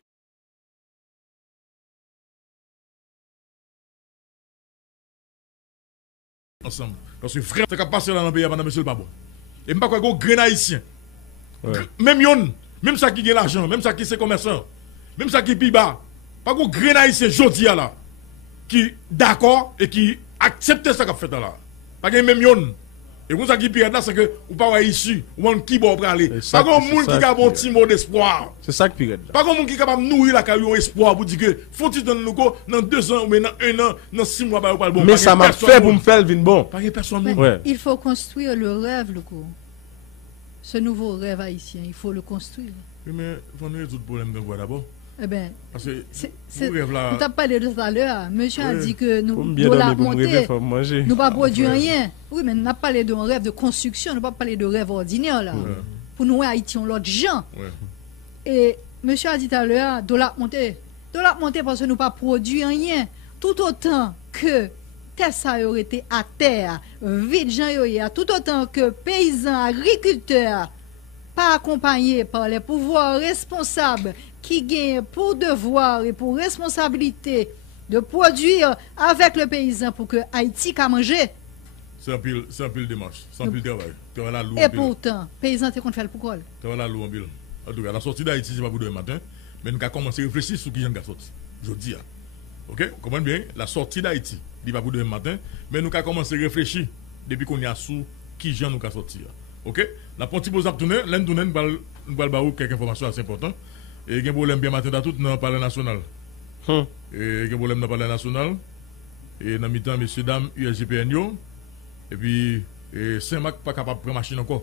Ensemble. Parce que frère, c'est qu'à passer dans le pays, madame, monsieur le pas bon. Et je ne sais pas quoi, grand haïtien. Même yon, même ça qui a l'argent, même ça qui est commerçant, même ça qui est plus bas, pas de grand haïtien jodi là, qui d'accord et qui accepte ça qu'a fait là. Pas de même yon. Et pour ça qui pire là, c'est que ou pas issu, ou on qui va aller. Pas comme monde qui a bon petit mot d'espoir. C'est ça qui pire. Pas comme monde qui est capable de nourrir la carrière espoir pour dire que faut-il dans le dans 2 ans ou dans 1 an, dans 6 mois pas bon. Mais ça m'a fait pour me faire vin bon. Pas personne. Ouais. Il faut construire le rêve, Loco. Ce nouveau rêve haïtien, il faut le construire. Mais on a résoudre le problème d'abord. Eh bien, parce que on t'a parlé de tout à l'heure. Monsieur a dit que nous dollars monter, nous pas produire rien. Oui, mais nous n'a pas parlé d'un rêve de construction, nous pas parlé de rêve ordinaire là. Pour nous Haïti, on l'autre gens. Et monsieur a dit tout à l'heure, dollars monter parce que nous pas produire rien. Tout autant que terre ça aurait été à terre, vide gens tout autant que paysans, agriculteurs, pas accompagnés par les pouvoirs responsables qui gagnent pour devoir et pour responsabilité de produire avec le paysan pour que Haïti a mangé. C'est un pile démarche, c'est un pile travail. Et pourtant, paysan te compte faire pourquoi? Tu vas la louer en pile. En tout cas, la sortie d'Haïti, c'est pas pour demain matin, mais nous avons commencé à réfléchir sur qui j'en ai sorti. Je dis. OK? Vous comprenez bien? La sortie d'Haïti, il pas pour demain matin, mais nous avons commencé à réfléchir depuis qu'on y a sous qui j'en nous a sorti. OK? La petite pause à tourner, nous allons quelques informations assez importantes. Et il y a un problème bien matin tout dans le palais national. Et il y a un problème dans le palais national. Et dans le temps, messieurs, dames, USGPN. Et puis, Saint-Marc pas capable de prendre machine encore.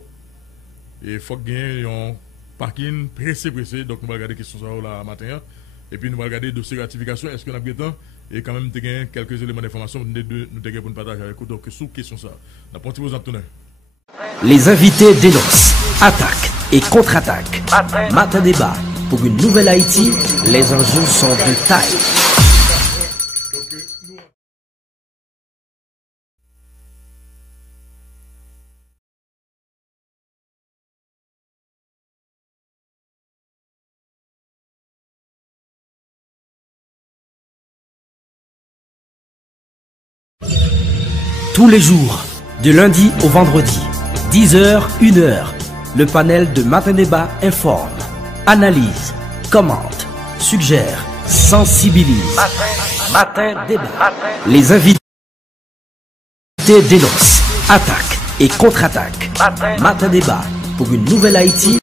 Et il faut gagner un parking pressé. Donc, nous allons regarder question ça là matin. Et puis, nous allons regarder dossier gratification. Est-ce qu'on a bien temps? Et quand même, nous avons quelques éléments d'information nous avons pour partager avec vous. Donc, sous question ça. La petite pause à tourner. Les invités dénoncent, attaquent et contre-attaquent. Matin débat. Pour une nouvelle Haïti, les enjeux sont de taille. Tous les jours, du lundi au vendredi, 10h, 1h, le panel de Matin débat informe, analyse, commente, suggère, sensibilise. Matin débat. Les invités dénoncent, attaquent et contre-attaquent. Matin débat pour une nouvelle Haïti.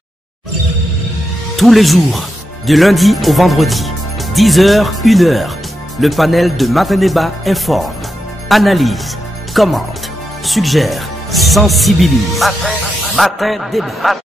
Tous les jours, du lundi au vendredi, 10h, 1h, le panel de Matin débat informe, analyse, commente, suggère, sensibilise. Matin débat.